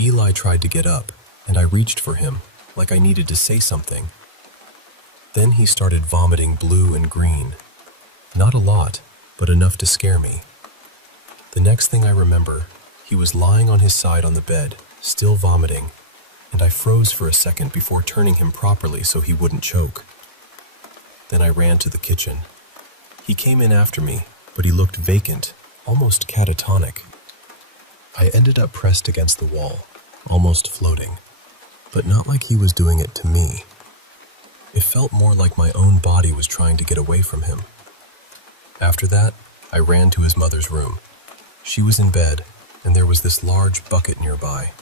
Eli tried to get up, and I reached for him, like I needed to say something. Then he started vomiting blue and green. Not a lot, but enough to scare me. The next thing I remember, he was lying on his side on the bed, still vomiting, and I froze for a second before turning him properly so he wouldn't choke. Then I ran to the kitchen. He came in after me, but he looked vacant, almost catatonic. I ended up pressed against the wall, almost floating, but not like he was doing it to me. It felt more like my own body was trying to get away from him. After that, I ran to his mother's room. She was in bed, and there was this large bucket nearby.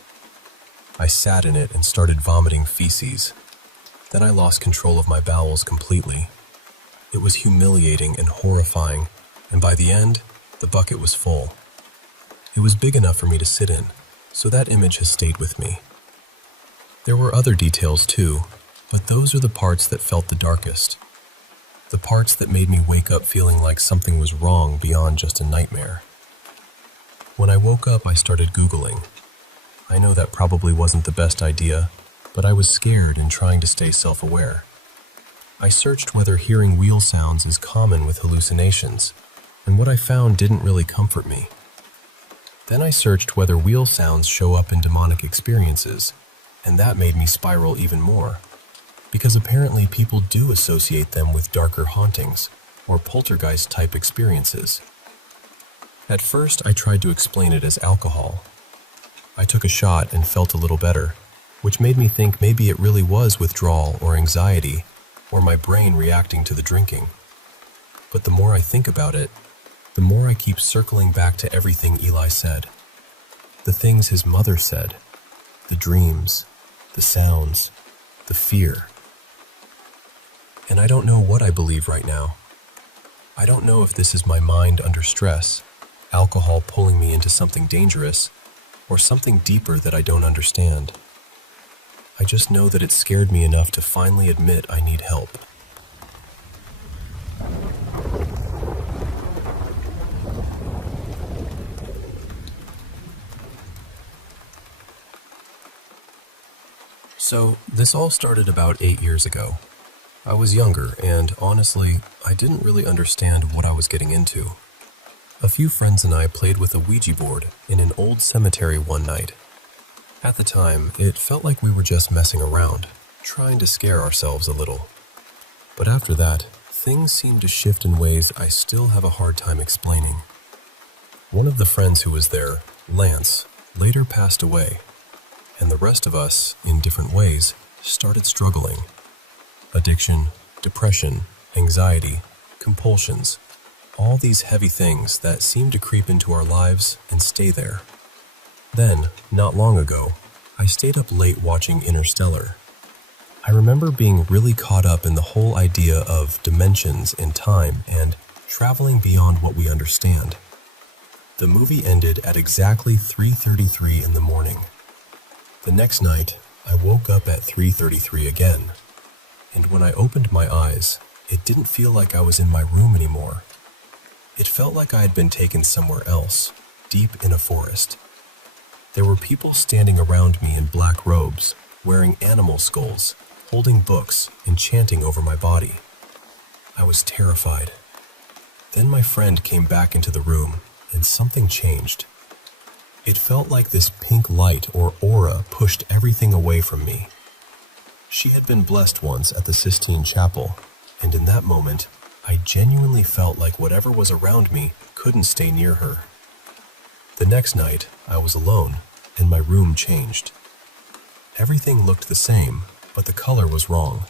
I sat in it and started vomiting feces. Then I lost control of my bowels completely. It was humiliating and horrifying, and by the end, the bucket was full. It was big enough for me to sit in, so that image has stayed with me. There were other details too, but those are the parts that felt the darkest. The parts that made me wake up feeling like something was wrong beyond just a nightmare. When I woke up, I started Googling. I know that probably wasn't the best idea, but I was scared and trying to stay self-aware. I searched whether hearing wheel sounds is common with hallucinations, and what I found didn't really comfort me. Then I searched whether wheel sounds show up in demonic experiences, and that made me spiral even more, because apparently people do associate them with darker hauntings or poltergeist-type experiences. At first, I tried to explain it as alcohol. I took a shot and felt a little better, which made me think maybe it really was withdrawal or anxiety, or my brain reacting to the drinking. But the more I think about it, the more I keep circling back to everything Eli said. The things his mother said, the dreams, the sounds, the fear. And I don't know what I believe right now. I don't know if this is my mind under stress, alcohol pulling me into something dangerous, or something deeper that I don't understand. I just know that it scared me enough to finally admit I need help. So, this all started about 8 years ago. I was younger, and honestly, I didn't really understand what I was getting into. A few friends and I played with a Ouija board in an old cemetery one night. At the time, it felt like we were just messing around, trying to scare ourselves a little. But after that, things seemed to shift in ways I still have a hard time explaining. One of the friends who was there, Lance, later passed away, and the rest of us, in different ways, started struggling. Addiction, depression, anxiety, compulsions, all these heavy things that seem to creep into our lives and stay there. Then, not long ago, I stayed up late watching Interstellar. I remember being really caught up in the whole idea of dimensions and time and traveling beyond what we understand. The movie ended at exactly 3:33 in the morning. The next night, I woke up at 3:33 again, and when I opened my eyes, it didn't feel like I was in my room anymore. It felt like I had been taken somewhere else, deep in a forest. There were people standing around me in black robes, wearing animal skulls, holding books, and chanting over my body. I was terrified. Then my friend came back into the room, and something changed. It felt like this pink light or aura pushed everything away from me. She had been blessed once at the Sistine Chapel, and in that moment, I genuinely felt like whatever was around me couldn't stay near her. The next night, I was alone, and my room changed. Everything looked the same, but the color was wrong.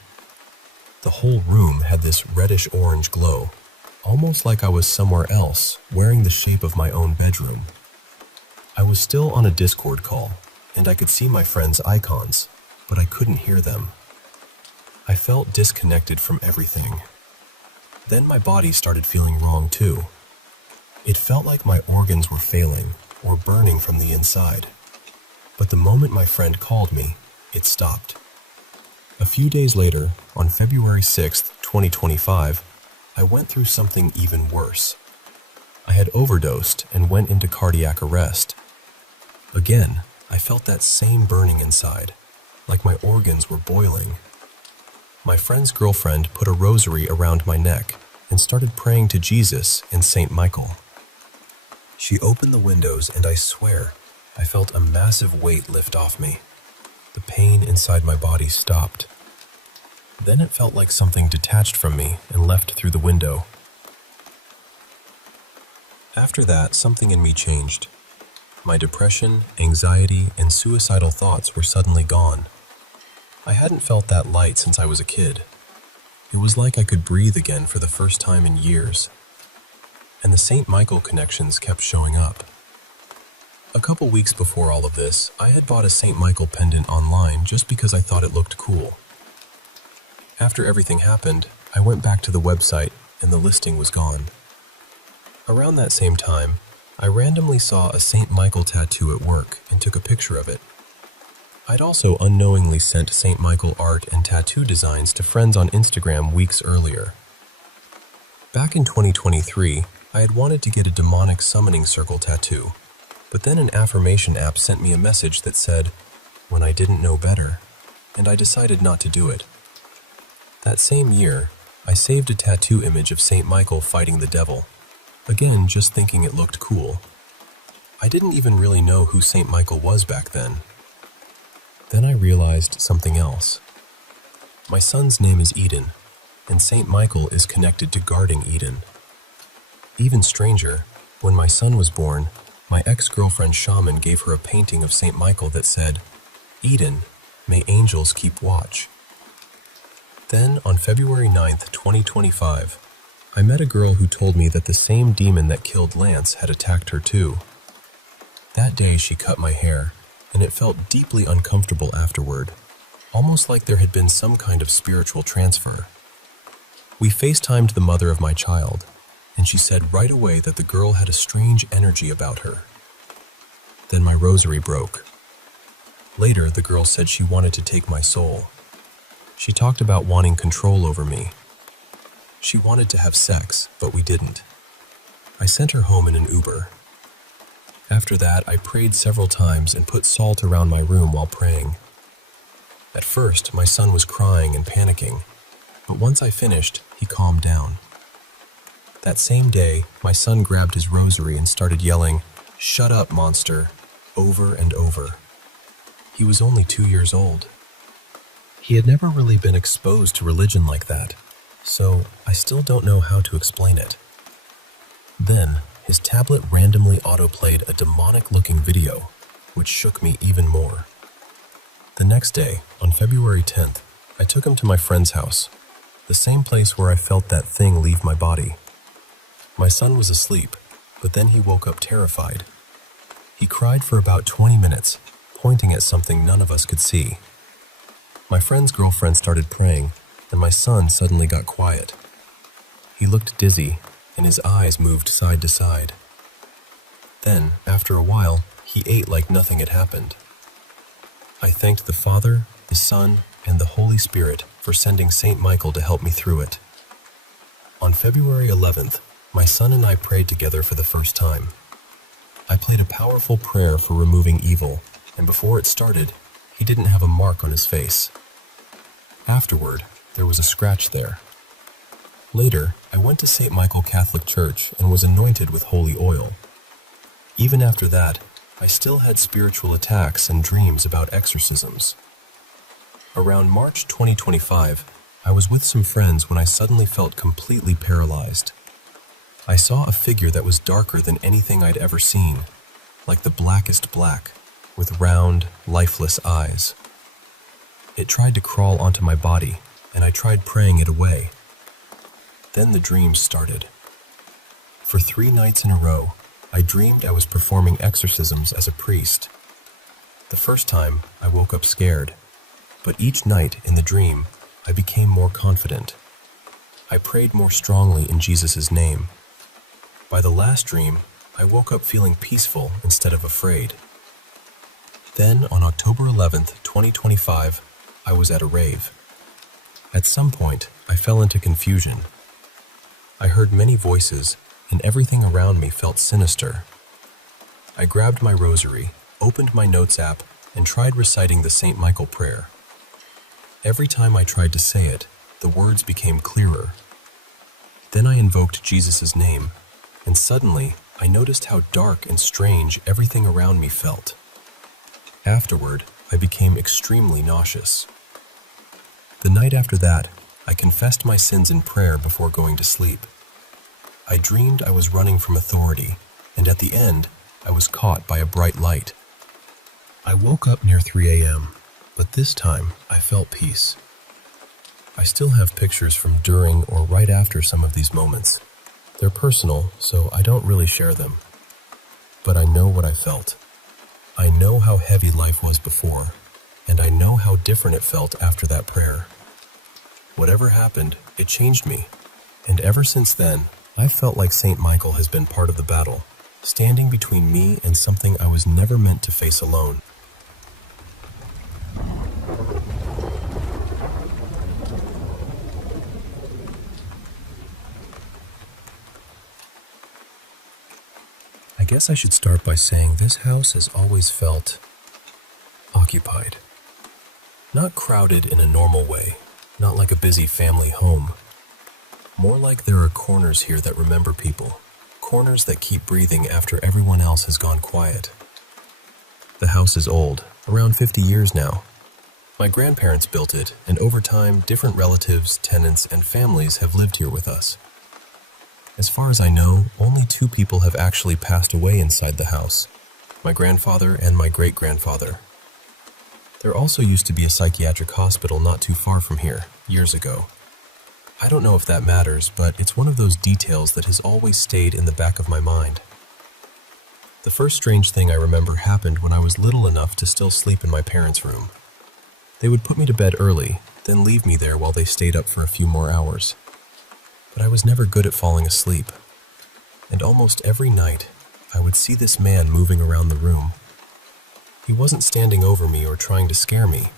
The whole room had this reddish-orange glow, almost like I was somewhere else, wearing the shape of my own bedroom. I was still on a Discord call, and I could see my friends' icons, but I couldn't hear them. I felt disconnected from everything. Then my body started feeling wrong too. It felt like my organs were failing or burning from the inside. But the moment my friend called me, it stopped. A few days later, on February 6th, 2025, I went through something even worse. I had overdosed and went into cardiac arrest. Again, I felt that same burning inside, like my organs were boiling. My friend's girlfriend put a rosary around my neck and started praying to Jesus and Saint Michael. She opened the windows and I swear, I felt a massive weight lift off me. The pain inside my body stopped. Then it felt like something detached from me and left through the window. After that, something in me changed. My depression, anxiety, and suicidal thoughts were suddenly gone. I hadn't felt that light since I was a kid. It was like I could breathe again for the first time in years. And the Saint Michael connections kept showing up. A couple weeks before all of this, I had bought a Saint Michael pendant online just because I thought it looked cool. After everything happened, I went back to the website and the listing was gone. Around that same time, I randomly saw a Saint Michael tattoo at work and took a picture of it. I'd also unknowingly sent Saint Michael art and tattoo designs to friends on Instagram weeks earlier. Back in 2023, I had wanted to get a demonic summoning circle tattoo, but then an affirmation app sent me a message that said, "When I didn't know better," and I decided not to do it. That same year, I saved a tattoo image of Saint Michael fighting the devil, again just thinking it looked cool. I didn't even really know who Saint Michael was back then. Then I realized something else. My son's name is Eden, and Saint Michael is connected to guarding Eden. Even stranger, when my son was born, my ex-girlfriend shaman gave her a painting of Saint Michael that said, "Eden, may angels keep watch." Then, on February 9th, 2025, I met a girl who told me that the same demon that killed Lance had attacked her too. That day she cut my hair, and it felt deeply uncomfortable afterward, almost like there had been some kind of spiritual transfer. We FaceTimed the mother of my child, and she said right away that the girl had a strange energy about her. Then my rosary broke. Later, the girl said she wanted to take my soul. She talked about wanting control over me. She wanted to have sex, but we didn't. I sent her home in an Uber. After that, I prayed several times and put salt around my room while praying. At first, my son was crying and panicking, but once I finished, he calmed down. That same day, my son grabbed his rosary and started yelling, "Shut up, monster," over and over. He was only 2 years old. He had never really been exposed to religion like that, so I still don't know how to explain it. Then, his tablet randomly autoplayed a demonic-looking video, which shook me even more. The next day, on February 10th, I took him to my friend's house, the same place where I felt that thing leave my body. My son was asleep, but then he woke up terrified. He cried for about 20 minutes, pointing at something none of us could see. My friend's girlfriend started praying, and my son suddenly got quiet. He looked dizzy, and his eyes moved side to side. Then, after a while, he ate like nothing had happened. I thanked the Father, the Son, and the Holy Spirit for sending Saint Michael to help me through it. On February 11th, my son and I prayed together for the first time. I played a powerful prayer for removing evil, and before it started, he didn't have a mark on his face. Afterward, there was a scratch there. Later, I went to St. Michael Catholic Church and was anointed with holy oil. Even after that, I still had spiritual attacks and dreams about exorcisms. Around March 2025, I was with some friends when I suddenly felt completely paralyzed. I saw a figure that was darker than anything I'd ever seen, like the blackest black, with round, lifeless eyes. It tried to crawl onto my body, and I tried praying it away. Then the dreams started. For 3 nights in a row, I dreamed I was performing exorcisms as a priest. The first time, I woke up scared, but each night in the dream, I became more confident. I prayed more strongly in Jesus' name. By the last dream, I woke up feeling peaceful instead of afraid. Then, on October 11th, 2025, I was at a rave. At some point, I fell into confusion. I heard many voices, and everything around me felt sinister. I grabbed my rosary, opened my notes app, and tried reciting the St. Michael prayer. Every time I tried to say it, the words became clearer. Then I invoked Jesus' name, and suddenly I noticed how dark and strange everything around me felt. Afterward, I became extremely nauseous. The night after that, I confessed my sins in prayer before going to sleep. I dreamed I was running from authority, and at the end, I was caught by a bright light. I woke up near 3 a.m., but this time I felt peace. I still have pictures from during or right after some of these moments. They're personal, so I don't really share them. But I know what I felt. I know how heavy life was before, and I know how different it felt after that prayer. Whatever happened, it changed me, and ever since then, I felt like St. Michael has been part of the battle, standing between me and something I was never meant to face alone. I guess I should start by saying this house has always felt occupied. Not crowded in a normal way, not like a busy family home. More like there are corners here that remember people, corners that keep breathing after everyone else has gone quiet. The house is old, around 50 years now. My grandparents built it, and over time, different relatives, tenants, and families have lived here with us. As far as I know, only 2 people have actually passed away inside the house, my grandfather and my great-grandfather. There also used to be a psychiatric hospital not too far from here, years ago. I don't know if that matters, but it's one of those details that has always stayed in the back of my mind. The first strange thing I remember happened when I was little enough to still sleep in my parents' room. They would put me to bed early, then leave me there while they stayed up for a few more hours. But I was never good at falling asleep, and almost every night I would see this man moving around the room. He wasn't standing over me or trying to scare me.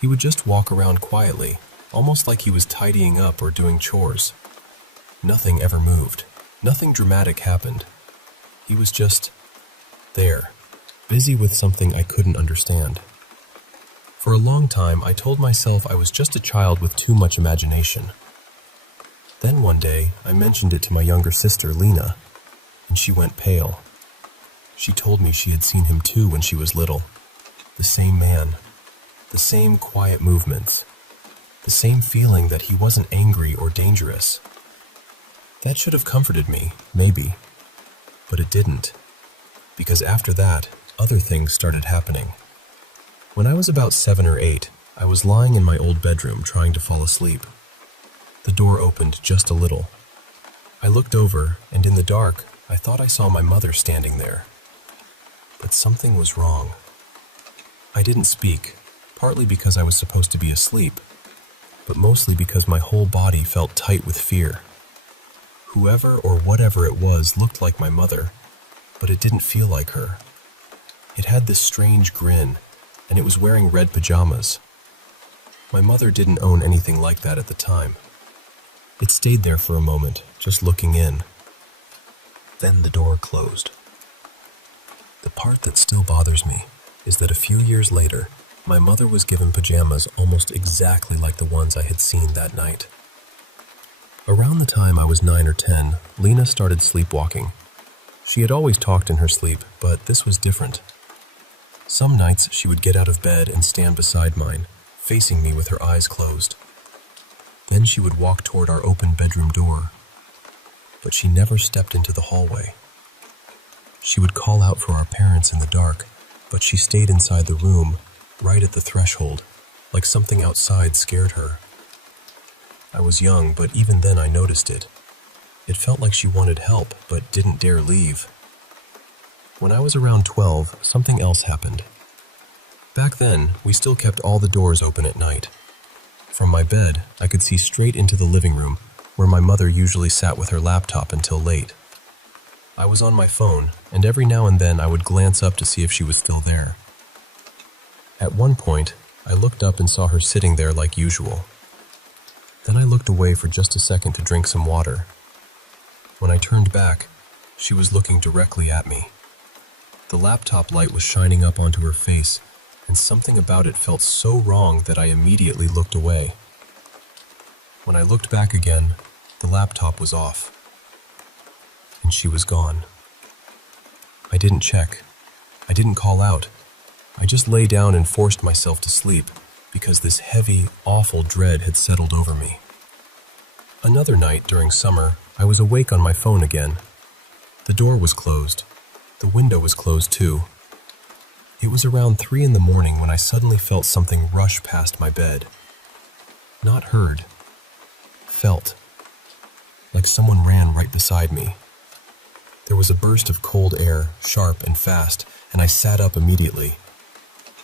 He would just walk around quietly, almost like he was tidying up or doing chores. Nothing ever moved. Nothing dramatic happened. He was just there, busy with something I couldn't understand. For a long time, I told myself I was just a child with too much imagination. Then one day, I mentioned it to my younger sister, Lena, and she went pale. She told me she had seen him too when she was little. The same man, the same quiet movements, the same feeling that he wasn't angry or dangerous. That should have comforted me, maybe, but it didn't, because after that, other things started happening. When I was about 7 or 8, I was lying in my old bedroom trying to fall asleep. The door opened just a little. I looked over, and in the dark, I thought I saw my mother standing there. But something was wrong. I didn't speak, partly because I was supposed to be asleep, but mostly because my whole body felt tight with fear. Whoever or whatever it was looked like my mother, but it didn't feel like her. It had this strange grin, and it was wearing red pajamas. My mother didn't own anything like that at the time. It stayed there for a moment, just looking in. Then the door closed. The part that still bothers me is that a few years later, my mother was given pajamas almost exactly like the ones I had seen that night. Around the time I was 9 or 10, Lena started sleepwalking. She had always talked in her sleep, but this was different. Some nights she would get out of bed and stand beside mine, facing me with her eyes closed. Then she would walk toward our open bedroom door, but she never stepped into the hallway. She would call out for our parents in the dark, but she stayed inside the room, right at the threshold, like something outside scared her. I was young, but even then I noticed it. It felt like she wanted help, but didn't dare leave. When I was around 12, something else happened. Back then, we still kept all the doors open at night. From my bed, I could see straight into the living room, where my mother usually sat with her laptop until late. I was on my phone, and every now and then I would glance up to see if she was still there. At one point, I looked up and saw her sitting there like usual. Then I looked away for just a second to drink some water. When I turned back, she was looking directly at me. The laptop light was shining up onto her face, and something about it felt so wrong that I immediately looked away. When I looked back again, the laptop was off, and she was gone. I didn't check. I didn't call out. I just lay down and forced myself to sleep because this heavy, awful dread had settled over me. Another night during summer, I was awake on my phone again. The door was closed. The window was closed too. It was around 3 in the morning when I suddenly felt something rush past my bed. Not heard. Felt. Like someone ran right beside me. There was a burst of cold air, sharp and fast, and I sat up immediately.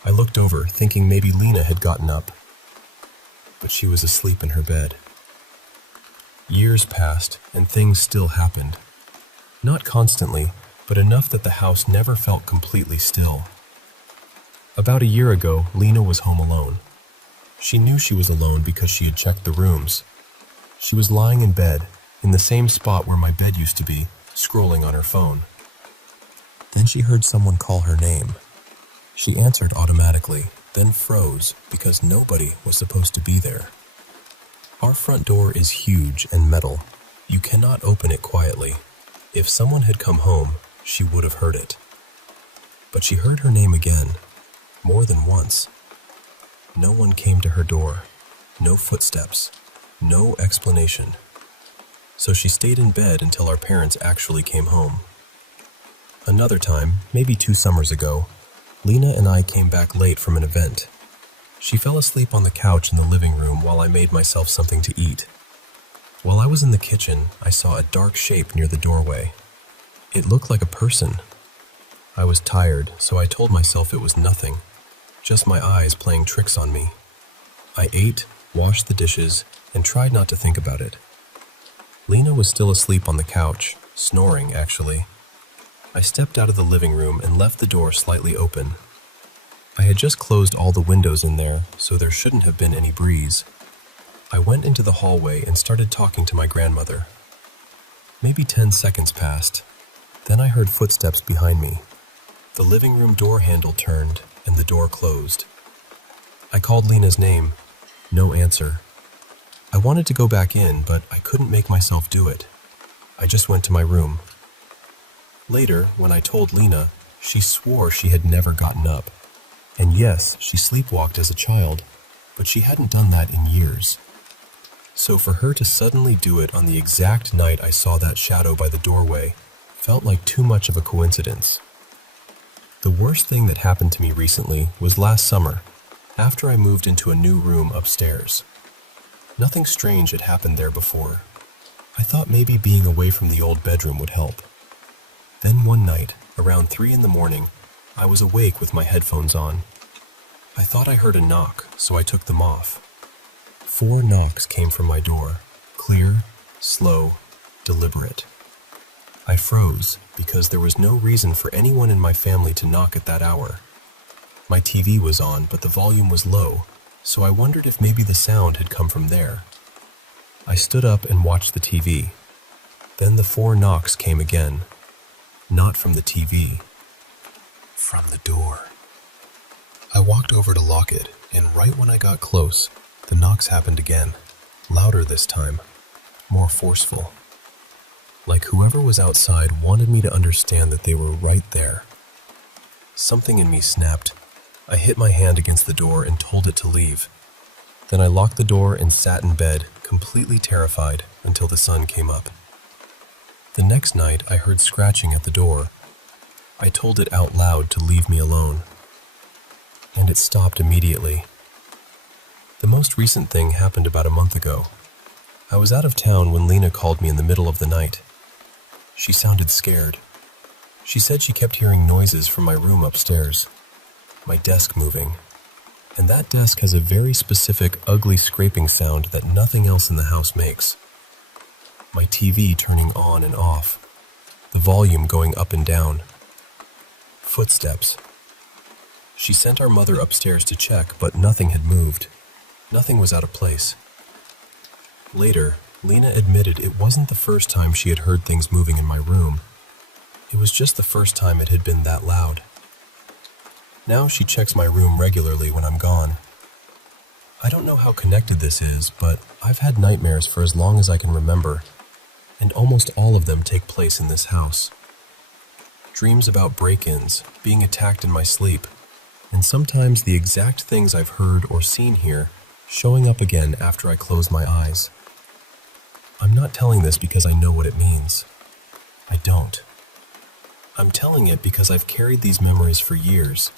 I looked over, thinking maybe Lena had gotten up, but she was asleep in her bed. Years passed, and things still happened. Not constantly, but enough that the house never felt completely still. About a year ago, Lena was home alone. She knew she was alone because she had checked the rooms. She was lying in bed, in the same spot where my bed used to be, scrolling on her phone. Then she heard someone call her name. She answered automatically, then froze because nobody was supposed to be there. Our front door is huge and metal. You cannot open it quietly. If someone had come home, she would have heard it. But she heard her name again, more than once. No one came to her door. No footsteps. No explanation. So she stayed in bed until our parents actually came home. Another time, maybe 2 summers ago, Lena and I came back late from an event. She fell asleep on the couch in the living room while I made myself something to eat. While I was in the kitchen, I saw a dark shape near the doorway. It looked like a person. I was tired, so I told myself it was nothing, just my eyes playing tricks on me. I ate, washed the dishes, and tried not to think about it. Lena was still asleep on the couch, snoring actually. I stepped out of the living room and left the door slightly open. I had just closed all the windows in there, so there shouldn't have been any breeze. I went into the hallway and started talking to my grandmother. Maybe 10 seconds passed. Then I heard footsteps behind me. The living room door handle turned and the door closed. I called Lena's name. No answer. I wanted to go back in, but I couldn't make myself do it. I just went to my room. Later, when I told Lena, she swore she had never gotten up. And yes, she sleepwalked as a child, but she hadn't done that in years. So for her to suddenly do it on the exact night I saw that shadow by the doorway felt like too much of a coincidence. The worst thing that happened to me recently was last summer, after I moved into a new room upstairs. Nothing strange had happened there before. I thought maybe being away from the old bedroom would help. Then one night, around 3 in the morning, I was awake with my headphones on. I thought I heard a knock, so I took them off. 4 knocks came from my door, clear, slow, deliberate. I froze because there was no reason for anyone in my family to knock at that hour. My TV was on, but the volume was low, so I wondered if maybe the sound had come from there. I stood up and watched the TV. Then the 4 knocks came again. Not from the TV. From the door. I walked over to lock it, and right when I got close, the knocks happened again. Louder this time. More forceful. Like whoever was outside wanted me to understand that they were right there. Something in me snapped. I hit my hand against the door and told it to leave. Then I locked the door and sat in bed, completely terrified, until the sun came up. The next night, I heard scratching at the door. I told it out loud to leave me alone. And it stopped immediately. The most recent thing happened about a month ago. I was out of town when Lena called me in the middle of the night. She sounded scared. She said she kept hearing noises from my room upstairs. My desk moving. And that desk has a very specific, ugly scraping sound that nothing else in the house makes. My TV turning on and off. The volume going up and down. Footsteps. She sent our mother upstairs to check, but nothing had moved. Nothing was out of place. Later, Lena admitted it wasn't the first time she had heard things moving in my room. It was just the first time it had been that loud. Now she checks my room regularly when I'm gone. I don't know how connected this is, but I've had nightmares for as long as I can remember, and almost all of them take place in this house. Dreams about break-ins, being attacked in my sleep, and sometimes the exact things I've heard or seen here showing up again after I close my eyes. I'm not telling this because I know what it means. I don't. I'm telling it because I've carried these memories for years,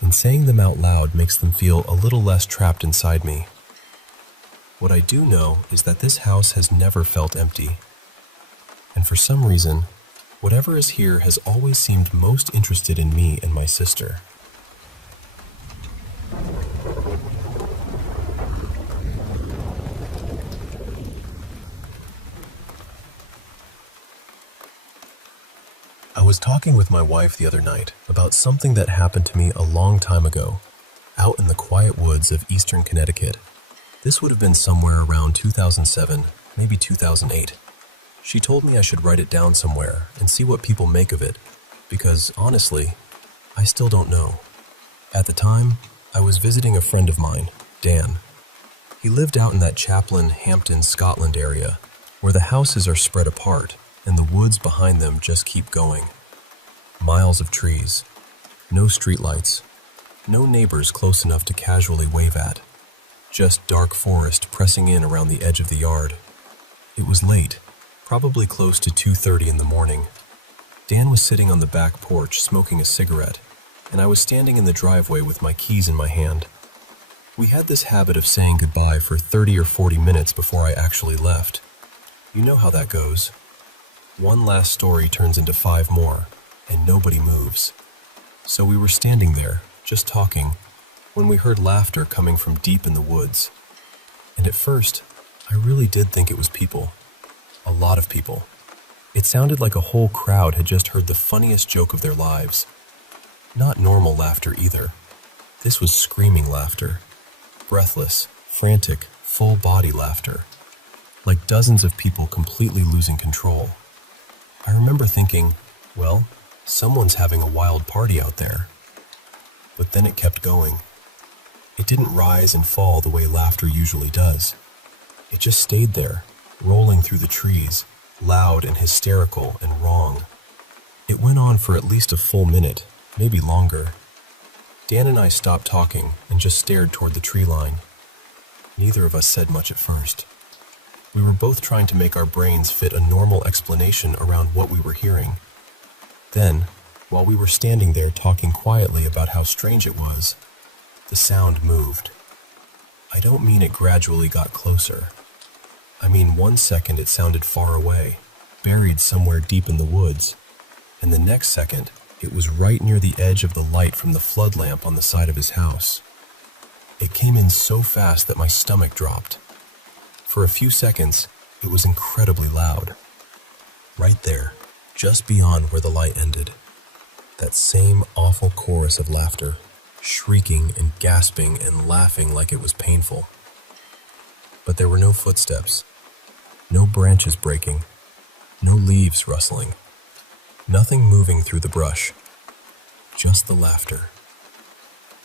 and saying them out loud makes them feel a little less trapped inside me. What I do know is that this house has never felt empty. And for some reason, whatever is here has always seemed most interested in me and my sister. I was talking with my wife the other night about something that happened to me a long time ago, out in the quiet woods of eastern Connecticut. This would have been somewhere around 2007, maybe 2008. She told me I should write it down somewhere and see what people make of it, because honestly, I still don't know. At the time, I was visiting a friend of mine, Dan. He lived out in that Chaplin, Hampton, Scotland area, where the houses are spread apart and the woods behind them just keep going. Miles of trees, no streetlights, no neighbors close enough to casually wave at, just dark forest pressing in around the edge of the yard. It was late, probably close to 2:30 in the morning. Dan was sitting on the back porch smoking a cigarette, and I was standing in the driveway with my keys in my hand. We had this habit of saying goodbye for 30 or 40 minutes before I actually left. You know how that goes. One last story turns into 5 more, and nobody moves. So we were standing there, just talking, when we heard laughter coming from deep in the woods. And at first, I really did think it was people. A lot of people. It sounded like a whole crowd had just heard the funniest joke of their lives. Not normal laughter either. This was screaming laughter. Breathless, frantic, full-body laughter. Like dozens of people completely losing control. I remember thinking, well, someone's having a wild party out there. But then it kept going. It didn't rise and fall the way laughter usually does. It just stayed there, rolling through the trees, loud and hysterical and wrong. It went on for at least a full minute, maybe longer. Dan and I stopped talking and just stared toward the tree line. Neither of us said much at first. We were both trying to make our brains fit a normal explanation around what we were hearing. Then, while we were standing there talking quietly about how strange it was, the sound moved. I don't mean it gradually got closer. I mean 1 second it sounded far away, buried somewhere deep in the woods, and the next second it was right near the edge of the light from the flood lamp on the side of his house. It came in so fast that my stomach dropped. For a few seconds, it was incredibly loud. Right there, just beyond where the light ended, that same awful chorus of laughter, shrieking and gasping and laughing like it was painful. But there were no footsteps, no branches breaking, no leaves rustling, nothing moving through the brush, just the laughter.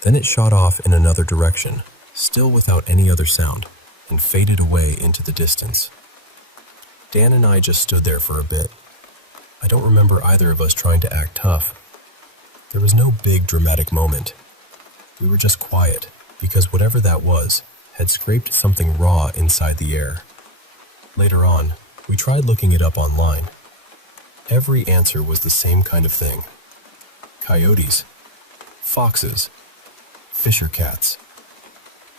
Then it shot off in another direction, still without any other sound, and faded away into the distance. Dan and I just stood there for a bit. I don't remember either of us trying to act tough. There was no big dramatic moment. We were just quiet, because whatever that was had scraped something raw inside the air. Later on, we tried looking it up online. Every answer was the same kind of thing. Coyotes, foxes, fisher cats,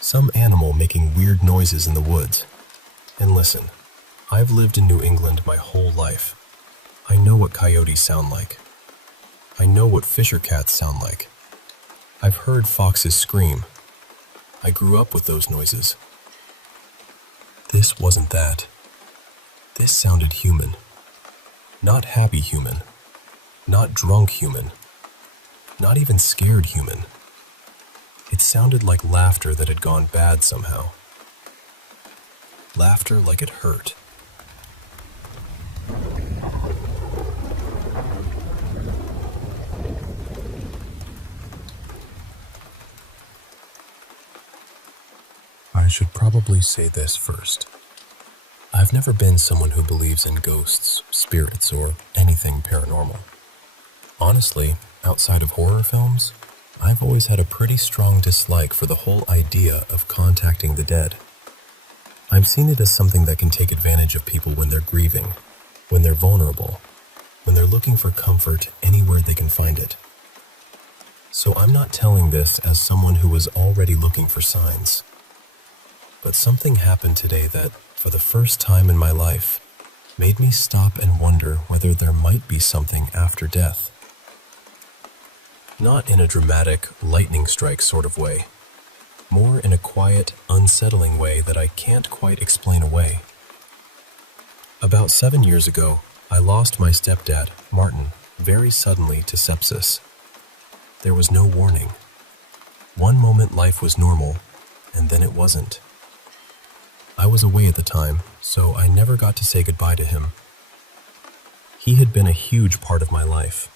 some animal making weird noises in the woods. And listen, I've lived in New England my whole life. I know what coyotes sound like. I know what fisher cats sound like. I've heard foxes scream. I grew up with those noises. This wasn't that. This sounded human. Not happy human. Not drunk human. Not even scared human. It sounded like laughter that had gone bad somehow. laughter like it hurt. I should probably say this first. I've never been someone who believes in ghosts, spirits, or anything paranormal. Honestly, outside of horror films, I've always had a pretty strong dislike for the whole idea of contacting the dead. I've seen it as something that can take advantage of people when they're grieving, when they're vulnerable, when they're looking for comfort anywhere they can find it. So I'm not telling this as someone who was already looking for signs. But something happened today that, for the first time in my life, made me stop and wonder whether there might be something after death. Not in a dramatic, lightning strike sort of way. More in a quiet, unsettling way that I can't quite explain away. About 7 years ago, I lost my stepdad, Martin, very suddenly to sepsis. There was no warning. One moment life was normal, and then it wasn't. I was away at the time, so I never got to say goodbye to him. He had been a huge part of my life.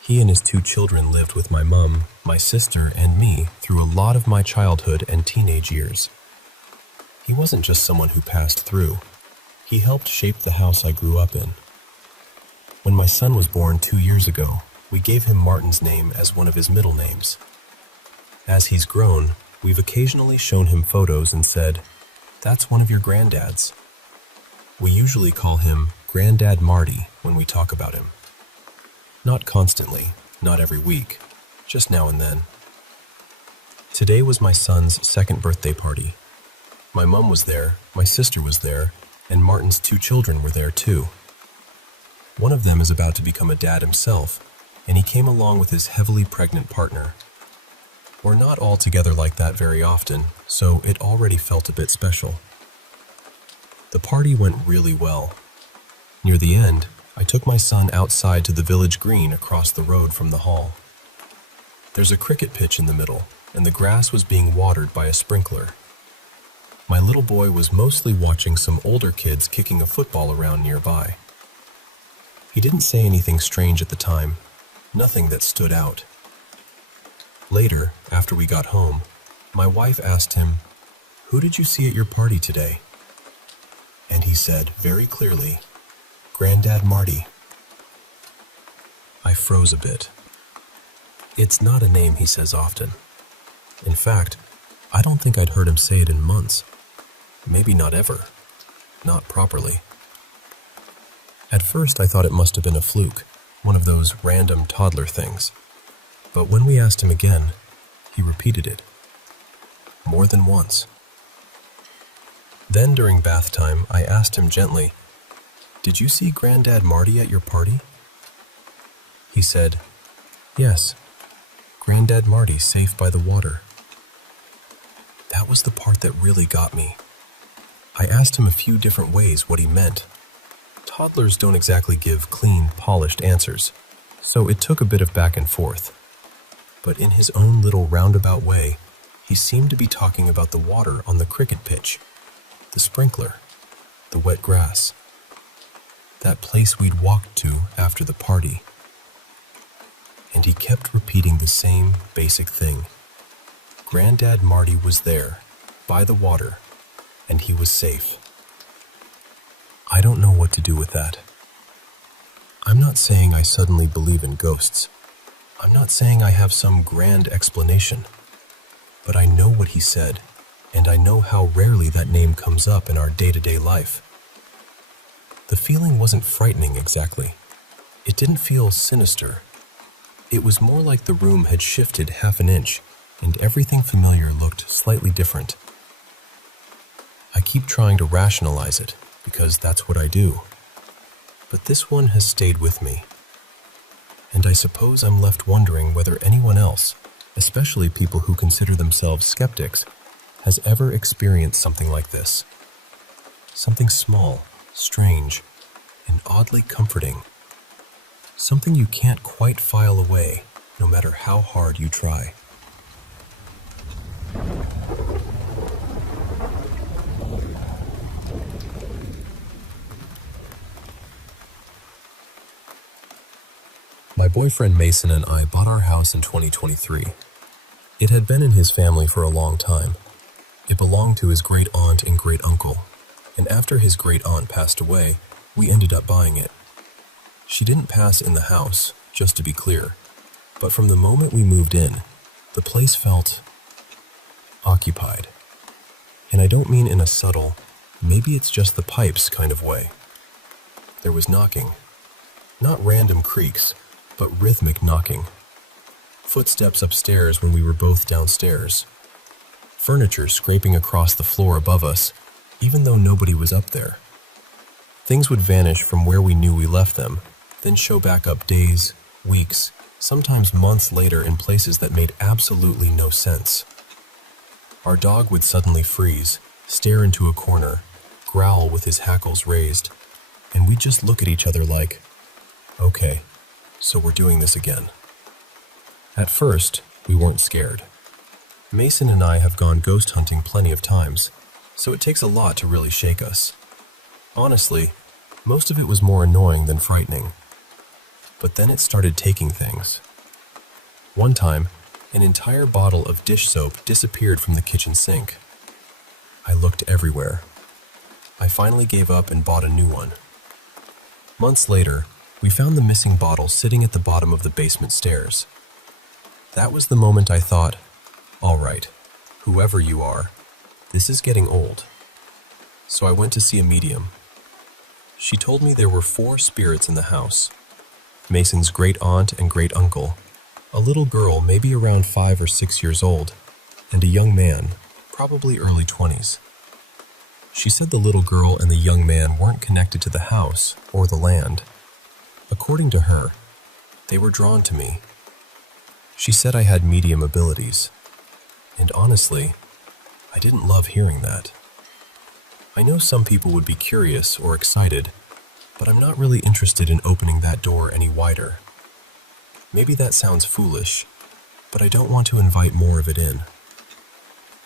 He and his 2 children lived with my mom, my sister, and me through a lot of my childhood and teenage years. He wasn't just someone who passed through. He helped shape the house I grew up in. When my son was born 2 years ago, we gave him Martin's name as one of his middle names. As he's grown, we've occasionally shown him photos and said, "That's one of your granddads." We usually call him Granddad Marty when we talk about him. Not constantly, not every week, just now and then. Today was my son's 2nd birthday party. My mom was there, my sister was there, and Martin's 2 children were there too. One of them is about to become a dad himself, and he came along with his heavily pregnant partner. We're not all together like that very often, so it already felt a bit special. The party went really well. Near the end, I took my son outside to the village green across the road from the hall. There's a cricket pitch in the middle, and the grass was being watered by a sprinkler. My little boy was mostly watching some older kids kicking a football around nearby. He didn't say anything strange at the time, nothing that stood out. Later, after we got home, my wife asked him, "Who did you see at your party today?" And he said very clearly, "Granddad Marty." I froze a bit. It's not a name he says often. In fact, I don't think I'd heard him say it in months. Maybe not ever. Not properly. At first I thought it must have been a fluke, one of those random toddler things. But when we asked him again, he repeated it. More than once. Then during bath time, I asked him gently, "Did you see Granddad Marty at your party?" He said, "Yes, Granddad Marty safe by the water." That was the part that really got me. I asked him a few different ways what he meant. Toddlers don't exactly give clean, polished answers, so it took a bit of back and forth. But in his own little roundabout way, he seemed to be talking about the water on the cricket pitch, the sprinkler, the wet grass, that place we'd walked to after the party. And he kept repeating the same basic thing. Granddad Marty was there, by the water, and he was safe. I don't know what to do with that. I'm not saying I suddenly believe in ghosts. I'm not saying I have some grand explanation, but I know what he said, and I know how rarely that name comes up in our day-to-day life. The feeling wasn't frightening exactly. It didn't feel sinister. It was more like the room had shifted half an inch, and everything familiar looked slightly different. I keep trying to rationalize it, because that's what I do. But this one has stayed with me. And I suppose I'm left wondering whether anyone else, especially people who consider themselves skeptics, has ever experienced something like this. Something small, strange, and oddly comforting. Something you can't quite file away, no matter how hard you try. boyfriend Mason and I bought our house in 2023. It had been in his family for a long time. It belonged to his great aunt and great uncle, and after his great aunt passed away, we ended up buying it. She didn't pass in the house, just to be clear, but from the moment we moved in, the place felt occupied. And I don't mean in a subtle, maybe it's just the pipes kind of way. There was knocking. Not random creaks, but rhythmic knocking. Footsteps upstairs when we were both downstairs. Furniture scraping across the floor above us, even though nobody was up there. Things would vanish from where we knew we left them, then show back up days, weeks, sometimes months later in places that made absolutely no sense. Our dog would suddenly freeze, stare into a corner, growl with his hackles raised, and we'd just look at each other like, okay, so we're doing this again. At first, we weren't scared. Mason and I have gone ghost hunting plenty of times, so it takes a lot to really shake us. Honestly, most of it was more annoying than frightening. But then it started taking things. One time, an entire bottle of dish soap disappeared from the kitchen sink. I looked everywhere. I finally gave up and bought a new one. Months later, we found the missing bottle sitting at the bottom of the basement stairs. That was the moment I thought, all right, whoever you are, this is getting old. So I went to see a medium. She told me there were 4 spirits in the house. Mason's great aunt and great uncle, a little girl maybe around 5 or 6 years old, and a young man, probably early 20s. She said the little girl and the young man weren't connected to the house or the land. According to her, they were drawn to me. She said I had medium abilities, and honestly, I didn't love hearing that. I know some people would be curious or excited, but I'm not really interested in opening that door any wider. Maybe that sounds foolish, but I don't want to invite more of it in.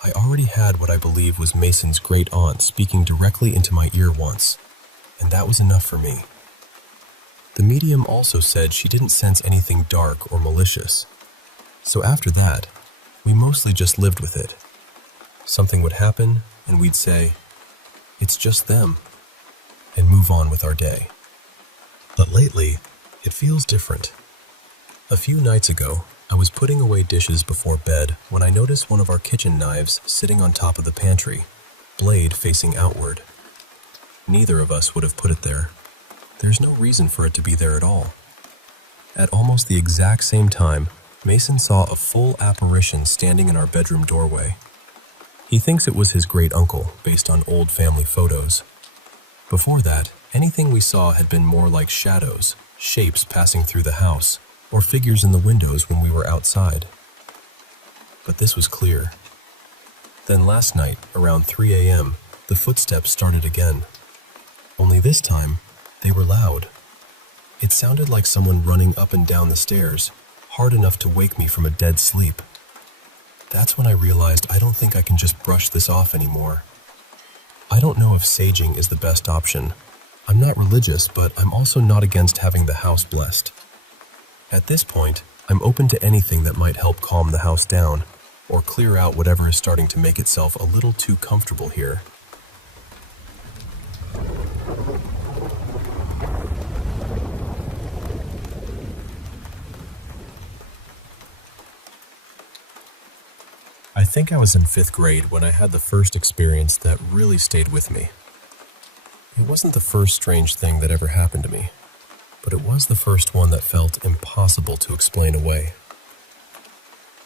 I already had what I believe was Mason's great aunt speaking directly into my ear once, and that was enough for me. The medium also said she didn't sense anything dark or malicious, so after that, we mostly just lived with it. Something would happen, and we'd say, it's just them, and move on with our day. But lately, it feels different. A few nights ago, I was putting away dishes before bed when I noticed one of our kitchen knives sitting on top of the pantry, blade facing outward. Neither of us would have put it there. There's no reason for it to be there at all. At almost the exact same time, Mason saw a full apparition standing in our bedroom doorway. He thinks it was his great uncle, based on old family photos. Before that, anything we saw had been more like shadows, shapes passing through the house, or figures in the windows when we were outside. But this was clear. Then last night, around 3 a.m., the footsteps started again. Only this time, they were loud. It sounded like someone running up and down the stairs, hard enough to wake me from a dead sleep. That's when I realized I don't think I can just brush this off anymore. I don't know if saging is the best option. I'm not religious, but I'm also not against having the house blessed. At this point, I'm open to anything that might help calm the house down, or clear out whatever is starting to make itself a little too comfortable here. I think I was in 5th grade when I had the first experience that really stayed with me. It wasn't the first strange thing that ever happened to me, but it was the first one that felt impossible to explain away.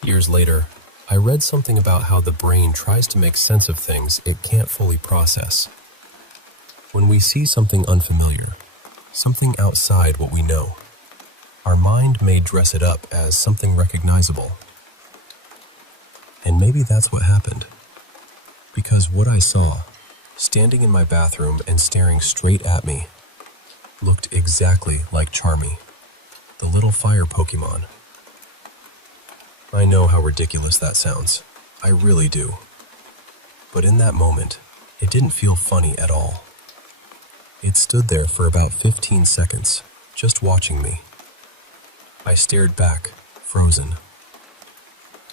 Years later, I read something about how the brain tries to make sense of things it can't fully process. When we see something unfamiliar, something outside what we know, our mind may dress it up as something recognizable. And maybe that's what happened. Because what I saw, standing in my bathroom and staring straight at me, looked exactly like Charmy, the little fire Pokemon. I know how ridiculous that sounds. I really do. But in that moment, it didn't feel funny at all. It stood there for about 15 seconds, just watching me. I stared back, frozen.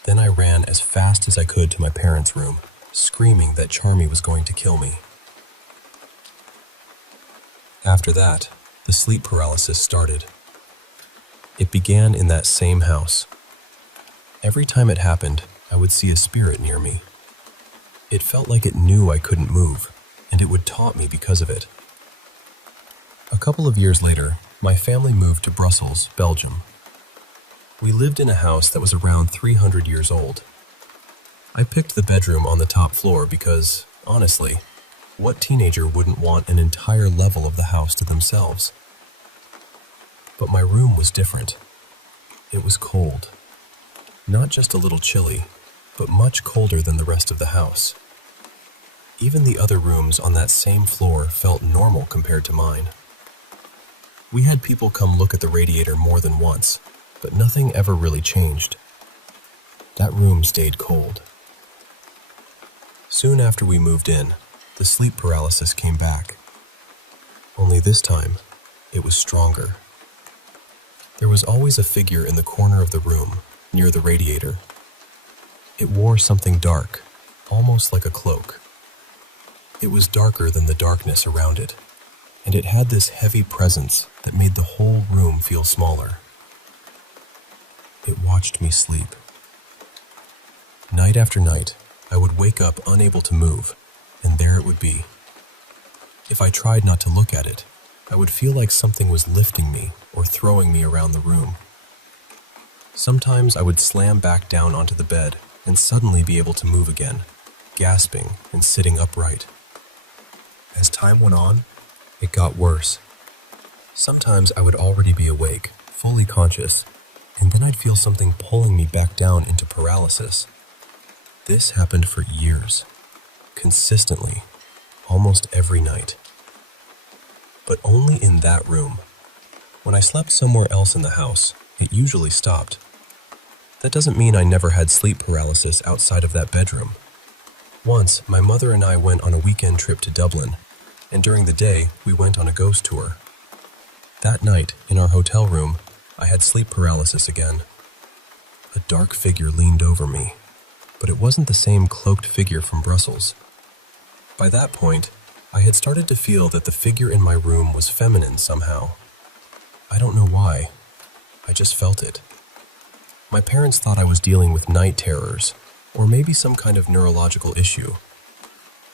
Then I ran as fast as I could to my parents' room, screaming that Charmy was going to kill me. After that, the sleep paralysis started. It began in that same house. Every time it happened, I would see a spirit near me. It felt like it knew I couldn't move, and it would taunt me because of it. A couple of years later, my family moved to Brussels, Belgium. We lived in a house that was around 300 years old. I picked the bedroom on the top floor because, honestly, what teenager wouldn't want an entire level of the house to themselves? But my room was different. It was cold. Not just a little chilly, but much colder than the rest of the house. Even the other rooms on that same floor felt normal compared to mine. We had people come look at the radiator more than once, but nothing ever really changed. That room stayed cold. Soon after we moved in, the sleep paralysis came back. Only this time, it was stronger. There was always a figure in the corner of the room, near the radiator. It wore something dark, almost like a cloak. It was darker than the darkness around it, and it had this heavy presence that made the whole room feel smaller. It watched me sleep. Night after night, I would wake up unable to move, and there it would be. If I tried not to look at it, I would feel like something was lifting me or throwing me around the room. Sometimes I would slam back down onto the bed and suddenly be able to move again, gasping and sitting upright. As time went on, it got worse. Sometimes I would already be awake, fully conscious, and then I'd feel something pulling me back down into paralysis. This happened for years, consistently, almost every night. But only in that room. When I slept somewhere else in the house, it usually stopped. That doesn't mean I never had sleep paralysis outside of that bedroom. Once, my mother and I went on a weekend trip to Dublin, and during the day, we went on a ghost tour. That night, in our hotel room, I had sleep paralysis again. A dark figure leaned over me, but it wasn't the same cloaked figure from Brussels. By that point, I had started to feel that the figure in my room was feminine somehow. I don't know why. I just felt it. My parents thought I was dealing with night terrors, or maybe some kind of neurological issue.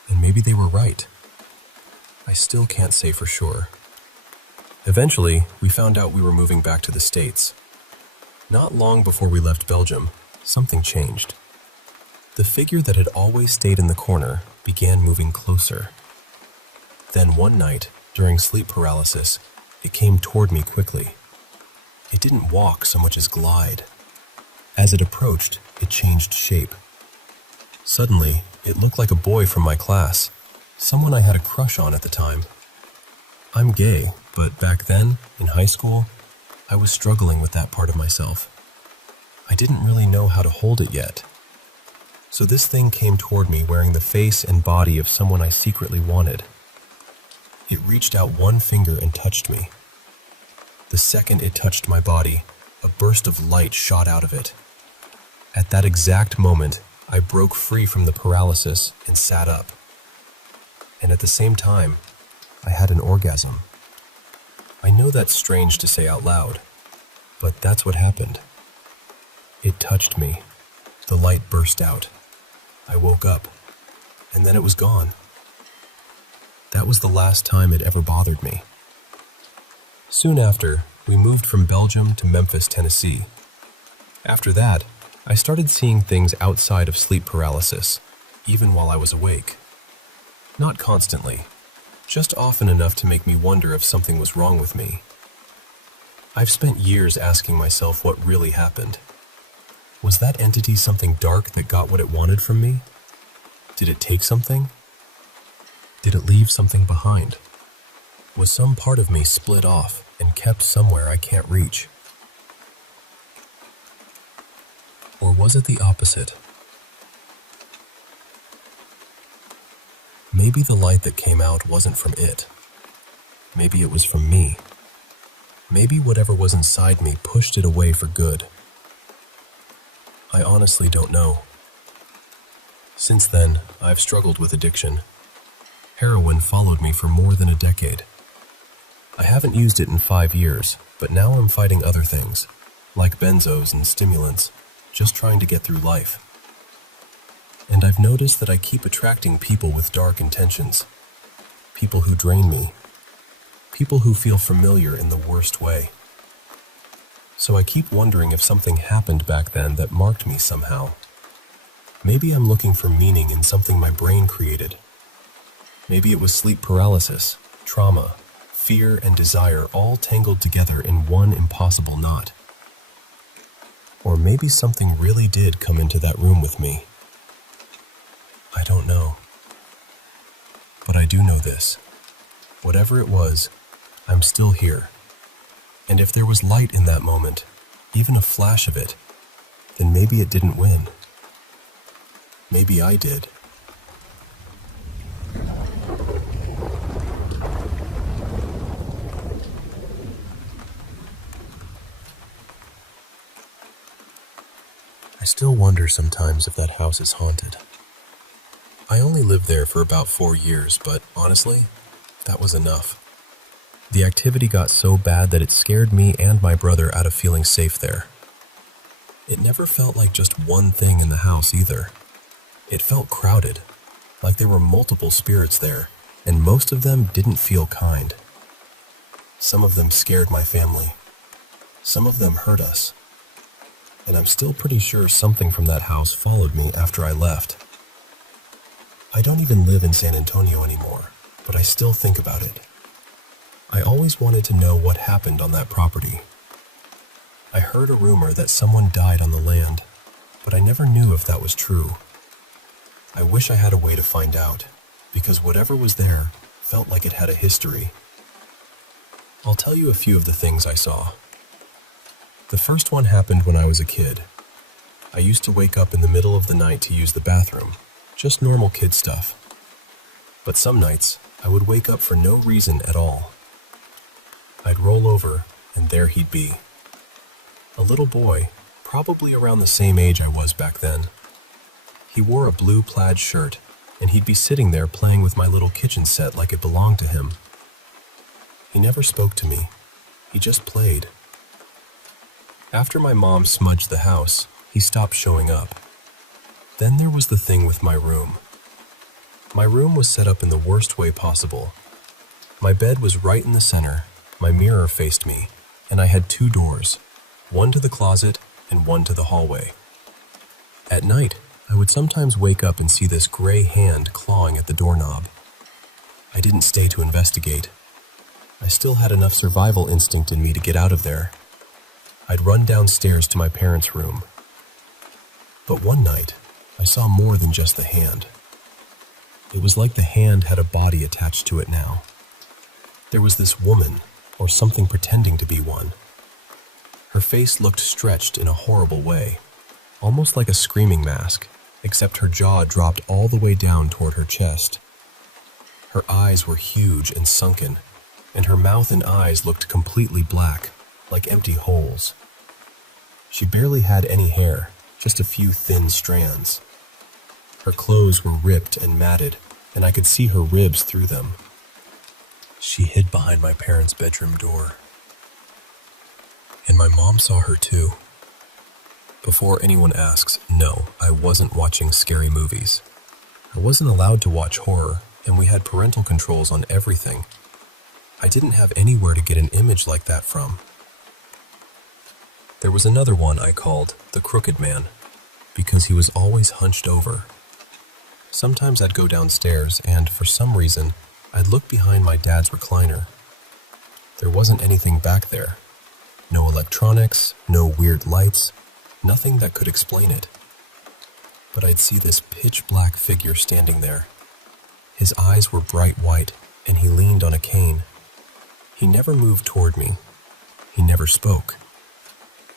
And maybe they were right. I still can't say for sure. Eventually, we found out we were moving back to the States. Not long before we left Belgium, something changed. The figure that had always stayed in the corner began moving closer. Then one night, during sleep paralysis, it came toward me quickly. It didn't walk so much as glide. As it approached, it changed shape. Suddenly, it looked like a boy from my class, someone I had a crush on at the time. I'm gay, but back then, in high school, I was struggling with that part of myself. I didn't really know how to hold it yet. So this thing came toward me wearing the face and body of someone I secretly wanted. It reached out one finger and touched me. The second it touched my body, a burst of light shot out of it. At that exact moment, I broke free from the paralysis and sat up. And at the same time, I had an orgasm. I know that's strange to say out loud, but that's what happened. It touched me. The light burst out. I woke up, and then it was gone. That was the last time it ever bothered me. Soon after, we moved from Belgium to Memphis, Tennessee. After that, I started seeing things outside of sleep paralysis, even while I was awake. Not constantly, just often enough to make me wonder if something was wrong with me. I've spent years asking myself what really happened. Was that entity something dark that got what it wanted from me? Did it take something? Did it leave something behind? Was some part of me split off and kept somewhere I can't reach? Or was it the opposite? Maybe the light that came out wasn't from it. Maybe it was from me. Maybe whatever was inside me pushed it away for good. I honestly don't know. Since then, I've struggled with addiction. Heroin followed me for more than a decade. I haven't used it in 5 years, but now I'm fighting other things, like benzos and stimulants, just trying to get through life. And I've noticed that I keep attracting people with dark intentions, people who drain me, people who feel familiar in the worst way. So I keep wondering if something happened back then that marked me somehow. Maybe I'm looking for meaning in something my brain created. Maybe it was sleep paralysis, trauma, fear, and desire all tangled together in one impossible knot. Or maybe something really did come into that room with me. I don't know. But I do know this. Whatever it was, I'm still here. And if there was light in that moment, even a flash of it, then maybe it didn't win. Maybe I did. I still wonder sometimes if that house is haunted. I only lived there for about 4 years, but honestly, that was enough. The activity got so bad that it scared me and my brother out of feeling safe there. It never felt like just one thing in the house either. It felt crowded, like there were multiple spirits there, and most of them didn't feel kind. Some of them scared my family. Some of them hurt us. And I'm still pretty sure something from that house followed me after I left. I don't even live in San Antonio anymore, but I still think about it. I always wanted to know what happened on that property. I heard a rumor that someone died on the land, but I never knew if that was true. I wish I had a way to find out, because whatever was there felt like it had a history. I'll tell you a few of the things I saw. The first one happened when I was a kid. I used to wake up in the middle of the night to use the bathroom, just normal kid stuff. But some nights, I would wake up for no reason at all. I'd roll over, and there he'd be. A little boy, probably around the same age I was back then. He wore a blue plaid shirt, and he'd be sitting there playing with my little kitchen set like it belonged to him. He never spoke to me. He just played. After my mom smudged the house, he stopped showing up. Then there was the thing with my room. My room was set up in the worst way possible. My bed was right in the center, my mirror faced me, and I had 2 doors, one to the closet and one to the hallway. At night, I would sometimes wake up and see this gray hand clawing at the doorknob. I didn't stay to investigate. I still had enough survival instinct in me to get out of there. I'd run downstairs to my parents' room. But one night, I saw more than just the hand. It was like the hand had a body attached to it now. There was this woman, or something pretending to be one. Her face looked stretched in a horrible way, almost like a screaming mask, except her jaw dropped all the way down toward her chest. Her eyes were huge and sunken, and her mouth and eyes looked completely black, like empty holes. She barely had any hair, just a few thin strands. Her clothes were ripped and matted, and I could see her ribs through them. She hid behind my parents' bedroom door. And my mom saw her too. Before anyone asks, no, I wasn't watching scary movies. I wasn't allowed to watch horror, and we had parental controls on everything. I didn't have anywhere to get an image like that from. There was another one I called the Crooked Man, because he was always hunched over. Sometimes I'd go downstairs, and for some reason, I'd look behind my dad's recliner. There wasn't anything back there. No electronics, no weird lights, nothing that could explain it. But I'd see this pitch-black figure standing there. His eyes were bright white, and he leaned on a cane. He never moved toward me. He never spoke.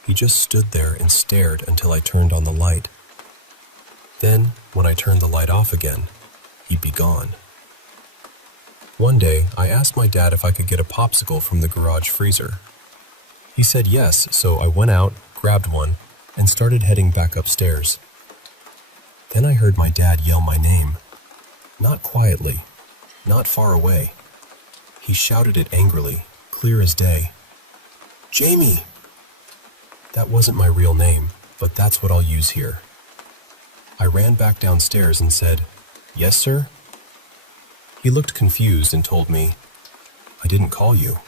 He just stood there and stared until I turned on the light. Then, when I turned the light off again, he'd be gone. One day, I asked my dad if I could get a popsicle from the garage freezer. He said yes, so I went out, grabbed one, and started heading back upstairs. Then I heard my dad yell my name. Not quietly, not far away. He shouted it angrily, clear as day. "Jamie!" That wasn't my real name, but that's what I'll use here. I ran back downstairs and said, "Yes, sir?" He looked confused and told me, "I didn't call you."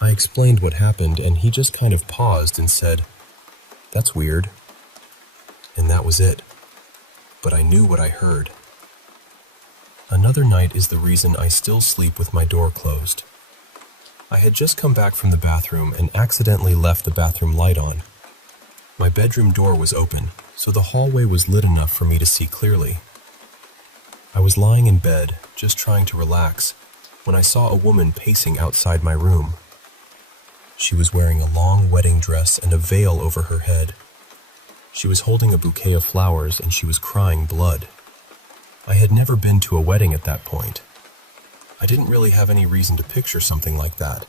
I explained what happened, and he just kind of paused and said, "That's weird." And that was it. But I knew what I heard. Another night is the reason I still sleep with my door closed. I had just come back from the bathroom and accidentally left the bathroom light on. My bedroom door was open, so the hallway was lit enough for me to see clearly. I was lying in bed, just trying to relax, when I saw a woman pacing outside my room. She was wearing a long wedding dress and a veil over her head. She was holding a bouquet of flowers and she was crying blood. I had never been to a wedding at that point. I didn't really have any reason to picture something like that.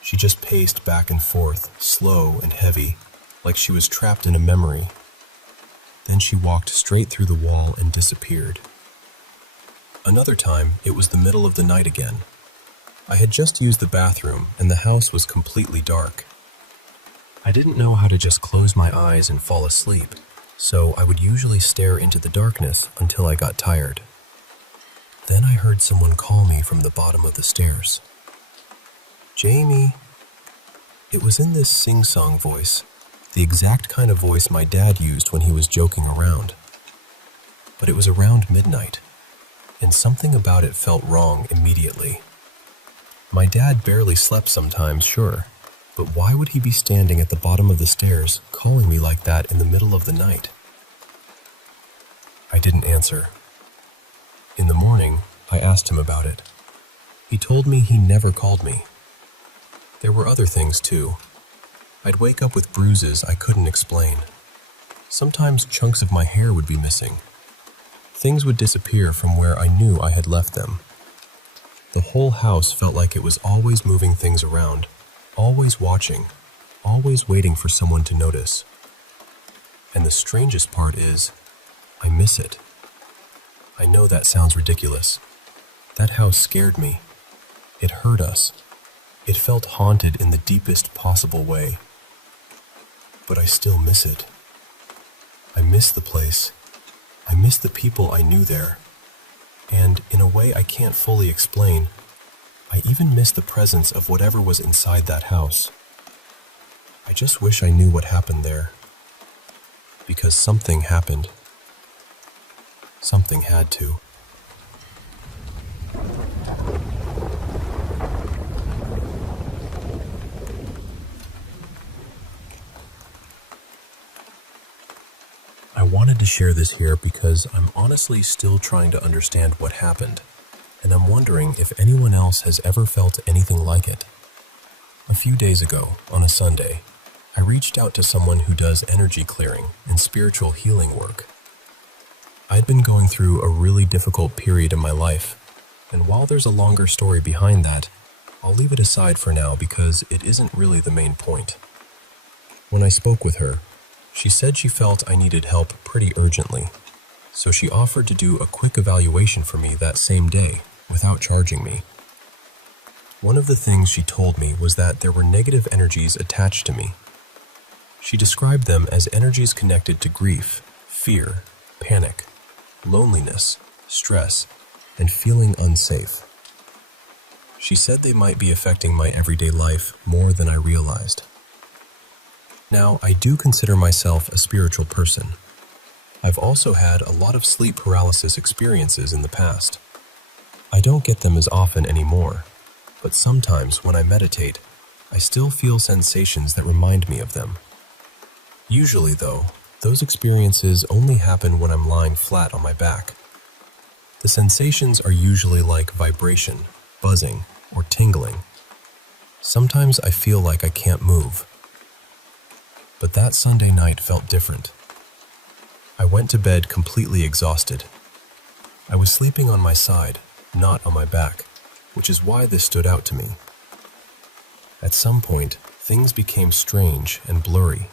She just paced back and forth, slow and heavy, like she was trapped in a memory. Then she walked straight through the wall and disappeared. Another time, it was the middle of the night again. I had just used the bathroom and the house was completely dark. I didn't know how to just close my eyes and fall asleep, so I would usually stare into the darkness until I got tired. Then I heard someone call me from the bottom of the stairs. "Jamie." It was in this sing-song voice, the exact kind of voice my dad used when he was joking around. But it was around midnight, and something about it felt wrong immediately. My dad barely slept sometimes, sure, but why would he be standing at the bottom of the stairs calling me like that in the middle of the night? I didn't answer. In the morning, I asked him about it. He told me he never called me. There were other things too. I'd wake up with bruises I couldn't explain. Sometimes chunks of my hair would be missing. Things would disappear from where I knew I had left them. The whole house felt like it was always moving things around, always watching, always waiting for someone to notice. And the strangest part is, I miss it. I know that sounds ridiculous. That house scared me. It hurt us. It felt haunted in the deepest possible way. But I still miss it. I miss the place. I miss the people I knew there. And in a way I can't fully explain, I even miss the presence of whatever was inside that house. I just wish I knew what happened there. Because something happened. Something had to. I wanted to share this here because I'm honestly still trying to understand what happened, and I'm wondering if anyone else has ever felt anything like it. A few days ago, on a Sunday, I reached out to someone who does energy clearing and spiritual healing work. I'd been going through a really difficult period in my life, and while there's a longer story behind that, I'll leave it aside for now because it isn't really the main point. When I spoke with her, she said she felt I needed help pretty urgently, so she offered to do a quick evaluation for me that same day without charging me. One of the things she told me was that there were negative energies attached to me. She described them as energies connected to grief, fear, panic, loneliness, stress, and feeling unsafe. She said they might be affecting my everyday life more than I realized. Now, I do consider myself a spiritual person. I've also had a lot of sleep paralysis experiences in the past. I don't get them as often anymore, but sometimes when I meditate, I still feel sensations that remind me of them. Usually, though, those experiences only happen when I'm lying flat on my back. The sensations are usually like vibration, buzzing, or tingling. Sometimes I feel like I can't move. But that Sunday night felt different. I went to bed completely exhausted. I was sleeping on my side, not on my back, which is why this stood out to me. At some point, things became strange and blurry.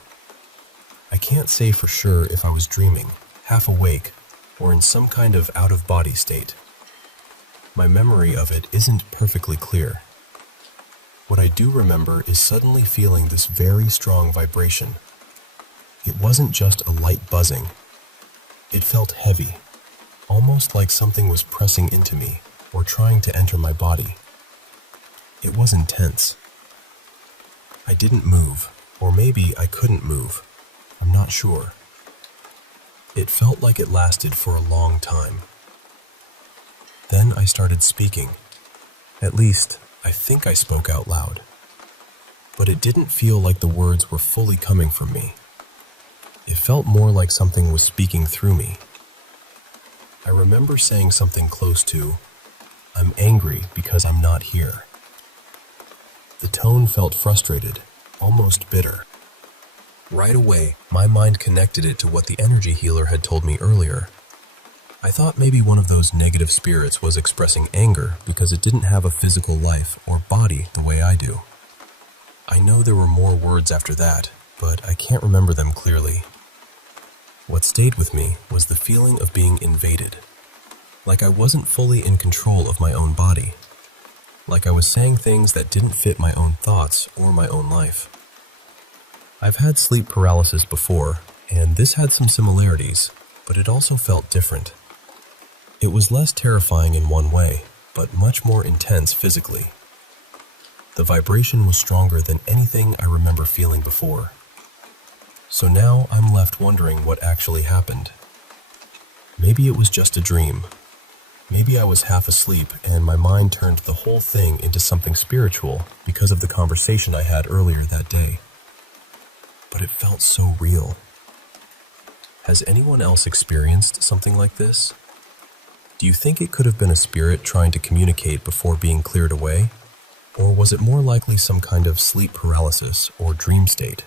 I can't say for sure if I was dreaming, half awake, or in some kind of out-of-body state. My memory of it isn't perfectly clear. What I do remember is suddenly feeling this very strong vibration. It wasn't just a light buzzing. It felt heavy, almost like something was pressing into me or trying to enter my body. It was intense. I didn't move, or maybe I couldn't move. I'm not sure. It felt like it lasted for a long time. Then I started speaking. At least, I think I spoke out loud. But it didn't feel like the words were fully coming from me. It felt more like something was speaking through me. I remember saying something close to, "I'm angry because I'm not here." The tone felt frustrated, almost bitter. Right away, my mind connected it to what the energy healer had told me earlier. I thought maybe one of those negative spirits was expressing anger because it didn't have a physical life or body the way I do. I know there were more words after that, but I can't remember them clearly. What stayed with me was the feeling of being invaded, like I wasn't fully in control of my own body, like I was saying things that didn't fit my own thoughts or my own life. I've had sleep paralysis before, and this had some similarities, but it also felt different. It was less terrifying in one way, but much more intense physically. The vibration was stronger than anything I remember feeling before. So now I'm left wondering what actually happened. Maybe it was just a dream. Maybe I was half asleep and my mind turned the whole thing into something spiritual because of the conversation I had earlier that day. But it felt so real. Has anyone else experienced something like this? Do you think it could have been a spirit trying to communicate before being cleared away? Or was it more likely some kind of sleep paralysis or dream state?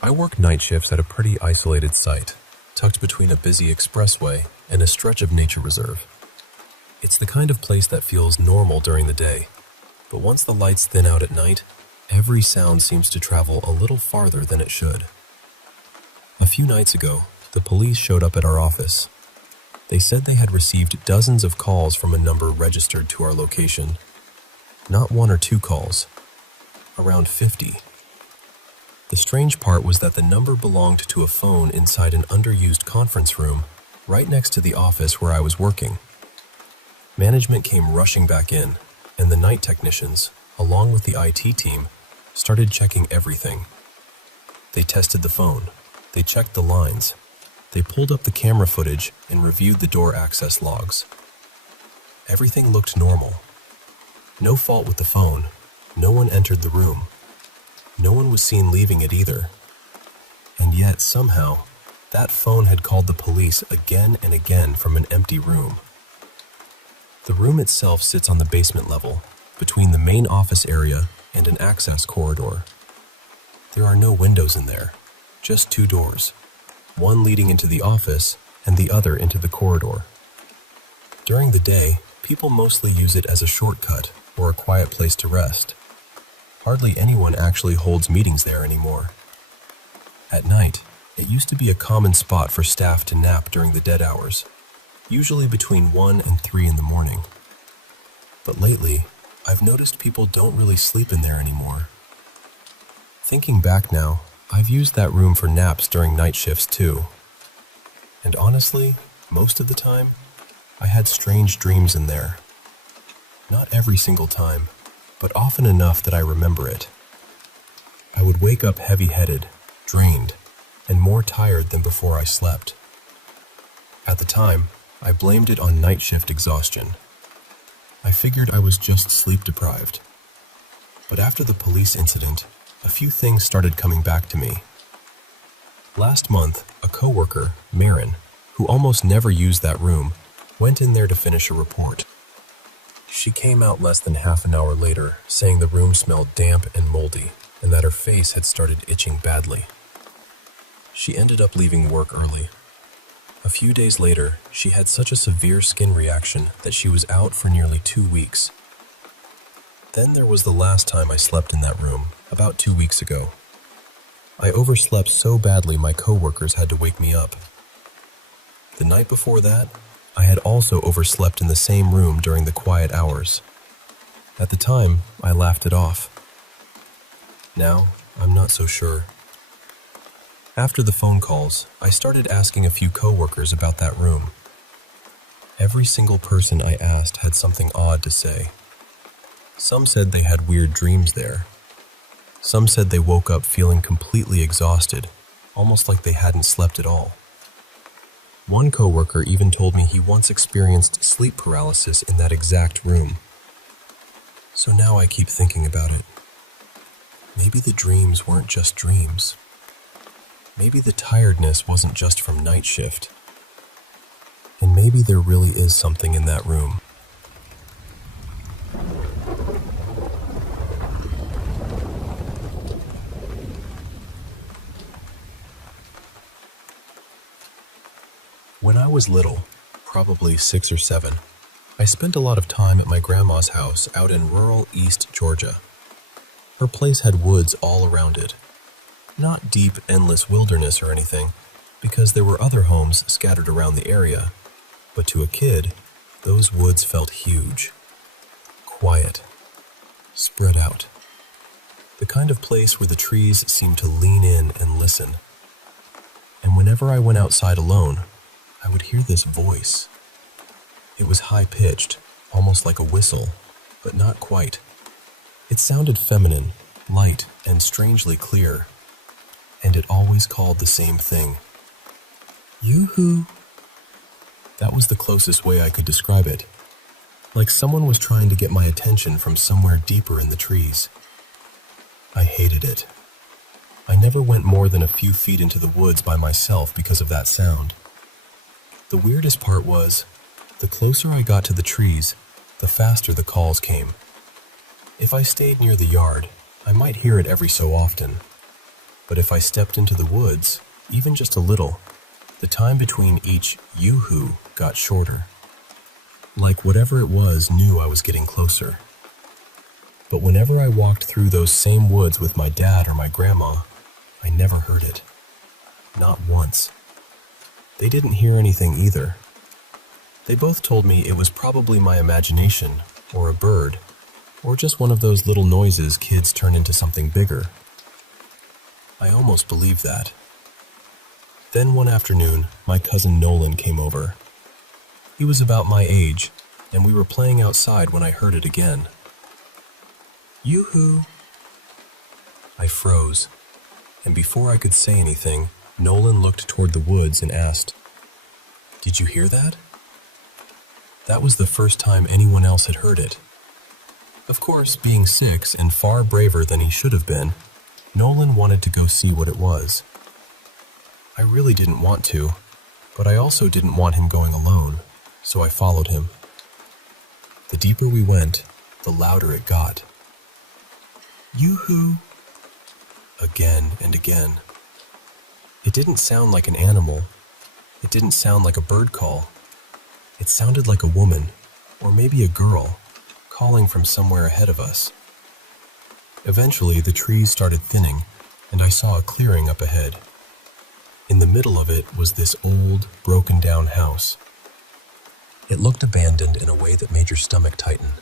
I work night shifts at a pretty isolated site, tucked between a busy expressway and a stretch of nature reserve. It's the kind of place that feels normal during the day, but once the lights thin out at night, every sound seems to travel a little farther than it should. A few nights ago, the police showed up at our office. They said they had received dozens of calls from a number registered to our location. Not one or two calls, around 50. The strange part was that the number belonged to a phone inside an underused conference room right next to the office where I was working. Management came rushing back in, and the night technicians, along with the IT team, started checking everything. They tested the phone, they checked the lines, they pulled up the camera footage and reviewed the door access logs. Everything looked normal. No fault with the phone, no one entered the room. No one was seen leaving it either. And yet, somehow, that phone had called the police again and again from an empty room. The room itself sits on the basement level, between the main office area and an access corridor. There are no windows in there, just two doors, one leading into the office and the other into the corridor. During the day, people mostly use it as a shortcut or a quiet place to rest. Hardly anyone actually holds meetings there anymore. At night, it used to be a common spot for staff to nap during the dead hours, usually between 1 and 3 in the morning. But lately, I've noticed people don't really sleep in there anymore. Thinking back now, I've used that room for naps during night shifts too. And honestly, most of the time, I had strange dreams in there. Not every single time, but often enough that I remember it. I would wake up heavy-headed, drained, and more tired than before I slept. At the time, I blamed it on night shift exhaustion. I figured I was just sleep-deprived. But after the police incident, a few things started coming back to me. Last month, a coworker, Marin, who almost never used that room, went in there to finish a report. She came out less than half an hour later, saying the room smelled damp and moldy, and that her face had started itching badly. she ended up leaving work early. A few days later, she had such a severe skin reaction that she was out for nearly 2 weeks. Then there was the last time I slept in that room, about 2 weeks ago. I overslept so badly my coworkers had to wake me up. The night before that, I had also overslept in the same room during the quiet hours. At the time, I laughed it off. Now, I'm not so sure. After the phone calls, I started asking a few coworkers about that room. Every single person I asked had something odd to say. Some said they had weird dreams there. Some said they woke up feeling completely exhausted, almost like they hadn't slept at all. One coworker even told me he once experienced sleep paralysis in that exact room. So now I keep thinking about it. Maybe the dreams weren't just dreams. Maybe the tiredness wasn't just from night shift. And maybe there really is something in that room. When I was little, probably 6 or 7, I spent a lot of time at my grandma's house out in rural East Georgia. Her place had woods all around it. Not deep, endless wilderness or anything, because there were other homes scattered around the area. But to a kid, those woods felt huge, quiet, spread out. The kind of place where the trees seemed to lean in and listen. And whenever I went outside alone, I would hear this voice. It was high-pitched, almost like a whistle, but not quite. It sounded feminine, light, and strangely clear. And it always called the same thing. Yoo-hoo! That was the closest way I could describe it. Like someone was trying to get my attention from somewhere deeper in the trees. I hated it. I never went more than a few feet into the woods by myself because of that sound. The weirdest part was, the closer I got to the trees, the faster the calls came. If I stayed near the yard, I might hear it every so often. But if I stepped into the woods, even just a little, the time between each yoo-hoo got shorter. Like whatever it was knew I was getting closer. But whenever I walked through those same woods with my dad or my grandma, I never heard it. Not once. They didn't hear anything either. They both told me it was probably my imagination, or a bird, or just one of those little noises kids turn into something bigger. I almost believed that. Then one afternoon, my cousin Nolan came over. He was about my age, and we were playing outside when I heard it again. Yoo-hoo! I froze, and before I could say anything, Nolan looked toward the woods and asked, "Did you hear that?" That was the first time anyone else had heard it. Of course, being 6 and far braver than he should have been, Nolan wanted to go see what it was. I really didn't want to, but I also didn't want him going alone, so I followed him. The deeper we went, the louder it got. Yoo-hoo! Again and again. It didn't sound like an animal. It didn't sound like a bird call. It sounded like a woman, or maybe a girl, calling from somewhere ahead of us. Eventually, the trees started thinning, and I saw a clearing up ahead. In the middle of it was this old, broken-down house. It looked abandoned in a way that made your stomach tighten.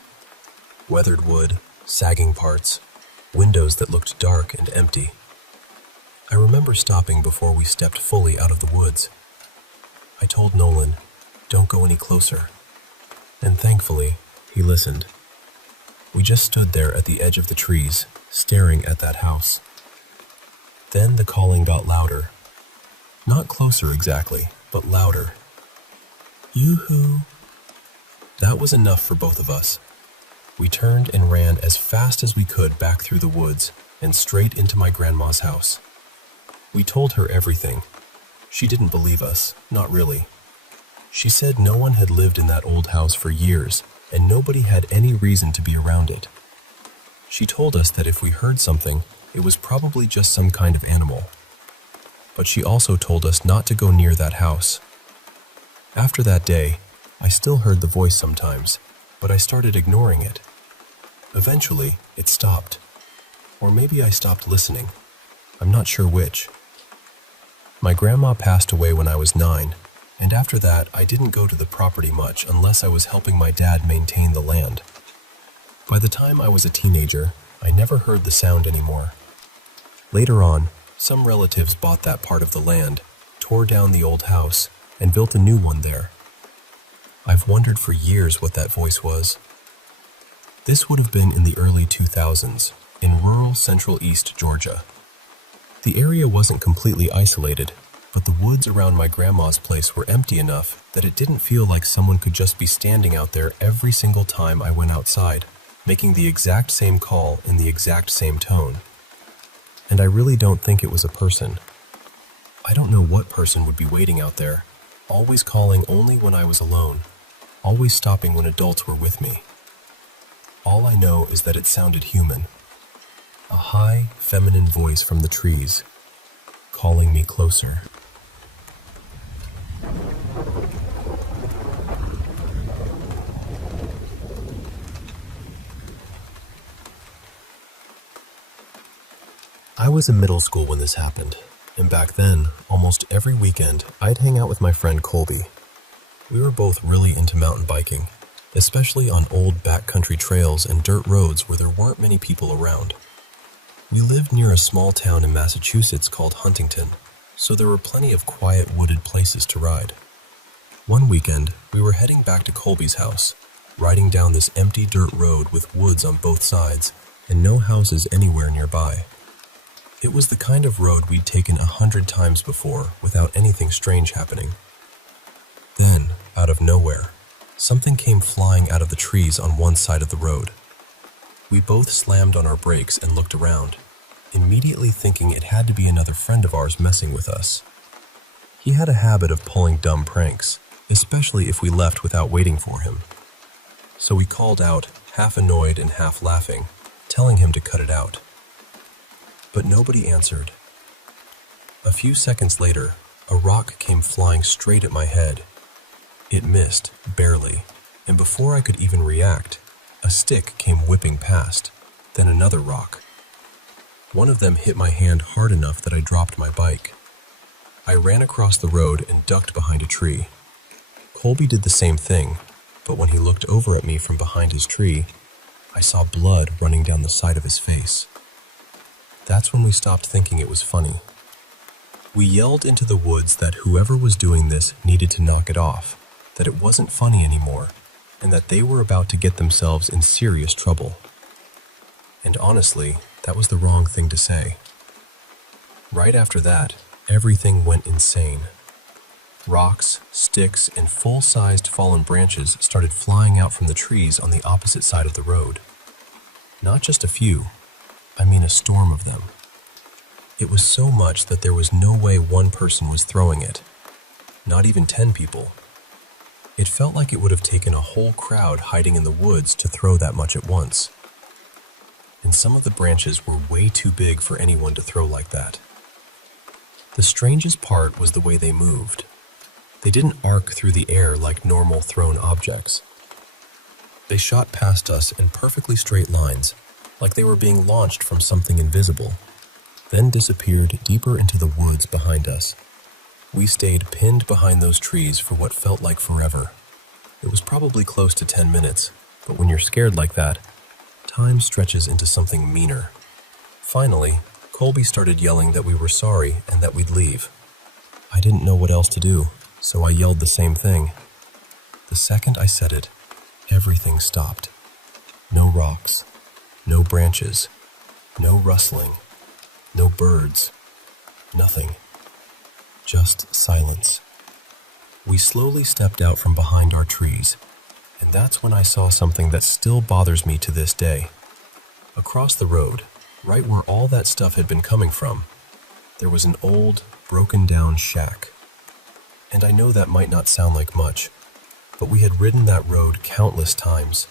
Weathered wood, sagging parts, windows that looked dark and empty. I remember stopping before we stepped fully out of the woods. I told Nolan, "Don't go any closer." And thankfully, he listened. We just stood there at the edge of the trees, staring at that house. Then the calling got louder. Not closer exactly, but louder. Yoo-hoo! That was enough for both of us. We turned and ran as fast as we could back through the woods and straight into my grandma's house. We told her everything. She didn't believe us, not really. She said no one had lived in that old house for years, and nobody had any reason to be around it. She told us that if we heard something, it was probably just some kind of animal. but she also told us not to go near that house. After that day, I still heard the voice sometimes, but I started ignoring it. Eventually, it stopped. Or maybe I stopped listening. I'm not sure which. My grandma passed away when I was 9, and after that, I didn't go to the property much unless I was helping my dad maintain the land. By the time I was a teenager, I never heard the sound anymore. Later on, some relatives bought that part of the land, tore down the old house, and built a new one there. I've wondered for years what that voice was. This would have been in the early 2000s, in rural Central East Georgia. The area wasn't completely isolated, but the woods around my grandma's place were empty enough that it didn't feel like someone could just be standing out there every single time I went outside, making the exact same call in the exact same tone. And I really don't think it was a person. I don't know what person would be waiting out there, always calling only when I was alone, always stopping when adults were with me. All I know is that it sounded human. A high, feminine voice from the trees, calling me closer. I was in middle school when this happened, and back then, almost every weekend, I'd hang out with my friend Colby. We were both really into mountain biking, especially on old backcountry trails and dirt roads where there weren't many people around. We lived near a small town in Massachusetts called Huntington, so there were plenty of quiet wooded places to ride. One weekend, we were heading back to Colby's house, riding down this empty dirt road with woods on both sides and no houses anywhere nearby. It was the kind of road we'd taken 100 times before without anything strange happening. Then, out of nowhere, something came flying out of the trees on one side of the road. We both slammed on our brakes and looked around, immediately thinking it had to be another friend of ours messing with us. He had a habit of pulling dumb pranks, especially if we left without waiting for him. So we called out, half annoyed and half laughing, telling him to cut it out. But nobody answered. A few seconds later, a rock came flying straight at my head. It missed, barely, and before I could even react, a stick came whipping past, then another rock. One of them hit my hand hard enough that I dropped my bike. I ran across the road and ducked behind a tree. Colby did the same thing, but when he looked over at me from behind his tree, I saw blood running down the side of his face. That's when we stopped thinking it was funny. We yelled into the woods that whoever was doing this needed to knock it off, that it wasn't funny anymore, and that they were about to get themselves in serious trouble. And honestly, that was the wrong thing to say. Right after that, everything went insane. Rocks, sticks, and full-sized fallen branches started flying out from the trees on the opposite side of the road. Not just a few, I mean a storm of them. It was so much that there was no way one person was throwing it, not even 10 people. It felt like it would have taken a whole crowd hiding in the woods to throw that much at once. And some of the branches were way too big for anyone to throw like that. The strangest part was the way they moved. They didn't arc through the air like normal thrown objects. They shot past us in perfectly straight lines, like they were being launched from something invisible, then disappeared deeper into the woods behind us. We stayed pinned behind those trees for what felt like forever. It was probably close to 10 minutes, but when you're scared like that, time stretches into something meaner. Finally, Colby started yelling that we were sorry and that we'd leave. I didn't know what else to do, so I yelled the same thing. The second I said it, everything stopped. No rocks, no branches, no rustling, no birds, nothing. Just silence. We slowly stepped out from behind our trees, and that's when I saw something that still bothers me to this day. Across the road, right where all that stuff had been coming from, there was an old, broken-down shack. And I know that might not sound like much, but we had ridden that road countless times.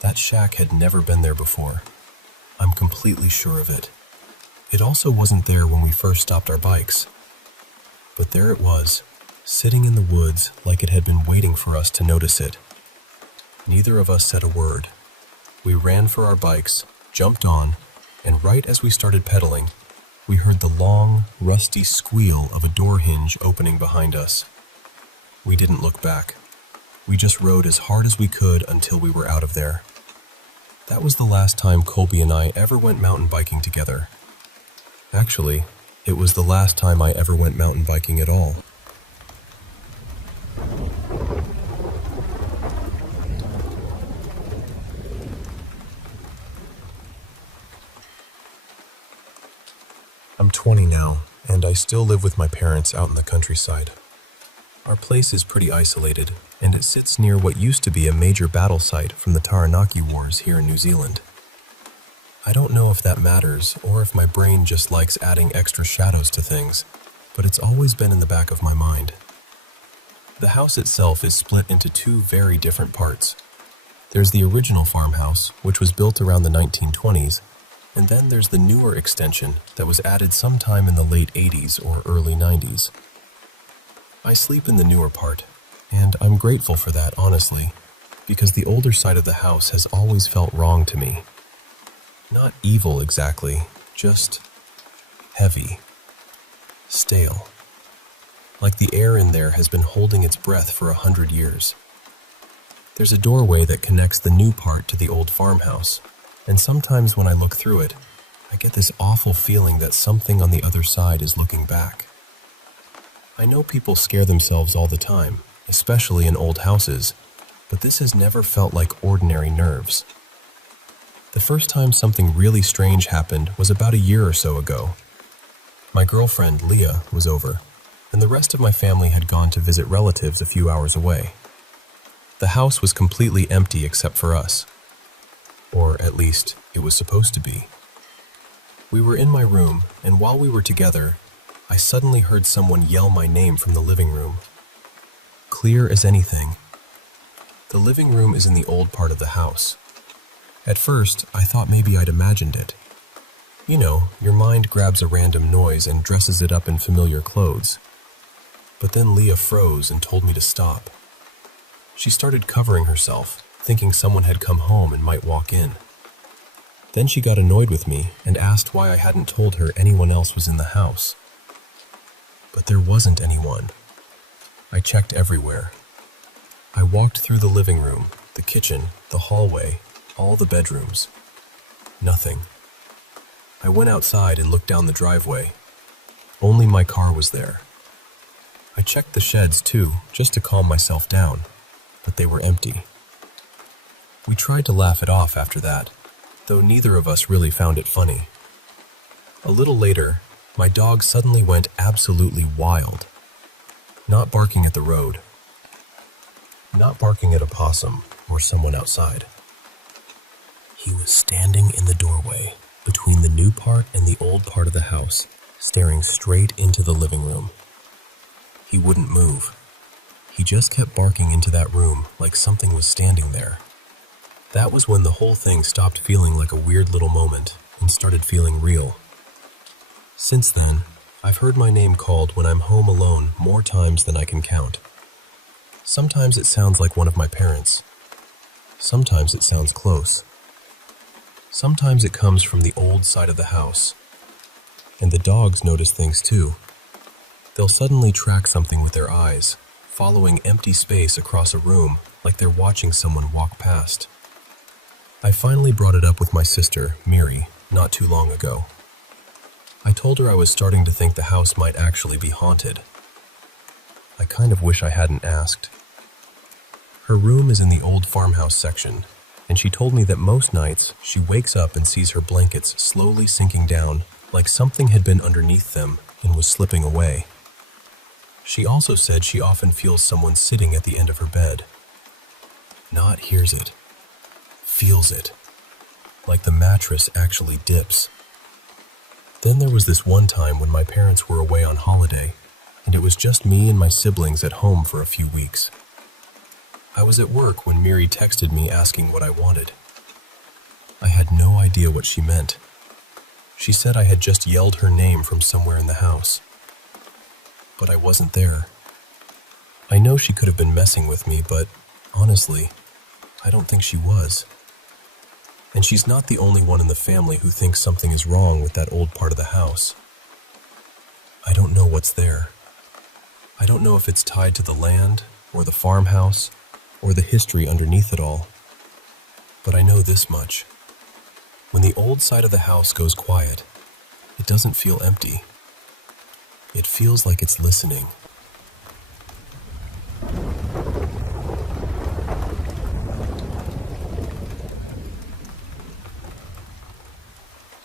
That shack had never been there before. I'm completely sure of it. It also wasn't there when we first stopped our bikes. But there it was, sitting in the woods like it had been waiting for us to notice it. Neither of us said a word. We ran for our bikes, jumped on, and right as we started pedaling, we heard the long, rusty squeal of a door hinge opening behind us. We didn't look back. We just rode as hard as we could until we were out of there. That was the last time Colby and I ever went mountain biking together. Actually, it was the last time I ever went mountain biking at all. I'm 20 now, and I still live with my parents out in the countryside. Our place is pretty isolated, and it sits near what used to be a major battle site from the Taranaki Wars here in New Zealand. I don't know if that matters, or if my brain just likes adding extra shadows to things, but it's always been in the back of my mind. The house itself is split into two very different parts. There's the original farmhouse, which was built around the 1920s, and then there's the newer extension that was added sometime in the late 80s or early 90s. I sleep in the newer part, and I'm grateful for that, honestly, because the older side of the house has always felt wrong to me. Not evil exactly, just heavy, stale. Like the air in there has been holding its breath for 100 years. There's a doorway that connects the new part to the old farmhouse, and sometimes when I look through it, I get this awful feeling that something on the other side is looking back. I know people scare themselves all the time, especially in old houses, but this has never felt like ordinary nerves. The first time something really strange happened was about a year or so ago. My girlfriend, Leah, was over, and the rest of my family had gone to visit relatives a few hours away. The house was completely empty except for us. Or at least, it was supposed to be. We were in my room, and while we were together, I suddenly heard someone yell my name from the living room. Clear as anything. The living room is in the old part of the house. At first, I thought maybe I'd imagined it. You know, your mind grabs a random noise and dresses it up in familiar clothes. But then Leah froze and told me to stop. She started covering herself, thinking someone had come home and might walk in. Then she got annoyed with me and asked why I hadn't told her anyone else was in the house. But there wasn't anyone. I checked everywhere. I walked through the living room, the kitchen, the hallway, all the bedrooms. Nothing. I went outside and looked down the driveway. Only my car was there. I checked the sheds too, just to calm myself down, but they were empty. We tried to laugh it off after that, though neither of us really found it funny. A little later, my dog suddenly went absolutely wild. Not barking at the road. Not barking at a possum or someone outside. He was standing in the doorway between the new part and the old part of the house, staring straight into the living room. He wouldn't move. He just kept barking into that room like something was standing there. That was when the whole thing stopped feeling like a weird little moment and started feeling real. Since then, I've heard my name called when I'm home alone more times than I can count. Sometimes it sounds like one of my parents. Sometimes it sounds close. Sometimes it comes from the old side of the house. And the dogs notice things too. They'll suddenly track something with their eyes, following empty space across a room like they're watching someone walk past. I finally brought it up with my sister, Miri, not too long ago. I told her I was starting to think the house might actually be haunted. I kind of wish I hadn't asked. Her room is in the old farmhouse section, and she told me that most nights she wakes up and sees her blankets slowly sinking down like something had been underneath them and was slipping away. She also said she often feels someone sitting at the end of her bed. Not hears it. Feels it, like the mattress actually dips. Then there was this one time when my parents were away on holiday, and it was just me and my siblings at home for a few weeks. I was at work when Miri texted me asking what I wanted. I had no idea what she meant. She said I had just yelled her name from somewhere in the house. but I wasn't there. I know she could have been messing with me, but honestly, I don't think she was. And she's not the only one in the family who thinks something is wrong with that old part of the house. I don't know what's there. I don't know if it's tied to the land, or the farmhouse, or the history underneath it all. But I know this much. When the old side of the house goes quiet, it doesn't feel empty. It feels like it's listening,